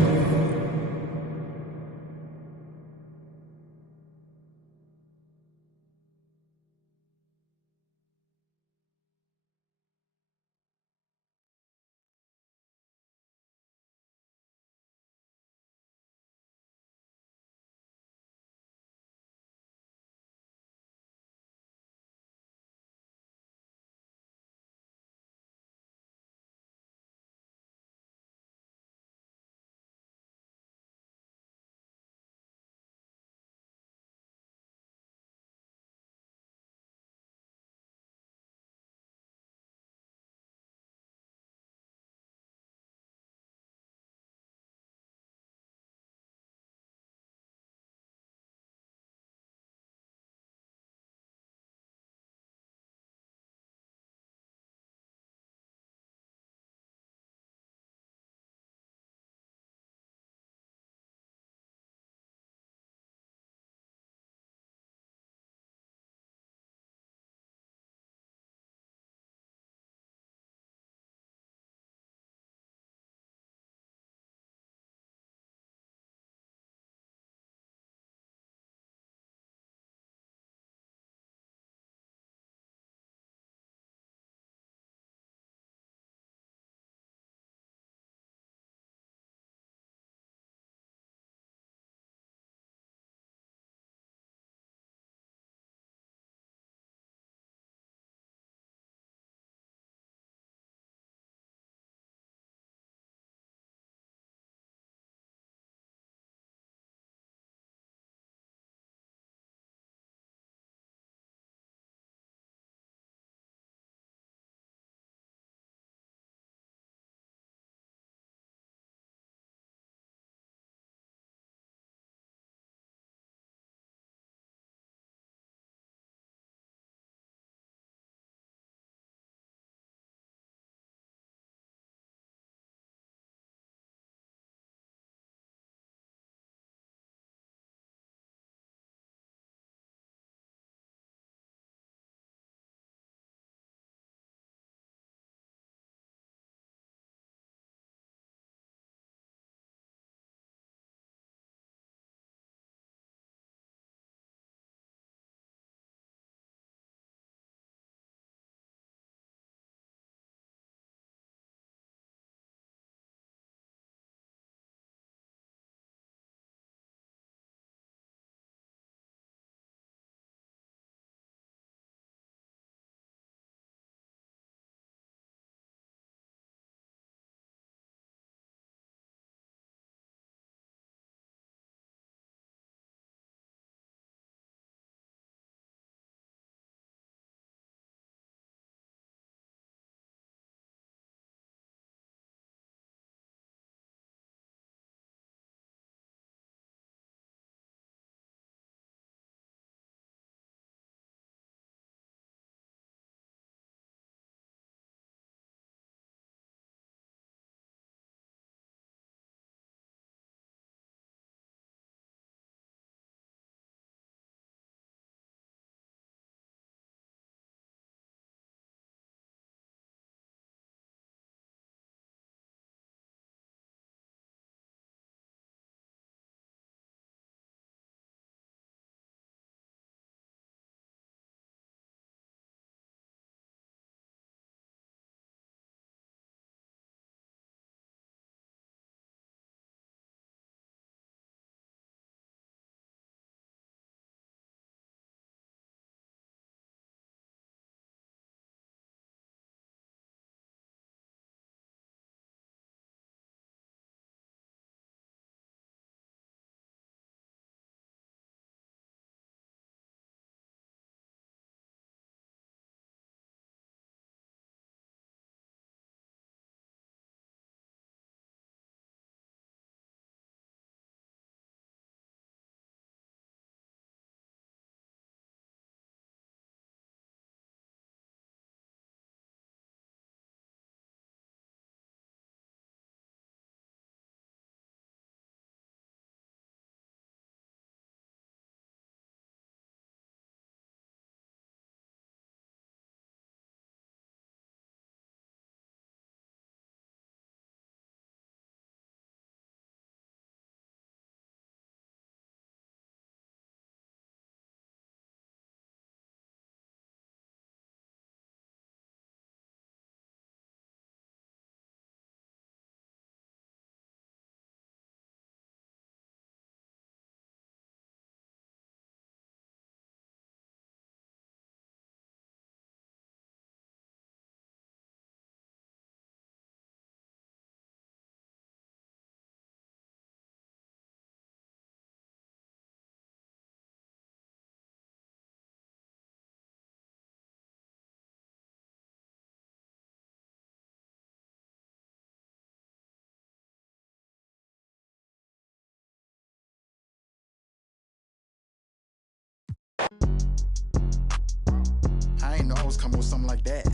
was coming with something like that.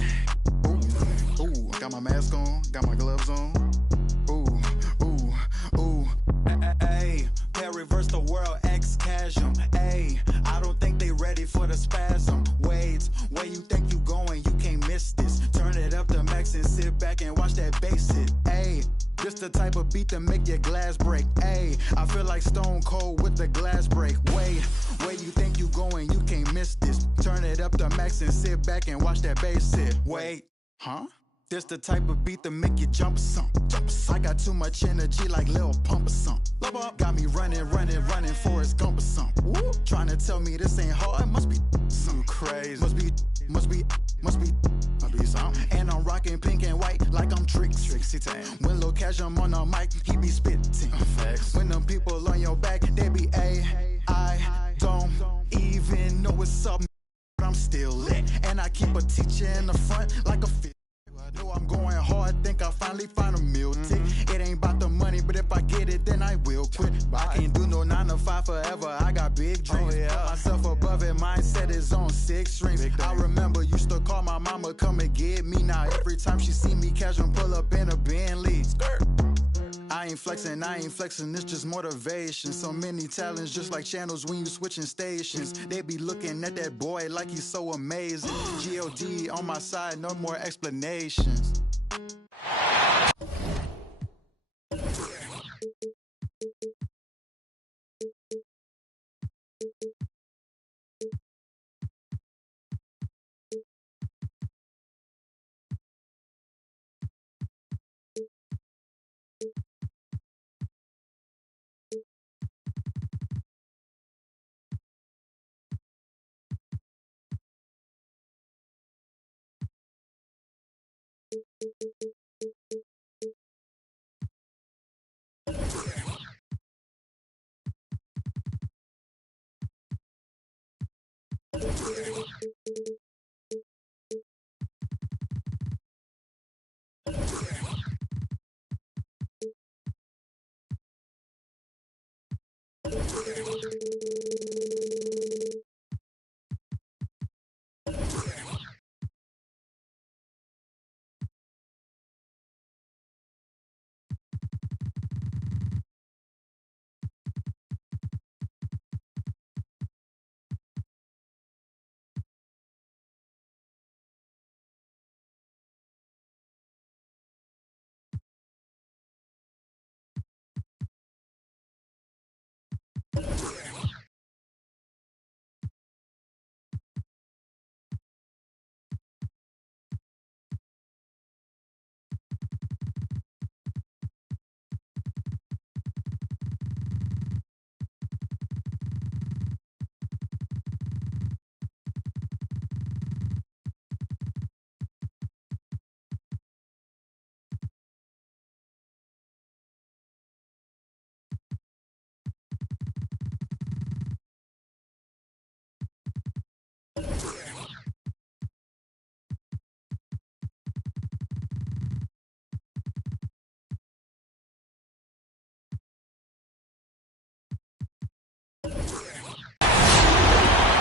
Ooh, ooh, got my mask on, got my gloves on. Ooh, ooh, ooh. Hey, reverse the world, ex-chasm. Hey, I don't think they ready for the spasm. Wait, where you think you going? You can't miss this. Turn it up to max and sit back and watch that bass hit. Hey, this the type of beat that make your glass break. Hey, I feel like Stone Cold with the glass break. Wait, where you think you going? You can't miss this. Turn it up to max and sit back and watch that bass hit. Wait, huh? This the type of beat that make you jump or something. I got too much energy like Lil Pump or something. Got me running Forrest Gump or something. Trying to tell me this ain't hard, must be something crazy. Must be something. And I'm rocking pink and white like I'm Trixie Tang. When Lil Cash I'm on the mic, he be spitting. When them people on your back, they be I don't even know what's up, but I'm still lit. And I keep a teacher in the front like a fit. Know I'm going hard, think I finally find a meal tick. It ain't about the money, but if I get it, then I will quit. I can't do no 9 to 5 forever, I got big dreams. Put myself above it, mindset is on 6 strings. I remember used to call my mama, come and get me. Now every time she see me, casual pull up in a Bentley. I ain't flexing, it's just motivation. So many talents, just like channels when you switching stations. They be looking at that boy like he's so amazing. G.O.D. on my side, no more explanations.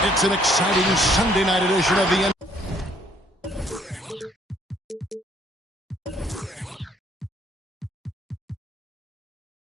It's an exciting Sunday night edition of the